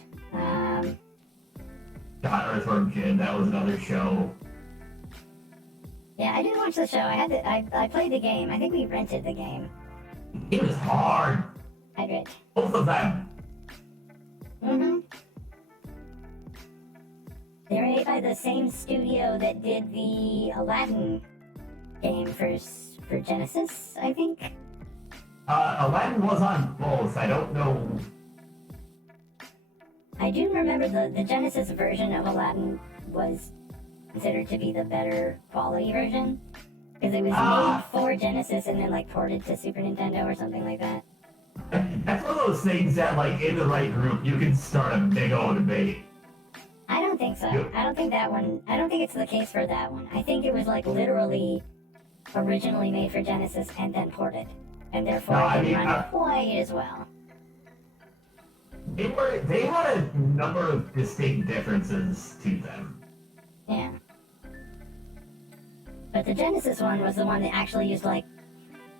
Got Earthworm Jim. That was another show. Yeah, I didn't watch the show. I played the game. I think we rented the game. It was hard. I did. Both of them. Mm-hmm. They were made by the same studio that did the Aladdin game for Genesis, I think. Aladdin was on both. I don't know. I do remember the Genesis version of Aladdin was considered to be the better quality version. Because it was made for Genesis and then like ported to Super Nintendo or something like that. That's one of those things that, like, in the right group, you can start a big old debate. I don't think so. I don't think it's the case for that one. I think it was like literally originally made for Genesis and then ported. And therefore it didn't run quite as well. They had a number of distinct differences to them. Yeah. But the Genesis one was the one that actually used like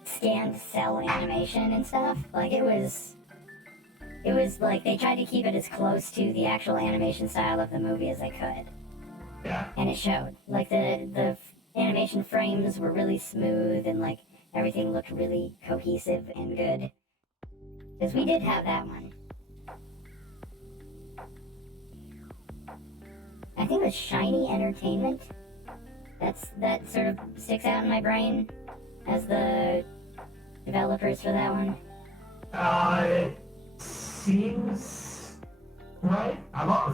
scanned cell animation and stuff. Like it was like they tried to keep it as close to the actual animation style of the movie as they could. Yeah. And it showed. Like the animation frames were really smooth and like everything looked really cohesive and good. Because we did have that one. I think it was Shiny Entertainment. That sort of sticks out in my brain as the developers for that one. It seems right.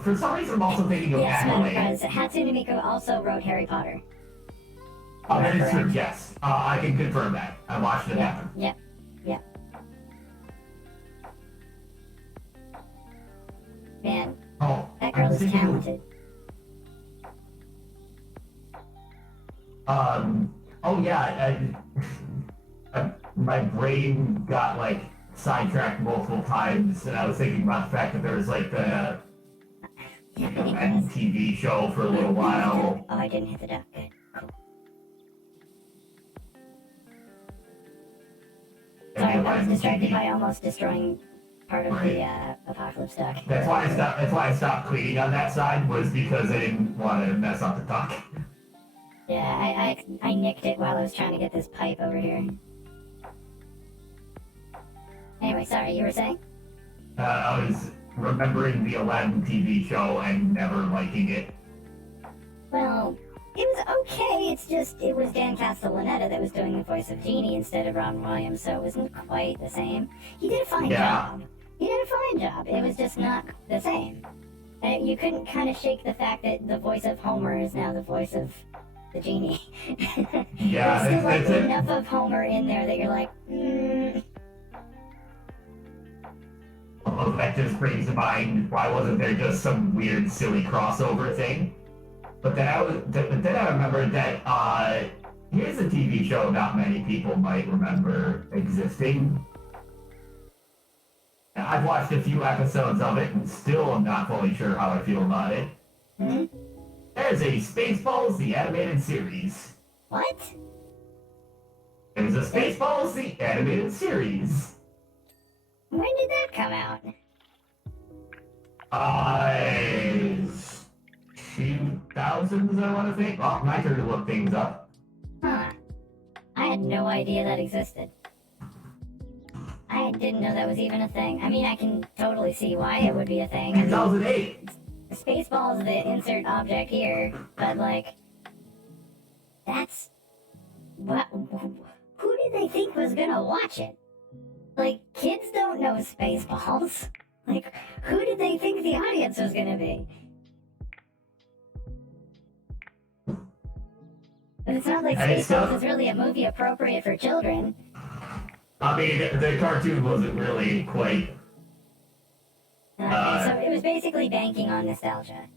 For some reason, I'm also thinking of Accolade. Yes, because Hatsune Miku also wrote Harry Potter. That is true, yes. I can confirm that. I watched it happen. Yep. Man, that girl is talented. My brain got, like, sidetracked multiple times, and I was thinking about the fact that there was, like, the TV show for a little while. Oh, I didn't hit the duck. Good. Cool. Sorry, I was distracted by almost destroying part of the Apocalypse duck. That's why I stopped cleaning on that side, was because I didn't want to mess up the duck. Yeah, I nicked it while I was trying to get this pipe over here. Anyway, sorry, you were saying? I was remembering the Aladdin TV show and never liking it. Well, it was okay, it's just, it was Dan Castellaneta that was doing the voice of Genie instead of Robin Williams, so it wasn't quite the same. He did a fine job. It was just not the same. And you couldn't kind of shake the fact that the voice of Homer is now the voice of the Genie. Yeah, there's still like enough of Homer in there that you're like, Well, that just brings to mind, why wasn't there just some weird, silly crossover thing? But then I remembered that here's a TV show not many people might remember existing. I've watched a few episodes of it and still am not fully sure how I feel about it. Hmm? There's a Spaceballs the Animated Series. What? There's a Spaceballs the Animated Series. When did that come out? 2000s, I want to think. Well, my turn to look things up. Huh. I had no idea that existed. I didn't know that was even a thing. I mean, I can totally see why it would be a thing. 2008. Spaceball is the insert object here, but like, that's what? Who did they think was gonna watch it? Like, kids don't know Spaceballs. Like, who did they think the audience was gonna be? But it's not like Spaceballs is really a movie appropriate for children. I mean, the cartoon wasn't really quite. So it was basically banking on nostalgia.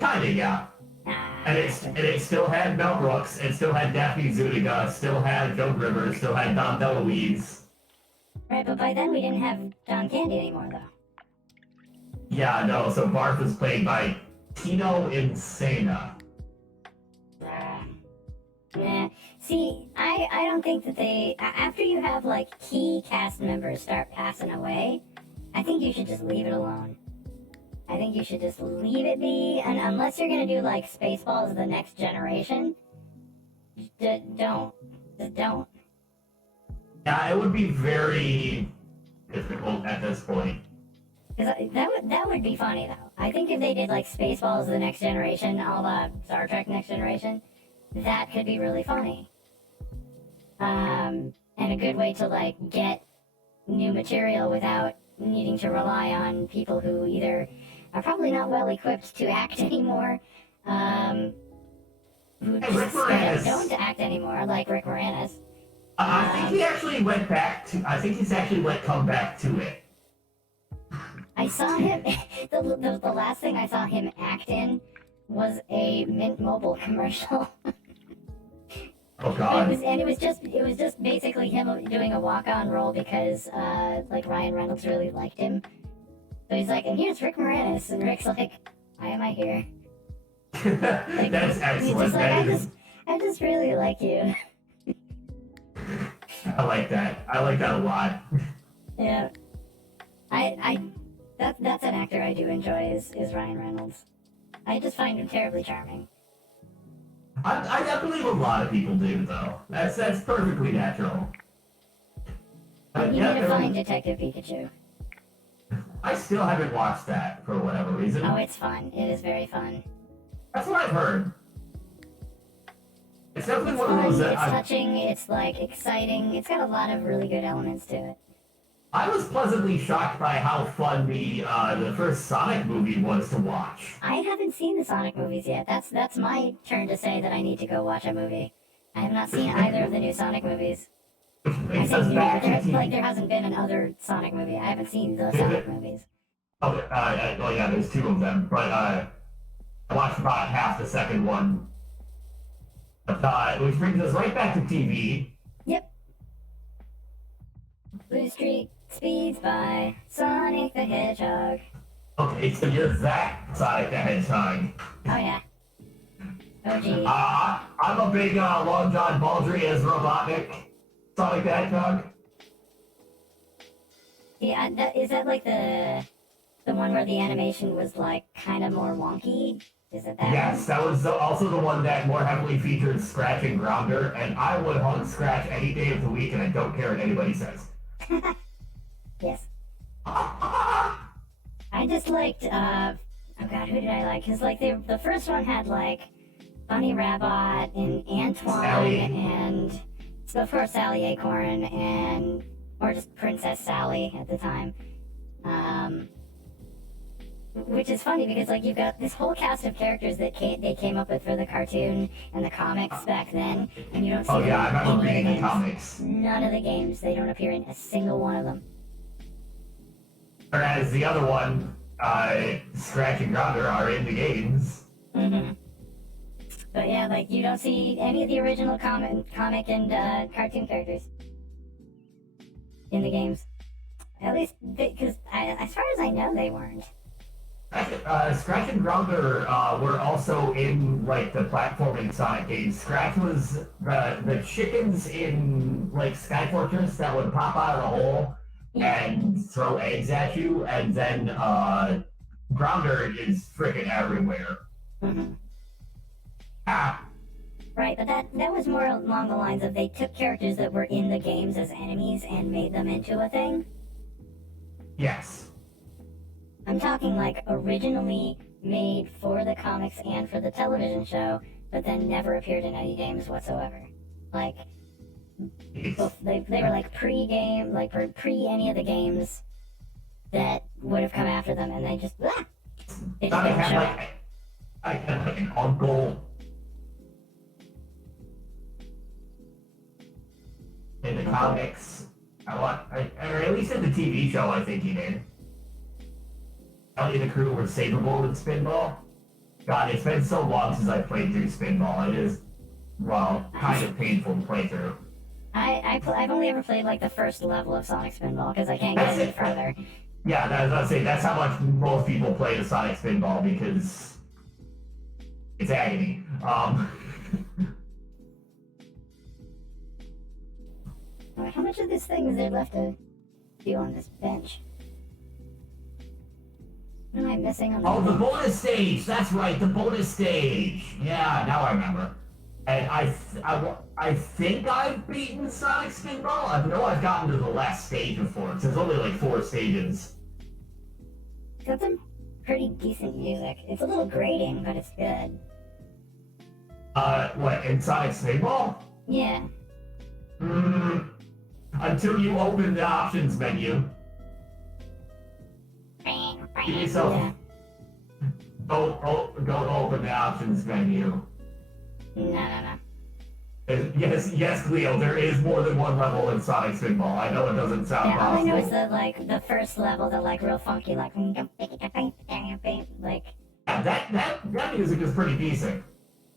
Kinda, yeah. And it still had Mel Brooks, it still had Daphne Zuniga, still had Joan Rivers, still had Dom DeLuise. Right, but by then we didn't have John Candy anymore, though. Yeah, no, so Barf was played by Tino Insana. Nah. See, I don't think that after you have, like, key cast members start passing away, I think you should just leave it alone. I think you should just leave it be, and unless you're gonna do like Spaceballs the Next Generation, don't. Just don't. Yeah, it would be very difficult at this point. Cause that would be funny though. I think if they did like Spaceballs the Next Generation, a la Star Trek Next Generation, that could be really funny. And a good way to like get new material without needing to rely on people who either are probably not well equipped to act anymore, who just straight up don't act anymore, like Rick Moranis. I think he actually went back to. I think he's actually come back to it. I saw him. The last thing I saw him act in was a Mint Mobile commercial. Oh God! It was just basically him doing a walk-on role because like Ryan Reynolds really liked him. So he's like, and here's Rick Moranis, and Rick's like, why am I here? Like, That's excellent. Just like, I just really like you. I like that. I like that a lot. Yeah. That's an actor I do enjoy is Ryan Reynolds. I just find him terribly charming. I believe a lot of people do though. That's perfectly natural. You need to find Detective Pikachu. I still haven't watched that for whatever reason. Oh, it's fun. It is very fun. That's what I've heard. It's definitely one Fun, of those that it's touching, it's like exciting, it's got a lot of really good elements to it. I was pleasantly shocked by how fun the first Sonic movie was to watch. I haven't seen the Sonic movies yet. That's my turn to say that I need to go watch a movie. I have not seen either of the new Sonic movies. I think there hasn't been another Sonic movie. I haven't seen the Sonic movies. Oh, yeah, there's two of them, but I watched about half the second one. Which brings us right back to TV. Yep. Blue Streak speeds by Sonic the Hedgehog. Okay, so you're that Sonic the Hedgehog. Oh yeah. OG. I'm a big Long John Baldry as Robotnik Sonic the Hedgehog. Yeah, is that like the one where the animation was like kind of more wonky? Is it that? Yes, that was also the one that more heavily featured Scratch and Grounder, and I would hug Scratch any day of the week, and I don't care what anybody says. Yes. I just liked, oh god, who did I like? Because, like, the first one had, like, Bunny Rabbit and Antoine Sally. and, so of course, Sally Acorn or just Princess Sally at the time. Which is funny because, like, you've got this whole cast of characters that they came up with for the cartoon and the comics back then, and you don't see them I in remember any reading of the comics. None of the games. They don't appear in a single one of them. Whereas the other one, Scratch and Grounder, are in the games. Mm-hmm. But yeah, like, you don't see any of the original comic and cartoon characters in the games. At least, because as far as I know, they weren't. Scratch and Grounder were also in, like, the platforming Sonic games. Scratch was the chickens in, like, Sky Fortress that would pop out of the hole and throw eggs at you, and then Grounder is freaking everywhere. Mm-hmm. Ah. Right, but that was more along the lines of they took characters that were in the games as enemies and made them into a thing. Yes. I'm talking like originally made for the comics and for the television show, but then never appeared in any games whatsoever. Like, they were like pre-game, like pre any of the games that would have come after them, and they just, they just didn't show up. I had like an uncle in the comics. Or at least in the TV show, I think he did. Ellie and the crew were savable in Spinball. God, it's been so long since I played through Spinball. It is, well, kind of painful to play through. I've only ever played like the first level of Sonic Spinball because I can't get any further. Yeah, I was about to say, that's how much most people play the Sonic Spinball because it's agony. How much of this thing is there left to do on this bench? What am I missing on the Oh, the bench? bonus stage. That's right, the bonus stage. Yeah, now I remember. And I think I've beaten Sonic Spinball. I know I've gotten to the last stage before. 'Cause there's only like 4 stages. It's got some pretty decent music. It's a little grating, but it's good. What, in Sonic Spinball? Yeah. Until you open the options menu. Give yourself. Yeah. Don't open the options menu. No. Yes, Cleo. There is more than one level in Sonic Spinball. I know it doesn't sound Yeah, all I know possible. is the first level, the real funky like Yeah, that music is pretty decent.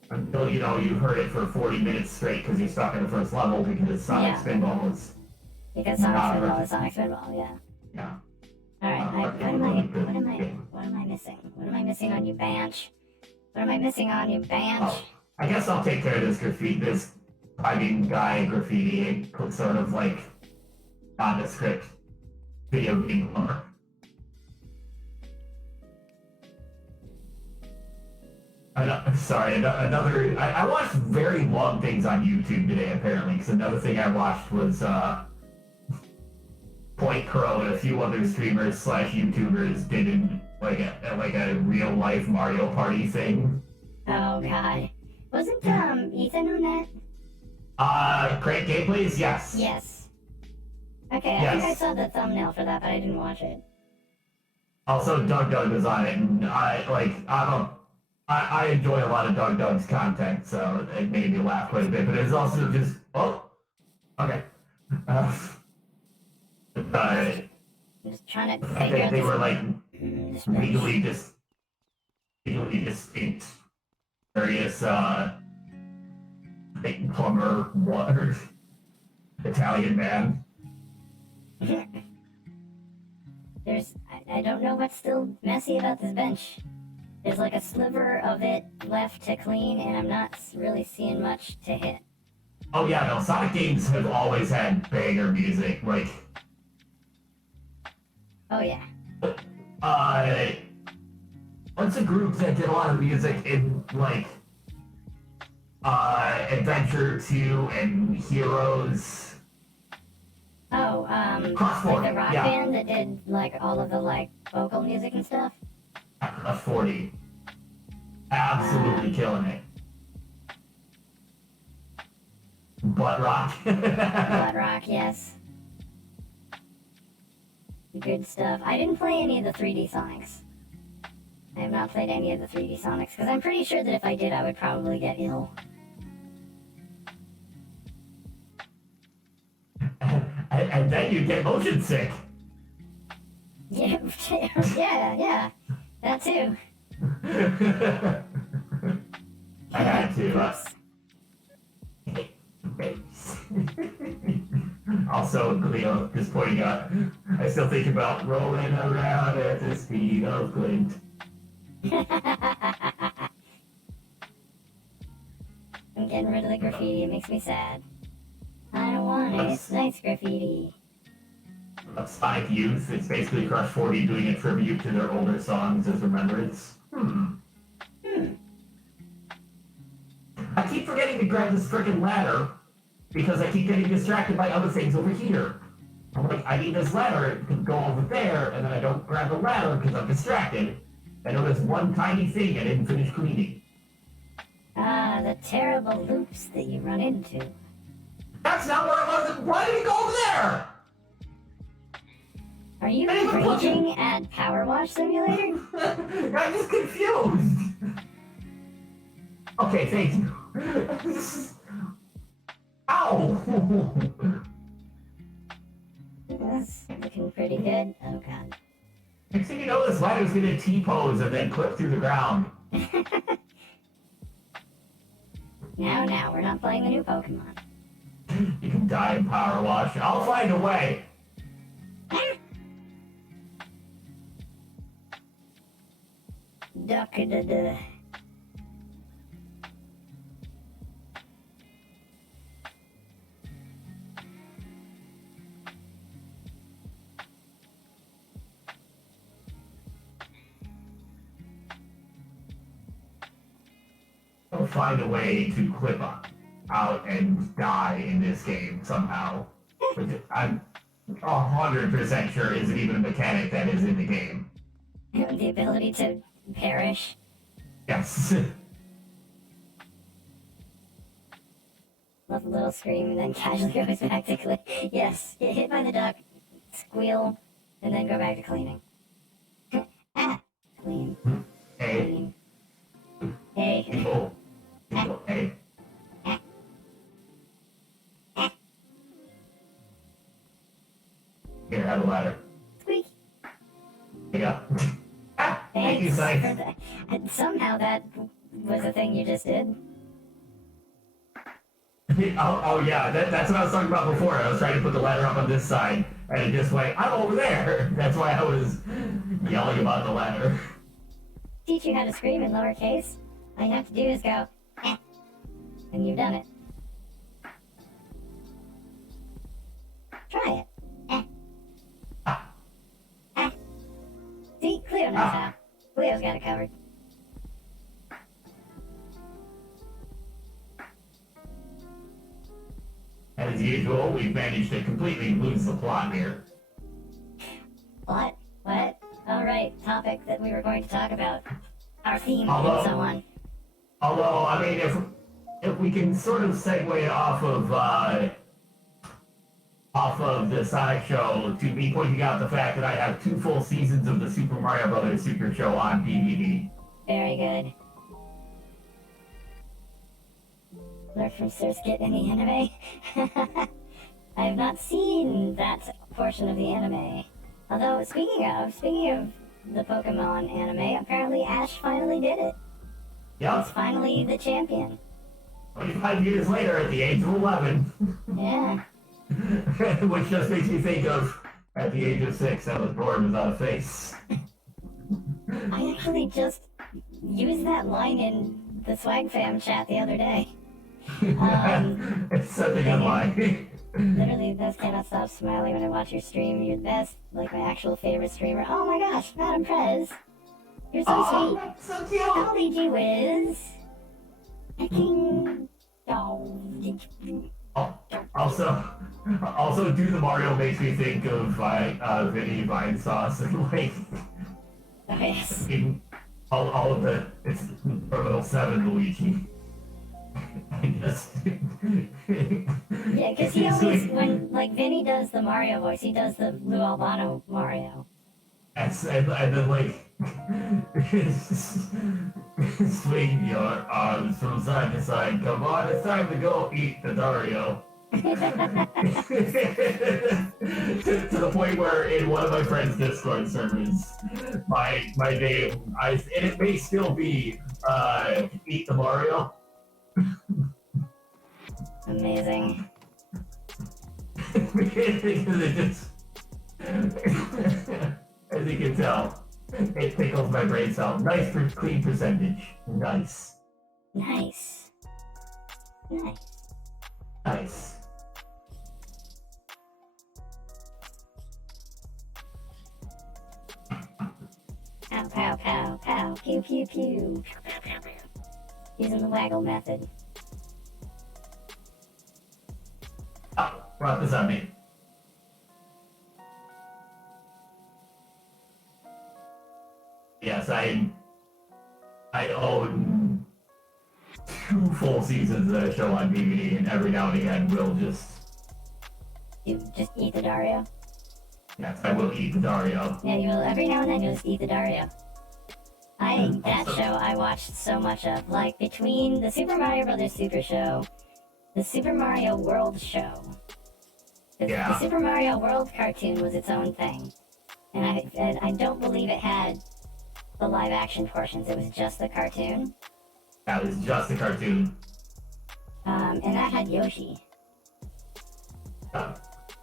Until you've heard it for 40 minutes straight because you're stuck in the first level because Sonic Spinball is. because Sonic Spinball is Sonic Spinball. Yeah. Yeah. All right. What am I missing? What am I missing on you, Banch? What am I missing on you, Banch? Oh, I guess I'll take care of this fighting guy graffiti, sort of like nondescript video game lore. Sorry, another. I watched very long things on YouTube today, apparently, because another thing I watched was Point Crow and a few other streamers / YouTubers did like a real life Mario Party thing. Oh God, wasn't Ethan on that? Great gameplays, yes. Yes. Okay, I Yes. think I saw the thumbnail for that, but I didn't watch it. Also, Doug was on it, and I enjoy a lot of Doug's content, so it made me laugh quite a bit. But it's also just okay. I'm just trying to figure out They this. were like this legally distinct, various big plumber, water, Italian man. I don't know what's still messy about this bench. There's like a sliver of it left to clean, and I'm not really seeing much to hit. Oh yeah, no, Sonic games have always had banger music, like. Oh yeah. What's a group that did a lot of music in like Adventure 2 and Heroes? Oh, Cross-40, like the rock yeah. band that did like all of the vocal music and stuff. A 40. Absolutely killing it. Butt rock. Blood rock, yes. Good stuff. I didn't play any of the 3D Sonics. I have not played any of the 3D Sonics, because I'm pretty sure that if I did, I would probably get ill. and then you get motion sick. Yeah, yeah. That too. I had to. Also, Cleo, just pointing out, I still think about rolling around at the speed of Glint. I'm getting rid of the graffiti. It makes me sad. I don't want it. It's nice graffiti. Sonic Youth, it's basically Crush 40 doing a tribute to their older songs as remembrance. I keep forgetting to grab this frickin' ladder because I keep getting distracted by other things over here. I'm like, I need this ladder to go over there, and then I don't grab the ladder because I'm distracted. I know there's one tiny thing I didn't finish cleaning. Ah, the terrible loops that you run into. That's not where I was. Why did he go over there? Are you raging at Power Wash Simulator? I'm just confused. Okay, thank you. Ow! That's looking pretty good. Oh god. Next thing you know, this ladder's gonna T-pose and then clip through the ground. Now, we're not playing the new Pokemon. You can die in Power Wash. I'll find a way. Duck-a-da-da. find a way to clip out and die in this game somehow. Which I'm 100% sure isn't even a mechanic that is in the game. The ability to perish. Yes. Love a little scream and then casually goes back to clean. Yes, get hit by the duck, squeal, and then go back to cleaning. Ah, clean. Hey. Clean. Hey. People. Hey. Here, have a ladder. Squeak. Here you go. Thank you, Thanks Scythe. for that. And somehow that was a thing you just did. Oh yeah, that's what I was talking about before. I was trying to put the ladder up on this side, and it just went, I'm over there! That's why I was yelling about the ladder. Teach you how to scream in lowercase. All you have to do is go, eh, and you've done it. Try it. Eh. Eh. See, Cleo knows how. Cleo's got it covered. As usual, we've managed to completely lose the plot here. What? What? Alright, topic that we were going to talk about. Our theme Although- and so on. Although, I mean, if we can sort of segue off of the Sonic show to me pointing out the fact that I have 2 full seasons of the Super Mario Brothers Super Show on DVD. Very good. Learn from Sir Skit in the anime. I have not seen that portion of the anime. Although, speaking of the Pokemon anime, apparently Ash finally did it. He's Yep, finally the champion. 25 years later at the age of 11. Yeah. Which just makes me think of, at the age of 6, I was born without a face. I actually just used that line in the Swag Fam chat the other day. It's such a good line. Literally, those cannot stop smiling when I watch your stream. You're the best. Like my actual favorite streamer. Oh my gosh, Madam Prez. You're so sweet. That's so cute. How did you whiz? King. Oh. Also, Do the Mario makes me think of Vinny Vine Sauce and like Oh, yes. all of the it's Terminal 7 Luigi. I just Yeah, because he always, when, like, Vinny does the Mario voice, he does the Lou Albano Mario. yes, and then like swing your arms from side to side. Come on, it's time to go eat the Dario. to the point where in one of my friend's Discord servers, my name, and it may still be Eat the Mario. Amazing. Because it just, as you can tell, it tickles my brain cell. Nice for clean percentage. Nice. Nice. Nice. Nice. Pow, pow, pow, pow, pew, pew, pew. Using the waggle method. Oh, brought this on me. Yes, I own 2 full seasons of that show on DVD, and every now and again will just, You just eat the Dario. yes, I will eat the Dario. Yeah, you will. Every now and then you'll just eat the Dario. That show I watched so much of. Like, between the Super Mario Brothers Super Show, the Super Mario World Show. The Super Mario World cartoon was its own thing. And I don't believe it had the live action portions. It was just the cartoon. That was just a cartoon. And that had Yoshi.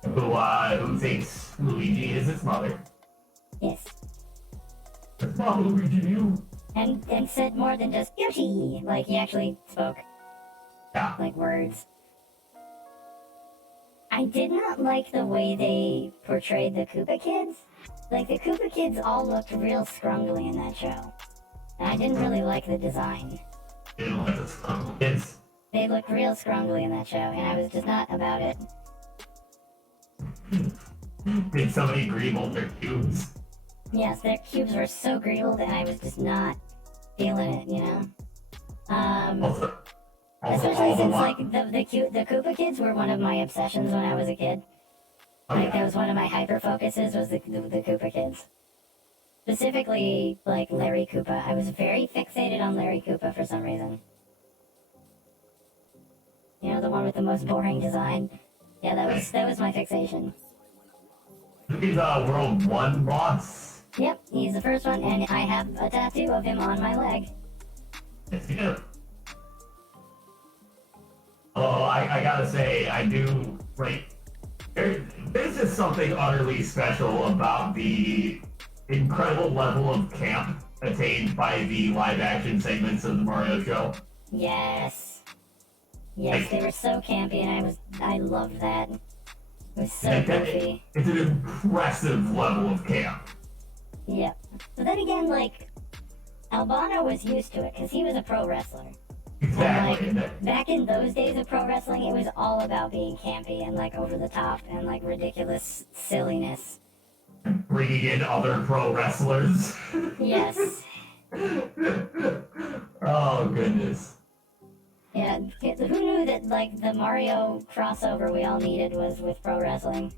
Who thinks Luigi is its mother. Yes. Oh, Luigi, you. And said more than just Yoshi. Like, he actually spoke, Yeah. like, words. I did not like the way they portrayed the Koopa Kids. Like, the Koopa Kids all looked real scrungly in that show. And I didn't really like the design. didn't let us kids. They looked real scrungly in that show, and I was just not about it. Did somebody greeble their cubes? Yes, their cubes were so greedled, and I was just not feeling it, you know? Also, Especially since, like, the Koopa kids were one of my obsessions when I was a kid. Like, that was one of my hyper focuses was the Koopa kids. Specifically, like, Larry Koopa. I was very fixated on Larry Koopa for some reason. You know, the one with the most boring design. Yeah, that was my fixation. He's a World 1 boss. Yep, he's the first one, and I have a tattoo of him on my leg. Yes, you do. Oh, I gotta say, I do, like, there's just something utterly special about the incredible level of camp attained by the live-action segments of the Mario show. Yes. Yes, they were so campy, and I loved that. It was so goofy. It's an impressive level of camp. Yep. But then again, like, Albano was used to it, because he was a pro wrestler. Exactly. And, like, back in those days of pro wrestling, it was all about being campy and, like, over the top and, like, ridiculous silliness. Bringing in other pro wrestlers. Yes. Oh, goodness. Yeah, who knew that, like, the Mario crossover we all needed was with pro wrestling?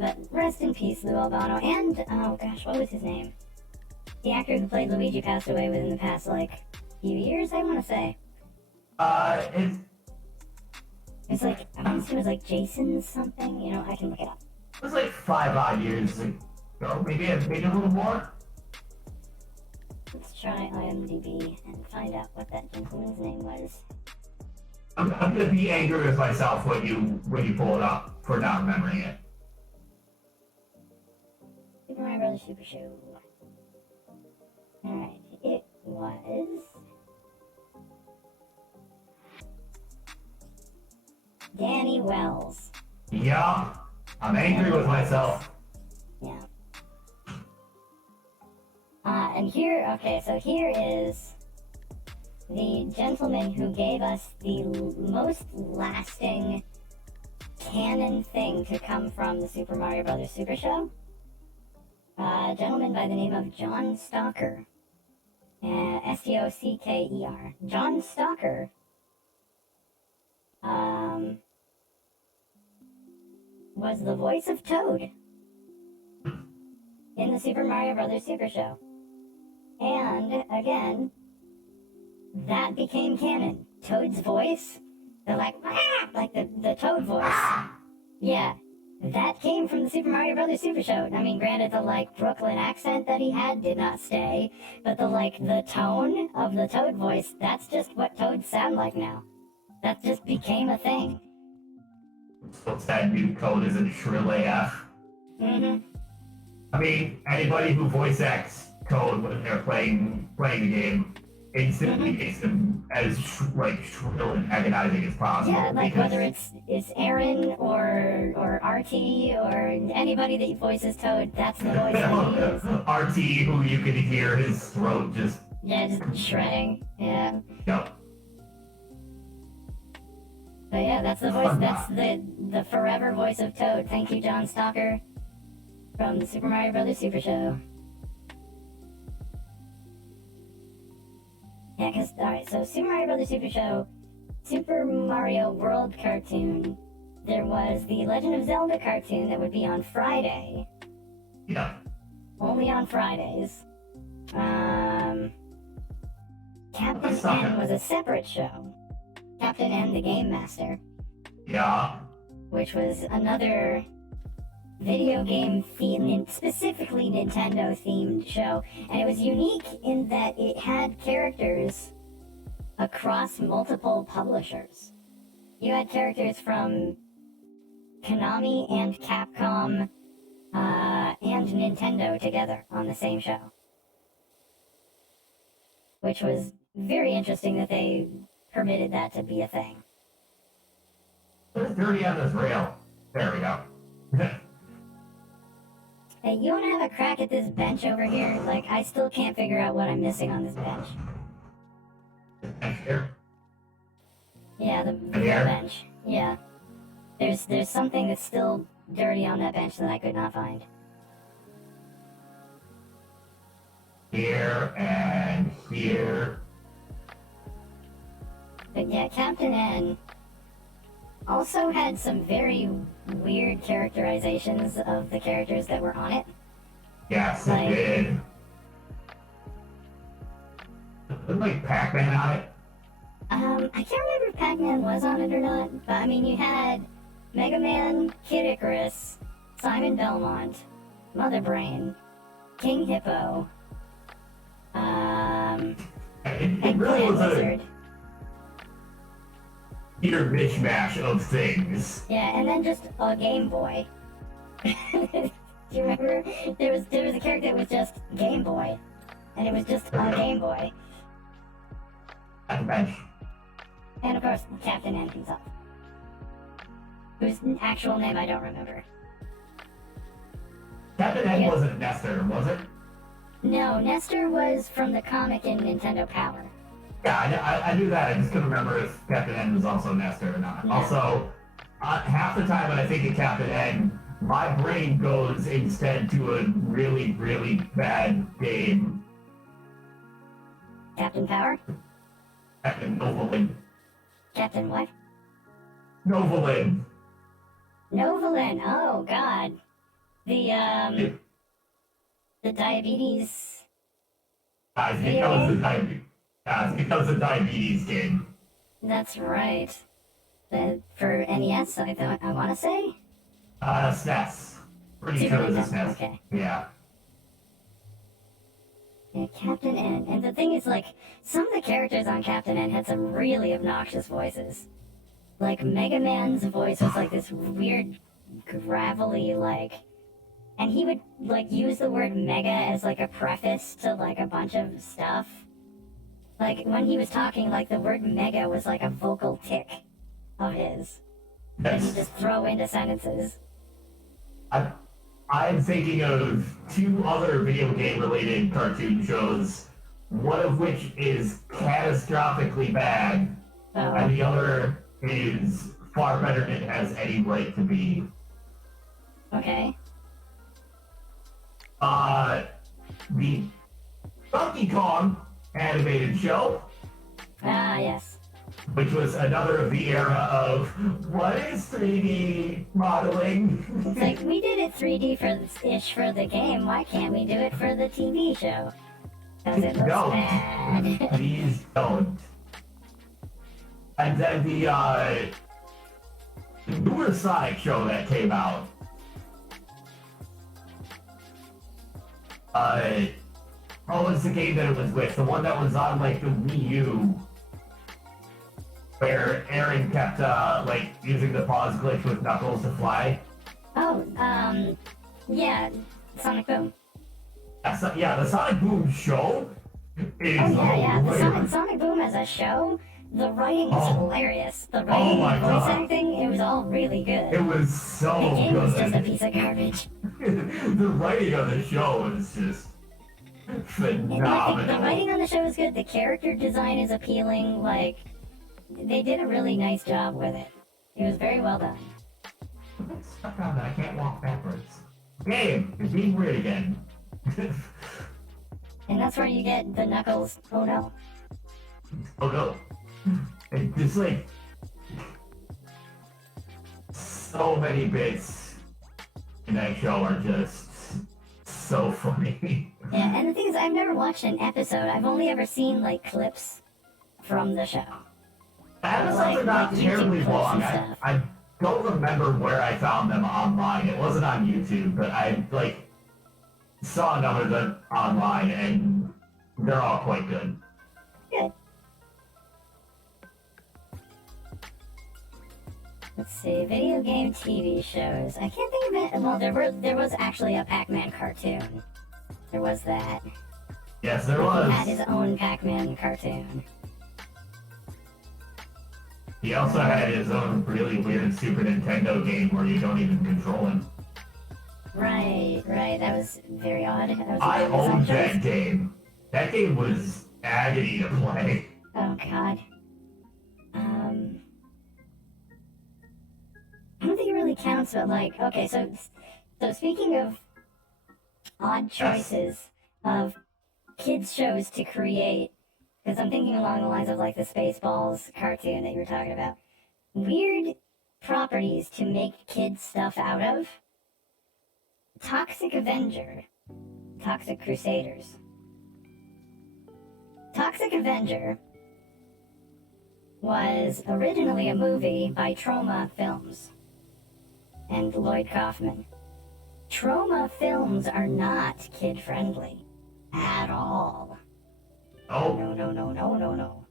But rest in peace, Lou Albano, and, oh gosh, what was his name? The actor who played Luigi passed away within the past, like, few years, I want to say. It's like, I want to say it was like Jason something, you know, I can look it up. It was like 5 odd years ago, maybe a little more. Let's try IMDb and find out what that gentleman's name was. I'm gonna be angry with myself when you pull it up for not remembering it. Super Mario Brothers Super Show. Alright, it was... Danny Wells. Yeah, I'm angry with myself. Yeah. And here, okay, so here is the gentleman who gave us the most lasting canon thing to come from the Super Mario Brothers Super Show. A gentleman by the name of John Stalker. Stocker. John Stalker. Was the voice of Toad in the Super Mario Brothers Super Show. And, again, that became canon. Toad's voice, the like the Toad voice. Yeah, that came from the Super Mario Brothers Super Show. I mean, granted, the, like, Brooklyn accent that he had did not stay, but the tone of the Toad voice, that's just what Toads sound like now. That just became a thing. So sad new code isn't shrill AF. Mm-hmm. I mean, anybody who voice acts code when they're playing the game instantly makes them as shrill and agonizing as possible. Yeah, like whether it's Aaron or RT or anybody that voices Toad, that's the voice that he uses. RT, who you can hear his throat just shredding. Yeah. Yep. But yeah, that's the voice. That's the forever voice of Toad. Thank you, John Stalker, from the Super Mario Brothers Super Show. Yeah, alright, so Super Mario Brothers Super Show, Super Mario World cartoon. There was the Legend of Zelda cartoon that would be on Friday. Yeah. Only on Fridays. Captain N was a separate show. Captain N, the Game Master. Yeah. Which was another video game themed, specifically Nintendo themed show. And it was unique in that it had characters across multiple publishers. You had characters from Konami and Capcom and Nintendo together on the same show. Which was very interesting that they permitted that to be a thing. It's dirty on this rail. There we go. Hey, you wanna have a crack at this bench over here? Like, I still can't figure out what I'm missing on this bench. Here. Yeah, the Here? bench. Yeah. There's something that's still dirty on that bench that I could not find. Here and here. But yeah, Captain N also had some very weird characterizations of the characters that were on it. Yes, Like- it did. Wasn't like Pac-Man on it? I can't remember if Pac-Man was on it or not, but I mean, you had Mega Man, Kid Icarus, Simon Belmont, Mother Brain, King Hippo, It and really Clan was a Lizard. weird mishmash of things. Yeah, and then just a Game Boy. Do you remember? There was a character that was just Game Boy, and it was just a Game Boy. At the bench. And of course, Captain N himself, whose actual name I don't remember. Captain N Yeah. wasn't Nestor, was it? No, Nestor was from the comic in Nintendo Power. Yeah, I knew that. I just couldn't remember if Captain N was also Nestor or not. Yeah. Also, half the time when I think of Captain N, my brain goes instead to a really, really bad game. Captain Power? Captain Novolin. Captain what? Novolin. Novolin. Oh God. The diabetes. Guys, because the diabetes. Guys, because the diabetes game. That's right. For NES, I want to say. SNES. Pretty sure it was a SNES. Okay. Yeah. Yeah, Captain N. And the thing is, like, some of the characters on Captain N had some really obnoxious voices. Like, Mega Man's voice was like this weird, gravelly, like... And he would, like, use the word mega as, like, a preface to, like, a bunch of stuff. Like, when he was talking, like, the word mega was like a vocal tick of his that he'd Yes. just throw into sentences. I'm thinking of two other video game related cartoon shows, one of which is catastrophically bad, and the other is far better than it has any right to be. Okay. The Donkey Kong animated show, Ah, yes. which was another of the era of what is 3D modeling? It's like, we did it 3D ish for the game, why can't we do it for the TV show? Because it looks bad. Please don't. And then the newer Sonic show that came out. What was the game that it was with? The one that was on like the Wii U, where Aaron kept like using the pause glitch with Knuckles to fly. Oh, yeah, Sonic Boom. Yeah, the Sonic Boom show is Oh, yeah, the hilarious. Sonic Boom as a show, the writing was Oh. hilarious. The writing my and voice God. acting, it was all really good. It was The so game was just a good. piece of garbage. The writing of the show is just The phenomenal. writing on the show is good, the character design is appealing, like, they did a really nice job with it. It was very well done. I'm stuck on that. I can't walk backwards. Game, you're being weird again. And that's where you get the Knuckles, oh no. Oh no. It's just like so many bits in that show are just so funny. Yeah, and the thing is, I've never watched an episode, I've only ever seen, like, clips from the show. The episodes are not like YouTube terribly clips long. and stuff. I don't remember where I found them online. It wasn't on YouTube, but I like saw a number of them online, and they're all quite good. Good. Let's see, video game TV shows. I can't think of it. Well, there was actually a Pac-Man cartoon. There was that. Yes, there He had was. his own Pac-Man cartoon. He also had his own really weird Super Nintendo game where you don't even control him. Right. That was very odd. That was a I good design owned choice. that game. That game was agony to play. Oh god. I don't think it really counts, but like, okay, so speaking of odd choices of kids shows to create, because I'm thinking along the lines of like the Spaceballs cartoon that you were talking about. Weird properties to make kids stuff out of. Toxic Avenger. Toxic Crusaders. Toxic Avenger was originally a movie by Troma Films and Lloyd Kaufman. Troma Films are not kid-friendly at all. Oh, No.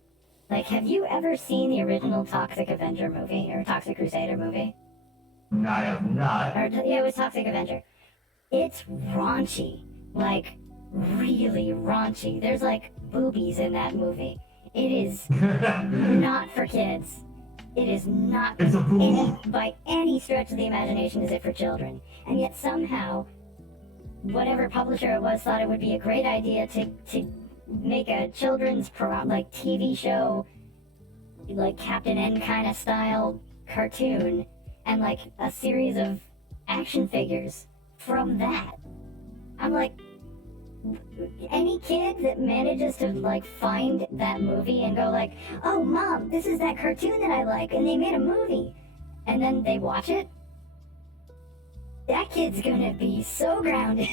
Like, have you ever seen the original Toxic Avenger movie, or Toxic Crusader movie? I have not. Yeah, it was Toxic Avenger. It's raunchy. Like, really raunchy. There's, like, boobies in that movie. It is not for kids. It is not, It's a boob. by any stretch of the imagination, is it for children. And yet somehow, whatever publisher it was thought it would be a great idea to make a children's TV show, like Captain N kind of style cartoon, and like a series of action figures from that. I'm like, any kid that manages to like find that movie and go like, oh mom, this is that cartoon that I like and they made a movie, and then they watch it, that kid's gonna be so grounded.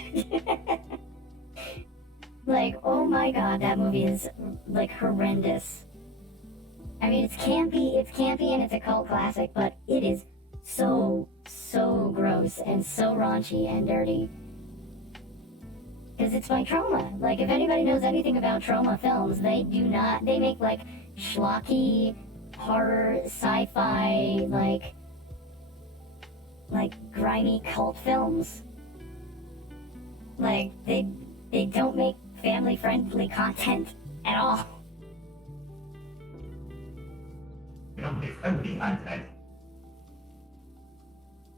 Like, oh my god, that movie is like horrendous. I mean, it's campy and it's a cult classic, but it is so gross and so raunchy and dirty. Because it's by Troma. Like, if anybody knows anything about Troma Films, they make like schlocky, horror, sci-fi, like grimy cult films. Like, they don't make family-friendly content at all. Family-friendly content.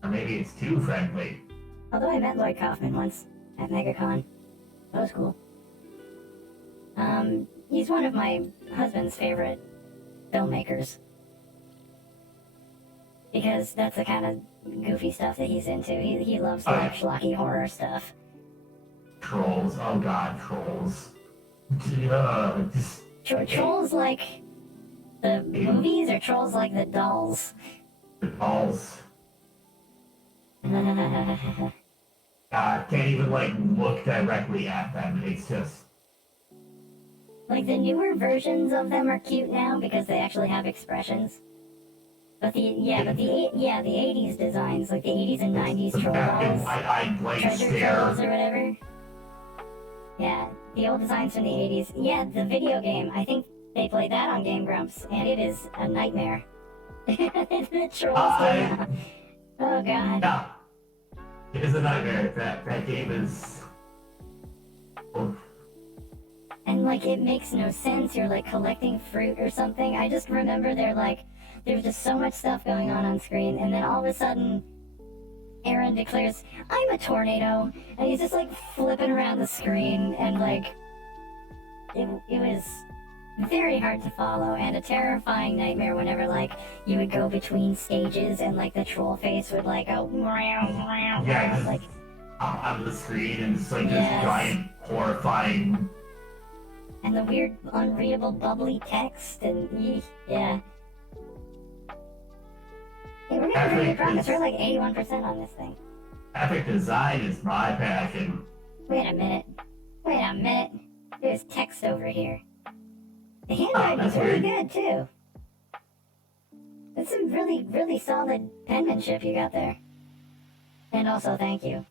Or maybe it's too friendly. Although I met Lloyd Kaufman once at MegaCon. That was cool. He's one of my husband's favorite filmmakers. Because that's the kind of goofy stuff that he's into. He loves like schlocky horror stuff. Trolls. Oh god, trolls. Yeah, just... Trolls like the movies, or trolls like the dolls? The dolls. Can't even like look directly at them. It's just like the newer versions of them are cute now because they actually have expressions. But the 80s designs, like the 80s and 90s troll dolls, treasure trolls or whatever. Yeah, the old designs from the 80s. Yeah, the video game. I think they played that on Game Grumps, and it is a nightmare. The trolls game. Oh god. Yeah. It is a nightmare. That game is... Oof. And like it makes no sense. You're like collecting fruit or something. I just remember there's just so much stuff going on screen, and then all of a sudden Aaron declares, I'm a tornado, and he's just like flipping around the screen, and like it was very hard to follow and a terrifying nightmare whenever like you would go between stages and like the troll face would like go yeah, like on the screen, and it's like this giant horrifying, and the weird unreadable bubbly text, and yeah. Hey, we're gonna really progress. We're like 81% on this thing. Epic design is my passion. Wait a minute. There's text over here. The handwriting's really good too. That's some really, really solid penmanship you got there. And also, thank you.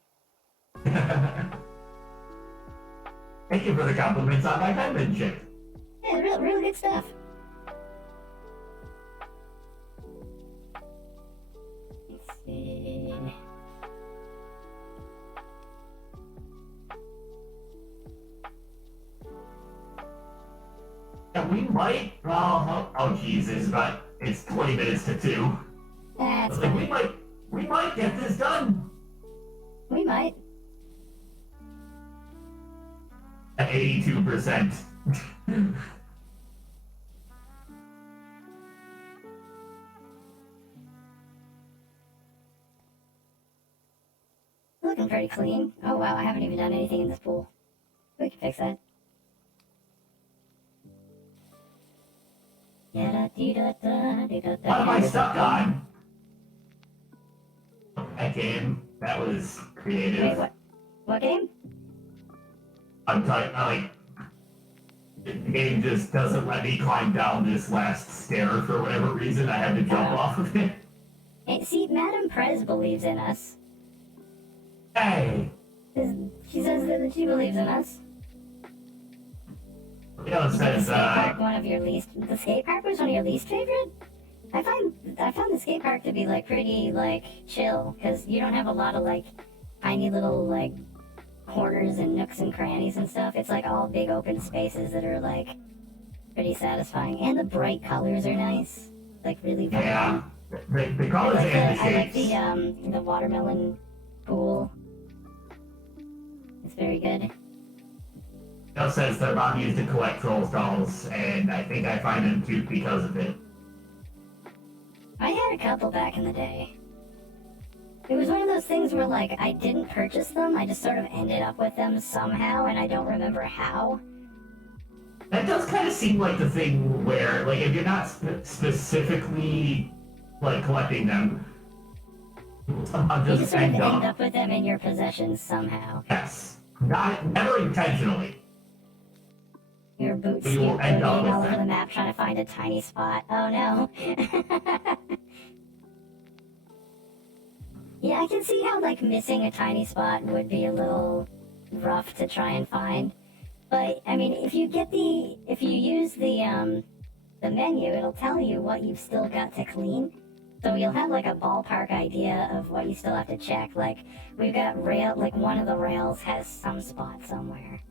Thank you for the compliments on my penmanship. Yeah, really good stuff. Let's see. Yeah, we might. Oh, Jesus! But it's 20 minutes to 2. That's like we might get this done. We might. At 82%. Looking pretty clean. Oh wow, I haven't even done anything in this pool. We can fix that. What am I stuck on? That game. That was creative. Wait, what? What game? I'm talking, like, the game just doesn't let me climb down this last stair for whatever reason. I had to jump off of it. Hey, see, Madame Prez believes in us. Hey! She says that she believes in us. You know, it The says, skate park one of your least. The skate park was one of your least favorite. I found the skate park to be like pretty like chill because you don't have a lot of like tiny little like corners and nooks and crannies and stuff. It's like all big open spaces that are like pretty satisfying, and the bright colors are nice, like really vibrant. yeah. The colors and the I like shapes. the watermelon pool. It's very good. It says their mom used to collect Trolls dolls, and I think I find them cute because of it. I had a couple back in the day. It was one of those things where, like, I didn't purchase them, I just sort of ended up with them somehow, and I don't remember how. That does kind of seem like the thing where, like, if you're not specifically, like, collecting them, somehow You just just sort of end end up. up with them in your possession somehow. Yes. Never intentionally. Your boots You will keep end up rotating with all over them. the map trying to find a tiny spot. Oh no. Yeah, I can see how, like, missing a tiny spot would be a little rough to try and find. But, I mean, if you use the menu, it'll tell you what you've still got to clean. So you'll have, like, a ballpark idea of what you still have to check. Like, we've got one of the rails has some spot somewhere.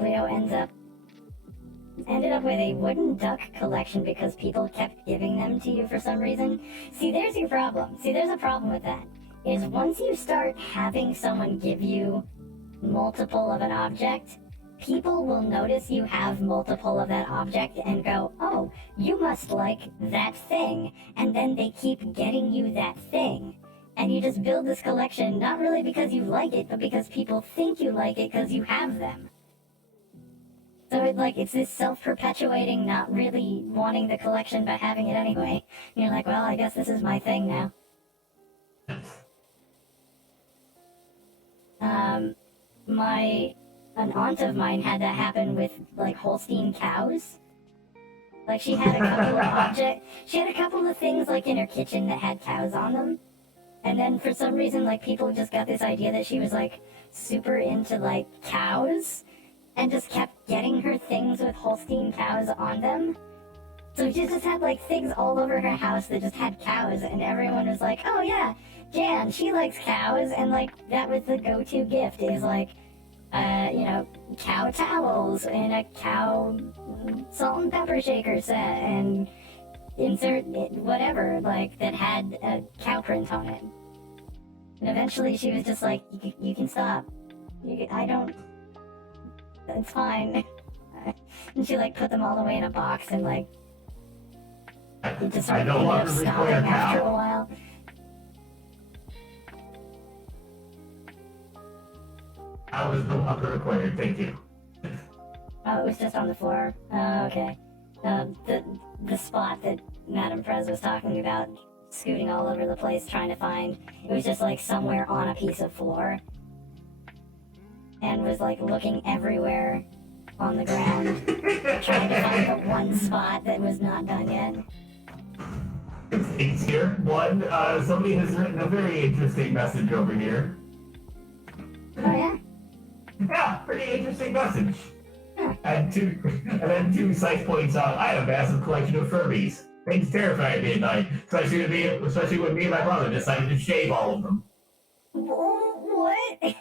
Leo ended up with a wooden duck collection because people kept giving them to you for some reason. See, there's your problem. See, there's a problem with that. Is once you start having someone give you multiple of an object, people will notice you have multiple of that object and go, oh, you must like that thing. And then they keep getting you that thing. And you just build this collection not really because you like it, but because people think you like it because you have them. So it's this self-perpetuating, not really wanting the collection but having it anyway. And you're like, well, I guess this is my thing now. An aunt of mine had that happen with, like, Holstein cows. Like, she had a couple of things, like, in her kitchen that had cows on them. And then for some reason, like, people just got this idea that she was, like, super into, like, cows. And just kept getting her things with Holstein cows on them. So she just had, like, things all over her house that just had cows, and everyone was like, oh yeah, Jan, she likes cows, and, like, that was the go-to gift, is, like, cow towels, and a cow salt and pepper shaker set, and insert whatever, like, that had a cow print on it. And eventually she was just like, you can stop. It's fine. And she, like, put them all away in a box and, like, it just sort of ended up stopping after a while. I was no longer required, thank you. Oh, it was just on the floor. Oh, okay. The spot that Madame Prez was talking about, scooting all over the place trying to find, it was just, like, somewhere on a piece of floor. And was, like, looking everywhere on the ground, trying to find the one spot that was not done yet. It's here. One, somebody has written a very interesting message over here. Oh, yeah? Yeah, pretty interesting message. Huh. And then two Scythe points out, I have a massive collection of Furbies. Things terrified me at night, especially when me and my brother decided to shave all of them. What? What?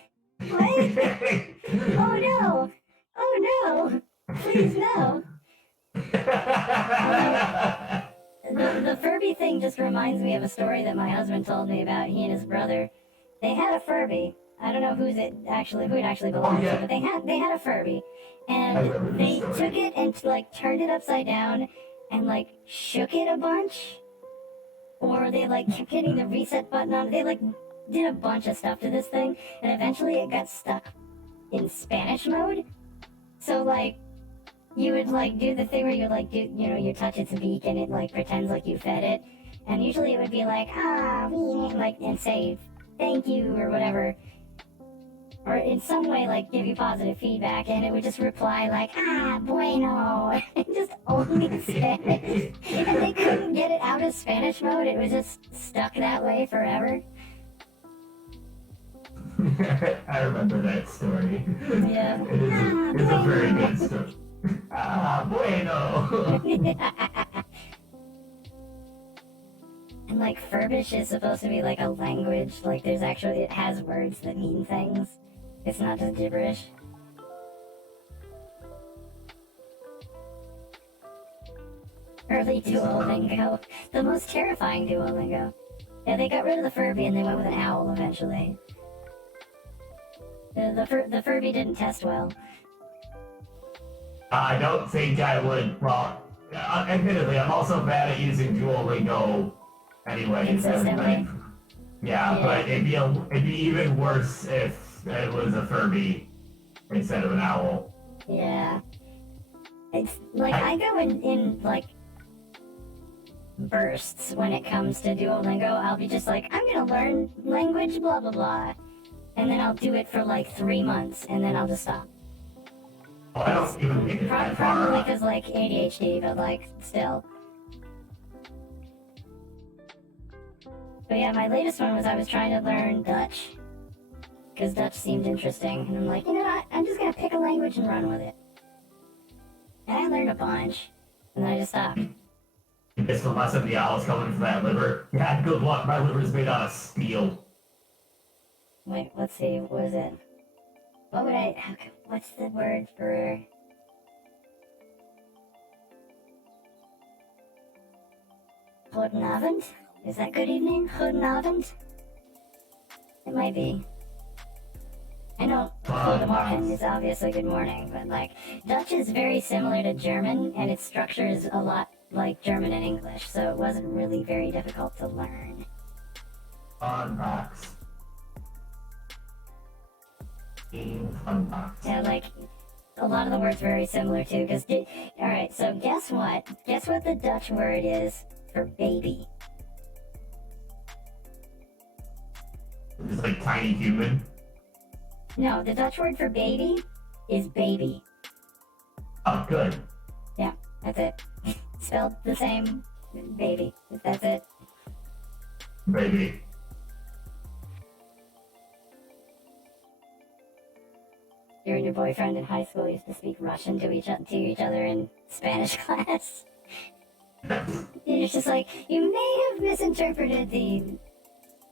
Oh no! Oh no! Please no! The Furby thing just reminds me of a story that my husband told me about. He and his brother, they had a Furby. I don't know who it actually belonged to, but they had a Furby, and they took it and like turned it upside down, and like shook it a bunch, or they like kept hitting the reset button on it. They like did a bunch of stuff to this thing, and eventually it got stuck in Spanish mode. So like you would like do the thing where you like do, you know, you touch its beak and it like pretends like you fed it, and usually it would be like like and say thank you or whatever, or in some way like give you positive feedback, and it would just reply like bueno, just only Spanish, and they couldn't get it out of Spanish mode. It was just stuck that way forever. I remember that story. Yeah. It's a very good story. Bueno. And like Furbish is supposed to be like a language, like there's actually, it has words that mean things. It's not just gibberish. Early Duolingo. The most terrifying Duolingo. Yeah, they got rid of the Furby and they went with an owl eventually. The Furby didn't test well. I don't think I would. Well, admittedly, I'm also bad at using Duolingo anyways. Consistently. Yeah, Yeah. but it'd be even worse if it was a Furby instead of an owl. Yeah. It's like I go in like bursts when it comes to Duolingo. I'll be just like, I'm gonna learn language, blah blah blah. And then I'll do it for like 3 months and then I'll just stop. Well, I don't even think it's that far. Probably because like ADHD, but like still. But yeah, my latest one was I was trying to learn Dutch. Because Dutch seemed interesting. And I'm like, you know what? I'm just gonna pick a language and run with it. And I learned a bunch. And then I just stopped. You missed the lesson, the owl's coming for that liver. Yeah, good luck, my liver's made out of steel. Wait, let's see, what is it? What would what's the word for... Goedenavond? Is that good evening? Goedenavond? It might be. I know Goedemorgen is obviously good morning, but like, Dutch is very similar to German, and its structure is a lot like German and English, so it wasn't really very difficult to learn. Unbox. Unbox. Yeah, like, a lot of the words are very similar too, because, alright, so guess what? Guess what the Dutch word is for baby? It's like tiny human. No, the Dutch word for baby is baby. Oh, good. Yeah, that's it. Spelled the same, baby. That's it. Baby. You and your boyfriend in high school used to speak Russian to each other in Spanish class. It's just like, you may have misinterpreted the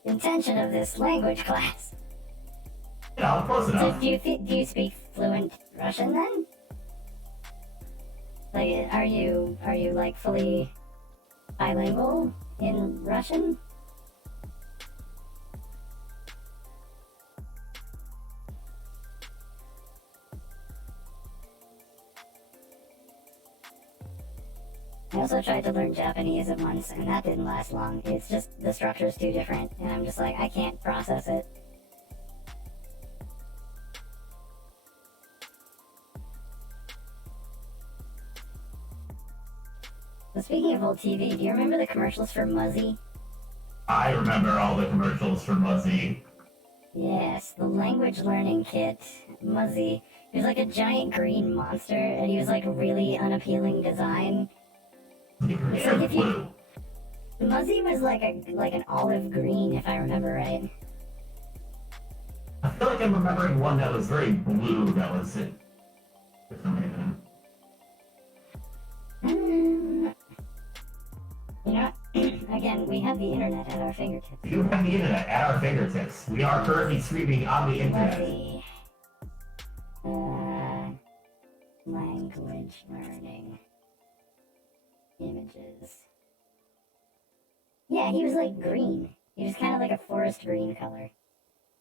intention of this language class. Yeah, close So enough. do you speak fluent Russian then? Like, are you like fully bilingual in Russian? I also tried to learn Japanese at once, and that didn't last long. It's just, the structure's too different, and I'm just like, I can't process it. So speaking of old TV, do you remember the commercials for Muzzy? I remember all the commercials for Muzzy. Yes, the language learning kit, Muzzy. He was like a giant green monster, and he was like really unappealing design. It's like if you, Muzzy was like an olive green, if I remember right. I feel like I'm remembering one that was very blue that was it. For some reason. You know, again, we have the internet at our fingertips. We do have the internet at our fingertips. We are currently streaming on the internet. Muzzy. Language learning. Images. Yeah, he was like green. He was kind of like a forest green color.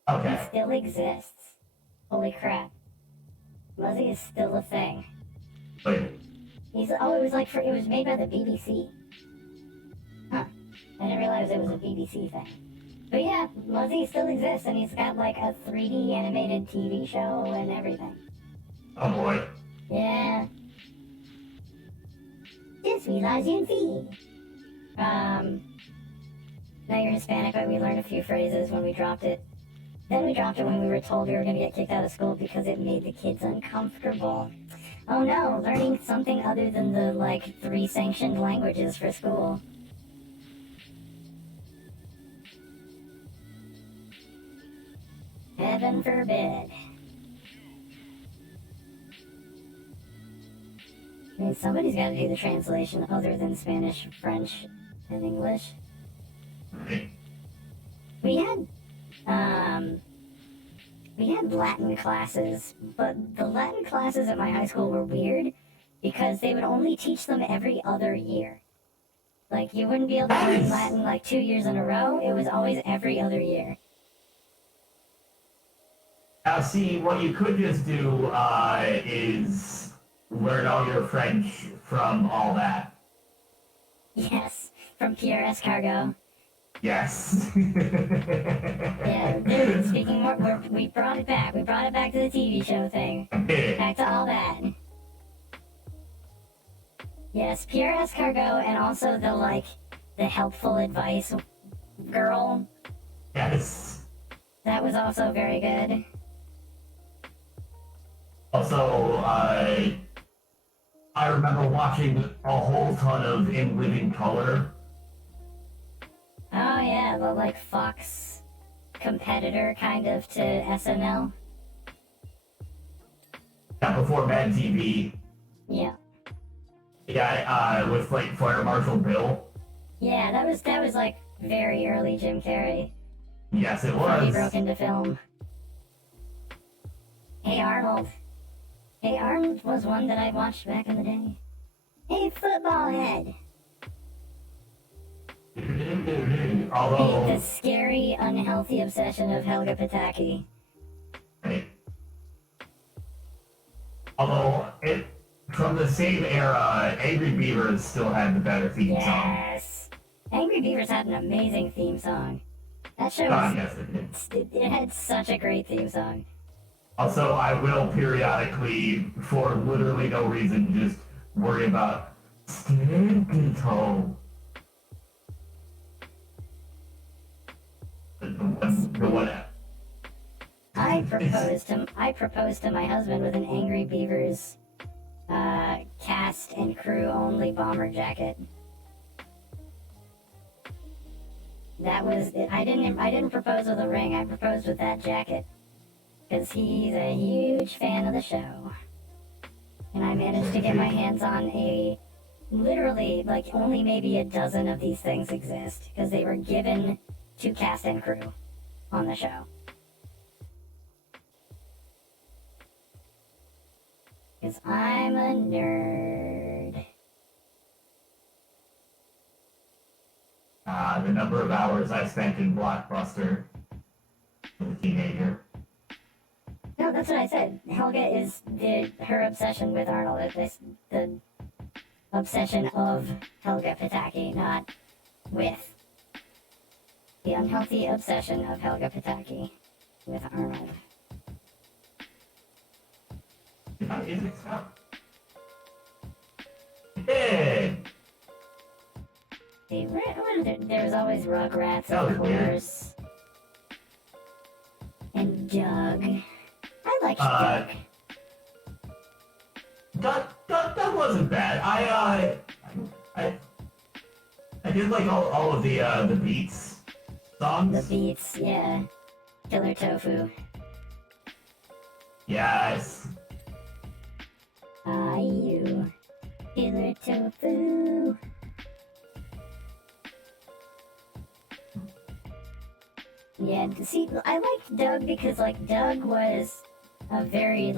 He Okay. still exists. Holy crap. Muzzy is still a thing. Wait. It was like it was made by the BBC. Huh. I didn't realize it was a BBC thing. But yeah, Muzzy still exists, and he's got like a 3D animated TV show and everything. Oh boy. Yeah. This we IanKeith. Now you're Hispanic, but we learned a few phrases when we dropped it. Then we dropped it when we were told we were going to get kicked out of school because it made the kids uncomfortable. Oh no, learning something other than the, 3 sanctioned languages for school. Heaven forbid. I mean, somebody's got to do the translation other than Spanish, French, and English. We had Latin classes, but the Latin classes at my high school were weird because they would only teach them every other year. Like, you wouldn't be able to learn Latin 2 years in a row. It was always every other year. Now, see, what you could just do is learn all your French from all that. Yes, from PRS Cargo. Yes. Yeah, dude, speaking more, we brought it back. We brought it back to the TV show thing. Back to all that. Yes, PRS Cargo, and also the helpful advice girl. Yes. That was also very good. Also, I remember watching a whole ton of In Living Color. Oh yeah, the Fox competitor kind of to SNL. Yeah, before Mad TV. Yeah. Yeah, with Fire Marshal Bill. Yeah, that was very early Jim Carrey. Yes, it Before he was. broke into film. Hey Arnold. Hey Arnold was one that I watched back in the day. Hey Football Head. Although, The scary, unhealthy obsession of Helga Pataki. From the same era, Angry Beavers still had the better theme song. Yes! Angry Beavers had an amazing theme song. That show was, Yes, it did. it had such a great theme song. Also, I will periodically, for literally no reason, just worry about Skeleton. The one. I proposed to my husband with an Angry Beavers cast and crew only bomber jacket. That was it. I didn't propose with a ring. I proposed with that jacket because he's a huge fan of the show, and I managed to get my hands on literally only maybe a dozen of these things exist because they were given to cast and crew on the show. Because I'm a nerd. The number of hours I spent in Blockbuster as a teenager. No, that's what I said. Helga is her obsession with Arnold. The obsession of Helga Pataki, not with. The unhealthy obsession of Helga Pataki with Arnold. Is it stop? Yeah. There was always Rugrats, That was of weird. course. And Doug. I liked Doug. That wasn't bad. I did like all of the Beats songs. The Beats, yeah. Killer Tofu. Yes. You. Killer Tofu. Yeah, see, I liked Doug because, Doug was a very,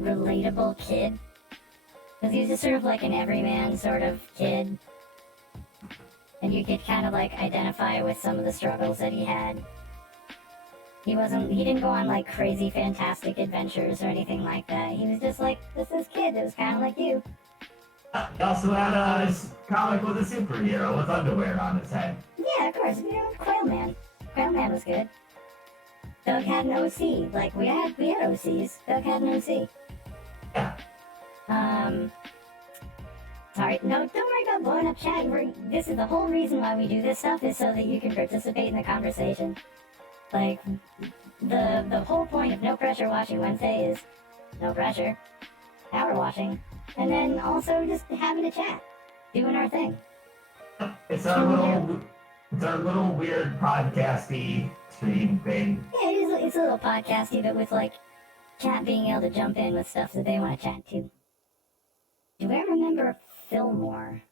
relatable kid. Because he was just sort of an everyman sort of kid. and you could kind of like identify with some of the struggles that he had. He didn't go on like crazy fantastic adventures or anything like that. He was just like this kid that was kind of like you. He also had a comic with a superhero with underwear on his head. Yeah, of course. Quail Man. Quail Man was good. Doug had an OC. Like we had OCs. Doug had an OC. Yeah. Sorry, no, don't worry about blowing up chat. This is the whole reason why we do this stuff is so that you can participate in the conversation. Like, the whole point of No Pressure Watching Wednesday is no pressure, hour watching, and then also just having a chat, doing our thing. It's our little weird podcasty stream thing. Yeah, it's a little podcasty, but with like chat being able to jump in with stuff that they want to chat to. Do I remember Fillmore?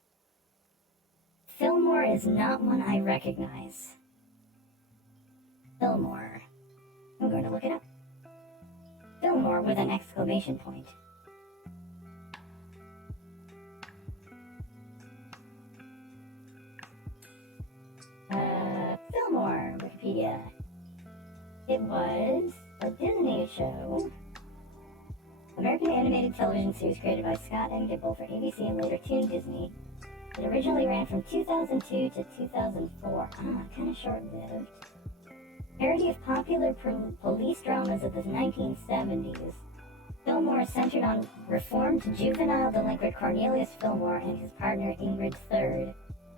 Fillmore is not one I recognize. Fillmore. I'm going to look it up. Fillmore with an exclamation point. Fillmore, Wikipedia. It was a Disney show. American animated television series created by Scott and Gibble for ABC and later Toon Disney. It originally ran from 2002 to 2004. Kind of short-lived. Parody of popular police dramas of the 1970s. Fillmore centered on reformed juvenile delinquent Cornelius Fillmore and his partner Ingrid Third,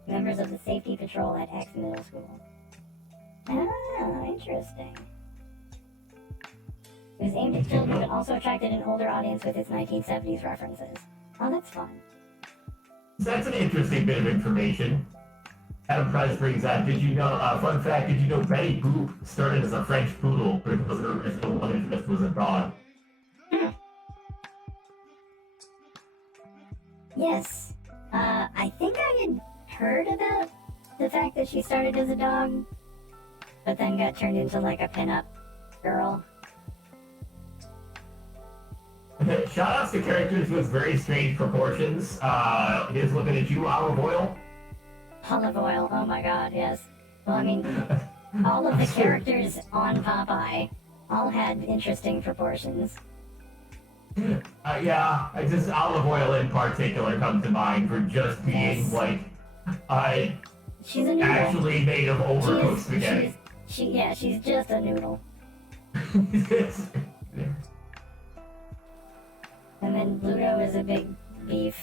members of the Safety Patrol at X Middle School. Interesting. It was aimed at children, but also attracted an older audience with its 1970s references. Oh, that's fun. That's an interesting bit of information. Adam Price brings that. Did you know, fun fact, did you know Betty Boop started as a French poodle, but it was her original one interest was a dog? Yes. I think I had heard about the fact that she started as a dog, but then got turned into like a pinup girl. Shoutouts to characters with very strange proportions. Here's looking at you, Olive Oil. Olive Oil, oh my god, yes. Well, I mean, all of the characters on Popeye all had interesting proportions. Yeah, Olive Oil in particular comes to mind for just being like, she's a noodle. Actually made of overcooked spaghetti. She's just a noodle. And then Pluto is a big beef.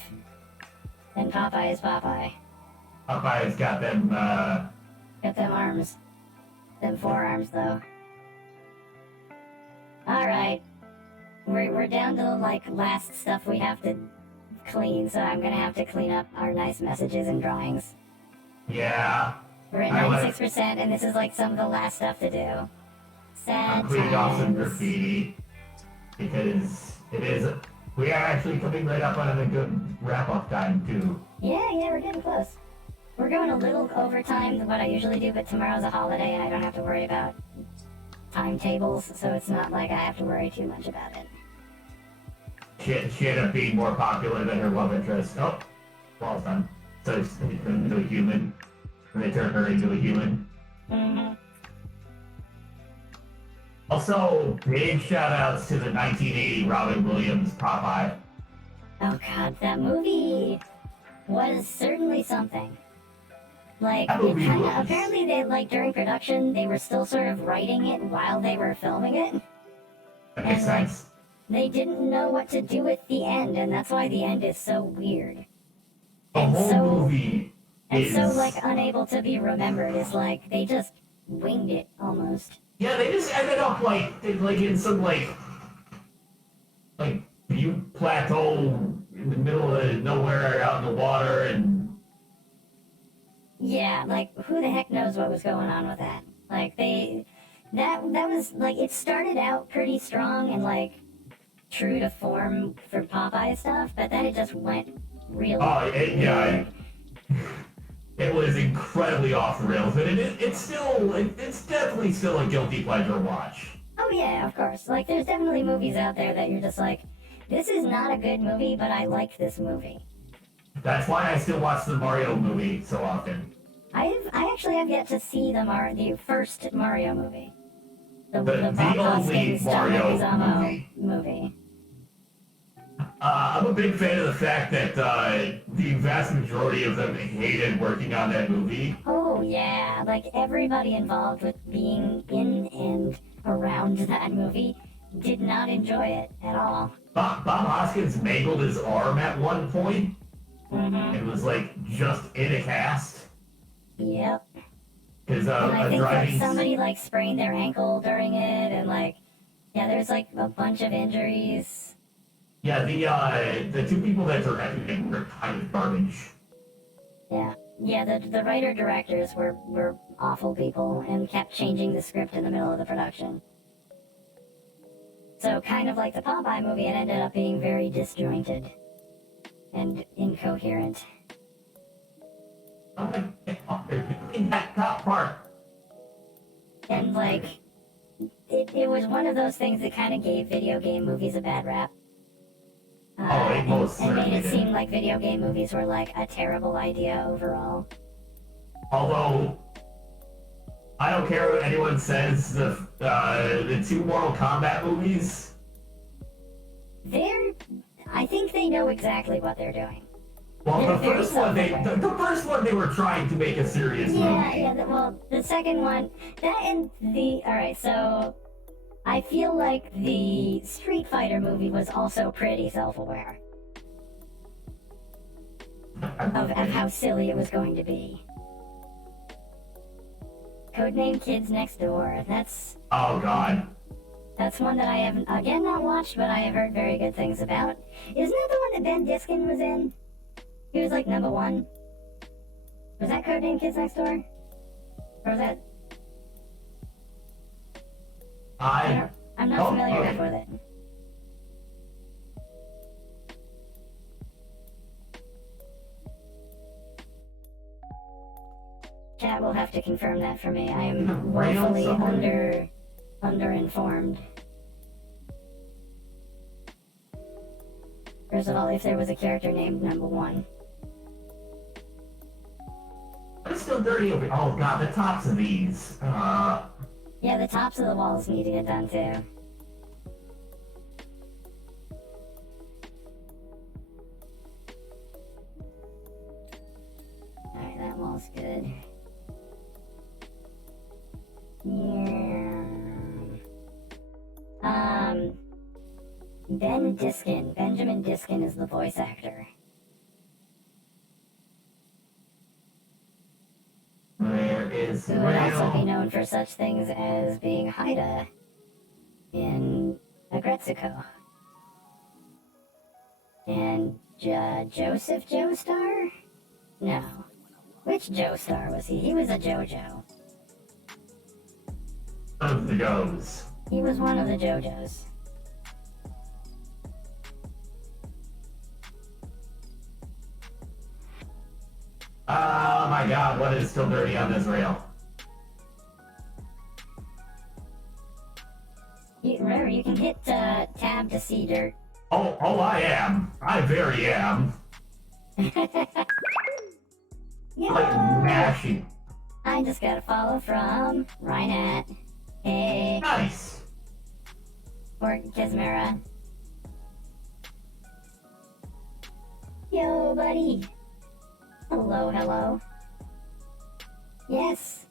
And Popeye is Popeye. Popeye's got them, Got them arms. Them forearms, though. Alright. We're down to the, like, last stuff we have to clean, so I'm gonna have to clean up our nice messages and drawings. Yeah. We're at 96%, and this is, like, some of the last stuff to do. Sad I'm cleaning off some times. graffiti, because we are actually coming right up on a good wrap-up time, too. Yeah, we're getting close. We're going a little overtime than what I usually do, but tomorrow's a holiday and I don't have to worry about timetables, so it's not like I have to worry too much about it. She ended up being more popular than her love interest. Oh, wall's done. So it's into a human, and they turn her into a human. Mm-hmm. Also, big shout-outs to the 1980 Robin Williams Popeye. Oh god, that movie was certainly something. Like, apparently they, like, during production, they were still sort of writing it while they were filming it. That makes sense. They didn't know what to do with the end, and that's why the end is so weird. The whole movie is... so, like, unable to be remembered. It's like, they just winged it, almost. Yeah, they just ended up, like in some, like butte plateau in the middle of nowhere out in the water, and... Yeah, like, who the heck knows what was going on with that? Like, that was, like, it started out pretty strong and, like, true to form for Popeye stuff, but then it just went really weird. It was incredibly off the rails, but it's definitely still a guilty pleasure watch. Oh yeah, of course. Like, there's definitely movies out there that you're just like, this is not a good movie, but I like this movie. That's why I still watch the Mario movie so often. I actually have yet to see the first Mario movie. The The Bob only Hoskins, John Mario Leguizamo movie. I'm a big fan of the fact that the vast majority of them hated working on that movie. Oh yeah, like everybody involved with being in and around that movie did not enjoy it at all. Bob Hoskins mangled his arm at one point and was like just in a cast. Yep. Because And I think driving. like somebody like sprained their ankle during it, and like yeah, there's like a bunch of injuries. Yeah, the two people that directed it were kind of garbage. Yeah, the writer directors were awful people and kept changing the script in the middle of the production. So kind of like the Popeye movie, it ended up being very disjointed and incoherent. In that top part. And like it was one of those things that kind of gave video game movies a bad rap. It most and made certainly it did. seem like video game movies were like a terrible idea overall. Although, I don't care what anyone says, the two Mortal Kombat movies. I think they know exactly what they're doing. Well, They're the very first one, self-aware. the first one they were trying to make a serious movie. Well, the second one, alright, so I feel like the Street Fighter movie was also pretty self-aware of how silly it was going to be. Codename Kids Next Door, Oh God. that's one that I haven't, again, not watched, but I have heard very good things about. Isn't that the one that Ben Diskin was in? He was like number one. Was that Codename Kids Next Door? Or was that... I'm not familiar enough with it. Chat will have to confirm that for me. I am woefully underinformed. First of all, if there was a character named number one. It's still dirty over. Oh God, the tops of these. Yeah, the tops of the walls need to get done too. Alright, that wall's good. Yeah. Benjamin Diskin is the voice actor. Where is Who would also be Rail? known for such things as being Haida in Agretsuko. And Joseph Joestar? No. Which Joestar was he? He was a JoJo. Of the Joes. He was one of the JoJos. Oh my God, what is still dirty on this rail? Remember, you can hit tab to see dirt. Oh, I am. I very am. Yeah. Like mashing. I just got a follow from Reinat. Hey. Nice. Or Kizmira. Yo, buddy. Hello. Yes.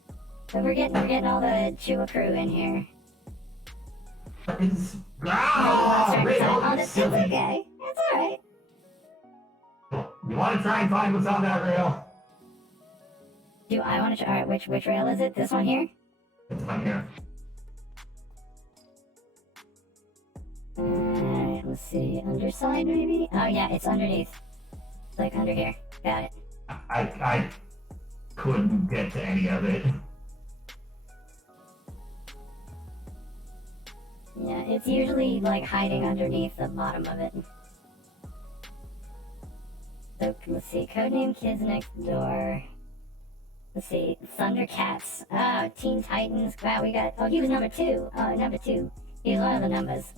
So we're getting all the Chua crew in here. It's Oh, rail, that's you silly. okay. That's alright. You want to try and find what's on that rail? Do I want to try? Alright, which rail is it? This one here? It's on here. Alright, let's see. Underside, maybe? Oh, yeah, it's underneath. It's like under here. Got it. I couldn't get to any of it. Yeah, it's usually like hiding underneath the bottom of it. So let's see, Codename Kids Next Door. Let's see, Thundercats. Teen Titans. Wow, we got. Oh, he was number two. Number two. He was one of the numbers.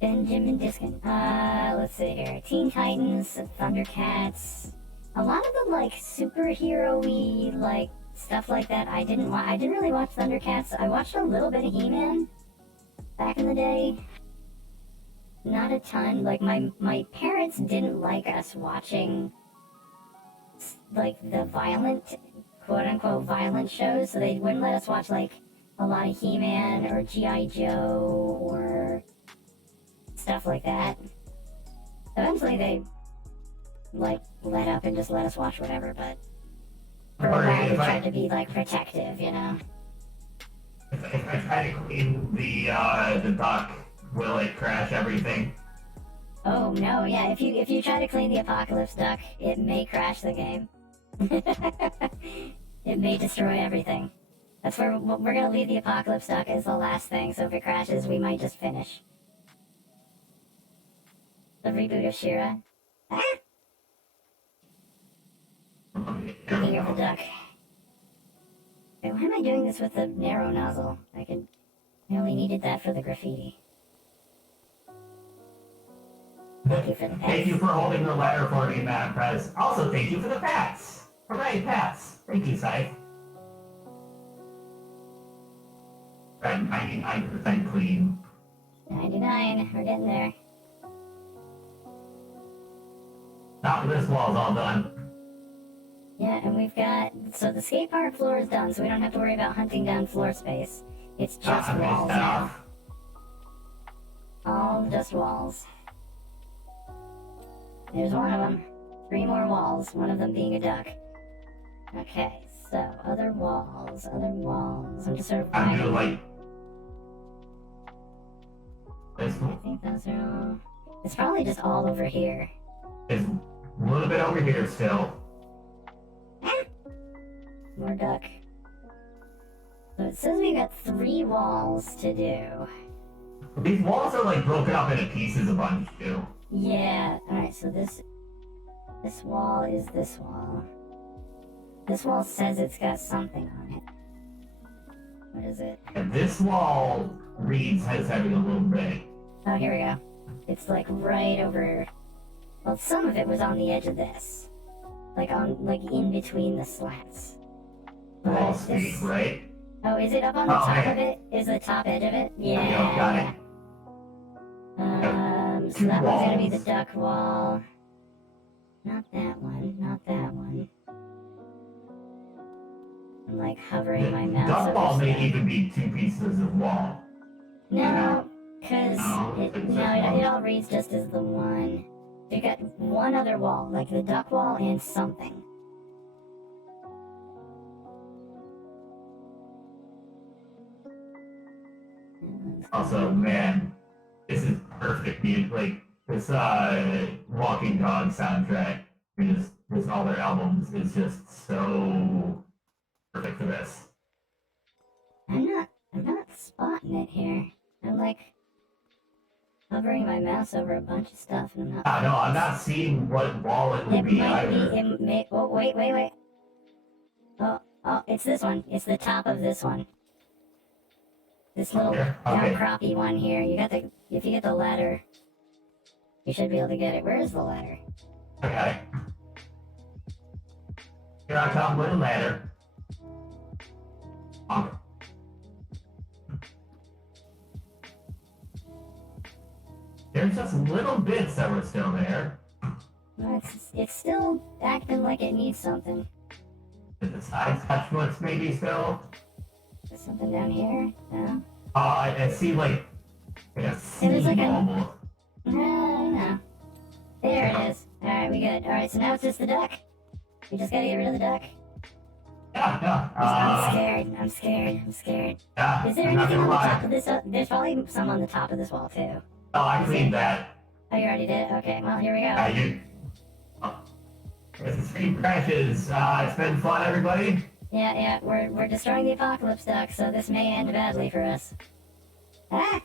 Benjamin Diskin. Let's see here. Teen Titans, Thundercats. a lot of the like superhero-y like stuff like that I didn't really watch Thundercats. I watched a little bit of He-Man back in the day. Not a ton. Like my parents didn't like us watching like the violent, quote unquote violent shows, so they wouldn't let us watch like a lot of He-Man or G.I. Joe or stuff like that. Eventually they like let up and just let us watch whatever, but for a while they tried to be like protective, you know. If I try to clean the dock, will it crash everything? Oh no, yeah, if you try to clean the Apocalypse Duck, it may crash the game. It may destroy everything. That's where we're gonna leave the Apocalypse Duck as the last thing, so if it crashes, we might just finish. The reboot of She-Ra. Ah! Speaking of the duck. Wait, why am I doing this with the narrow nozzle? I only needed that for the graffiti. Thank you for the pets. Thank you for holding the ladder for me, Madam Prez. Also, thank you for the pats. Hooray, pats. Thank you, Scythe. 99% clean. 99, we're getting there. Top of this wall's all done. Yeah, and we've got, so the skate park floor is done, so we don't have to worry about hunting down floor space. It's just walls now. All just walls. There's one of them. 3 more walls, one of them being a duck. Okay, so other walls. I'm just sort of I'm gonna like this I think those are all. It's probably just all over here. is a little bit over here still. More duck. So it says we got 3 walls to do. These walls are like broken up into pieces a bunch too. Yeah, alright, so this wall is this wall. This wall says it's got something on it. What is it? And this wall reads as having a little bit. Oh, here we go. It's like right over. Well, some of it was on the edge of this, like in between the slats. Wall speed, right? Oh, is it up on the top of it? Is the top edge of it? Yeah. Got it. So that one's gonna be the duck wall. Not that one. Not that one. I'm like hovering my mouse over Duck wall may stuff. even be 2 pieces of wall. No, because it all reads just as the one. You got one other wall, like the duck wall and something. Also, man, this is perfect music. Like this Walking Dog soundtrack, and just all their albums is just so perfect for this. I'm not spotting it here. I'm like hovering my mouse over a bunch of stuff, and I'm not. No, I'm not seeing what wall it would be either. It may. Oh, wait. Oh, it's this one. It's the top of this one. This little outcroppy one here. If you get the ladder, you should be able to get it. Where is the ladder? Okay. Here I come with a ladder. There's just little bits that were still there. Well, it's still acting like it needs something. Did the side touch what's maybe still? There's something down here? No? I see like a There's like almost. No. There it is. Alright, we good. Alright, so now it's just the duck. We just gotta get rid of the duck. Yeah. I'm scared. Yeah, Is there anything on the top of this? There's probably some on the top of this wall too. Oh, I cleaned that. Oh, you already did? Okay, well, here we go. As the screen crashes, it's been fun, everybody. Yeah, we're destroying the Apocalypse Duck, so this may end badly for us. Ah!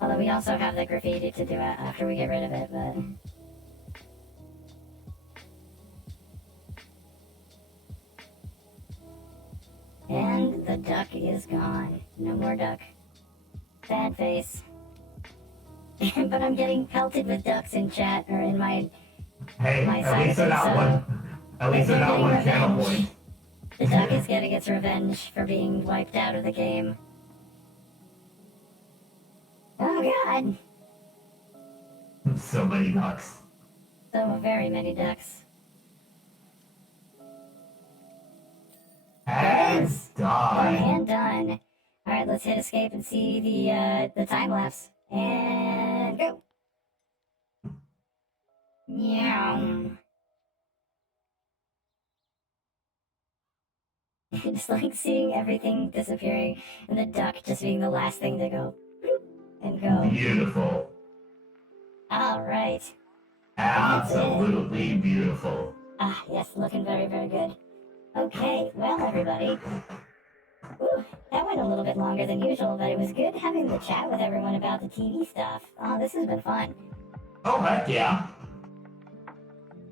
Although we also have the graffiti to do after we get rid of it, but... And the duck is gone. No more duck. Sad face. but I'm getting pelted with ducks in chat or in my. Hey, My at least they're side, not so one. At least they're not getting one channel revenge. point. The duck is getting its revenge for being wiped out of the game. Oh god! So many ducks. So very many ducks. And One done. and done. Alright, let's hit escape and see the time lapse. And go! Meow. Just like seeing everything disappearing and the duck just being the last thing to go. And go. Beautiful. Alright. Absolutely beautiful. Ah, yes, looking very, very good. Okay, well, everybody. Ooh, that went a little bit longer than usual, but it was good having the chat with everyone about the TV stuff. Oh, this has been fun. Oh, heck yeah.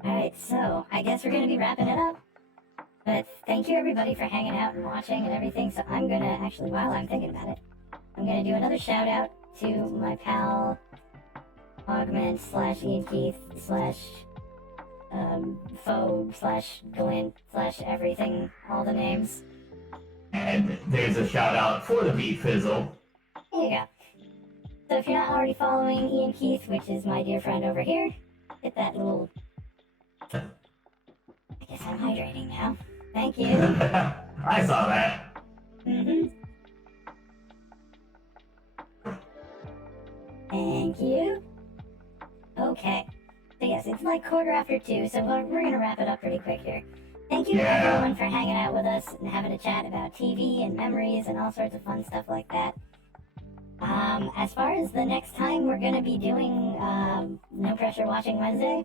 Alright, so I guess we're going to be wrapping it up. But thank you, everybody, for hanging out and watching and everything. So I'm going to actually, while I'm thinking about it, I'm going to do another shout out to my pal Augment / IanKeith / Foe / Glint / everything, all the names. And there's a shout out for the Beat Fizzle. There you go. So if you're not already following IanKeith, which is my dear friend over here, hit that little... I guess I'm hydrating now. Thank you. I saw that. Thank you. Okay. So yes, it's like 2:15, so we're going to wrap it up pretty quick here. Thank you everyone for hanging out with us and having a chat about TV and memories and all sorts of fun stuff like that. As far as the next time we're going to be doing No Pressure Watching Wednesday,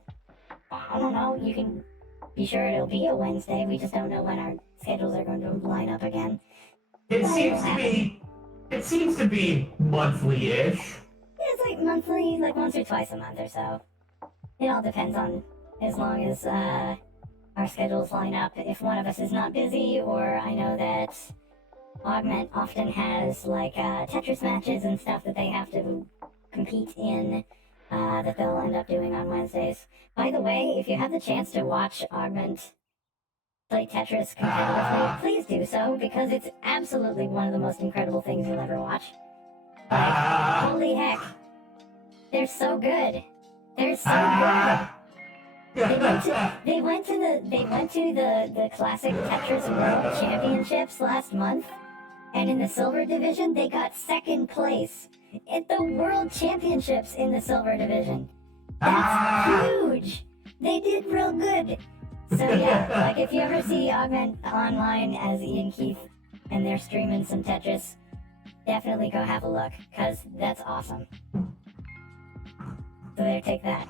I don't know, you can be sure it'll be a Wednesday. We just don't know when our schedules are going to line up again. It seems to be monthly-ish. Yeah, it's like monthly, like once or twice a month or so. It all depends on, as long as our schedules line up. If one of us is not busy, or I know that Augment often has like Tetris matches and stuff that they have to compete in, that they'll end up doing on Wednesdays. By the way, if you have the chance to watch Augment play Tetris competitively, please do so, because it's absolutely one of the most incredible things you'll ever watch. Like, holy heck. They're so good. They're so good. They went to the Classic Tetris World Championships last month, and in the silver division, they got second place at the World Championships in the silver division. That's huge. They did real good. So yeah, like if you ever see Augment online as IanKeith and they're streaming some Tetris, definitely go have a look, because that's awesome. So there, take that.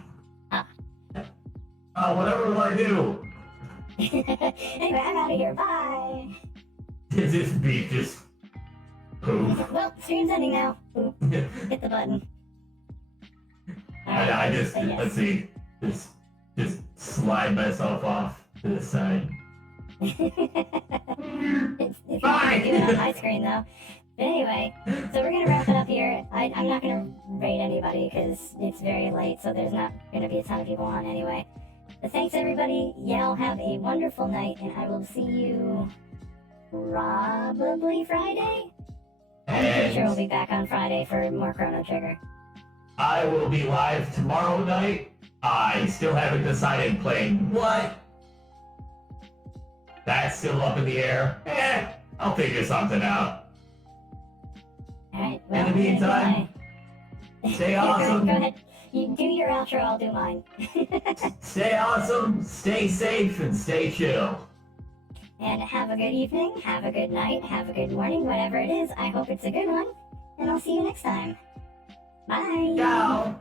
Whatever will I do? Anyway, I'm out of here. Bye. Is this beat just poof? Well, stream's ending now. Oop. Hit the button. Alright, I just, say yes. let's see, just slide myself off to the side. It's not doing it on my screen though. But anyway, so we're gonna wrap it up here. I'm not gonna rate anybody because it's very late, so there's not gonna be a ton of people on anyway. But thanks everybody. Y'all have a wonderful night, and I will see you probably Friday. I'm pretty sure we'll be back on Friday for more Chrono Trigger. I will be live tomorrow night. I still haven't decided playing what. That's still up in the air. I'll figure something out. Alright, well, In the meantime, stay awesome. Go ahead. You do your outro, I'll do mine. Stay awesome, stay safe, and stay chill. And have a good evening, have a good night, have a good morning, whatever it is. I hope it's a good one. And I'll see you next time. Bye. Ciao.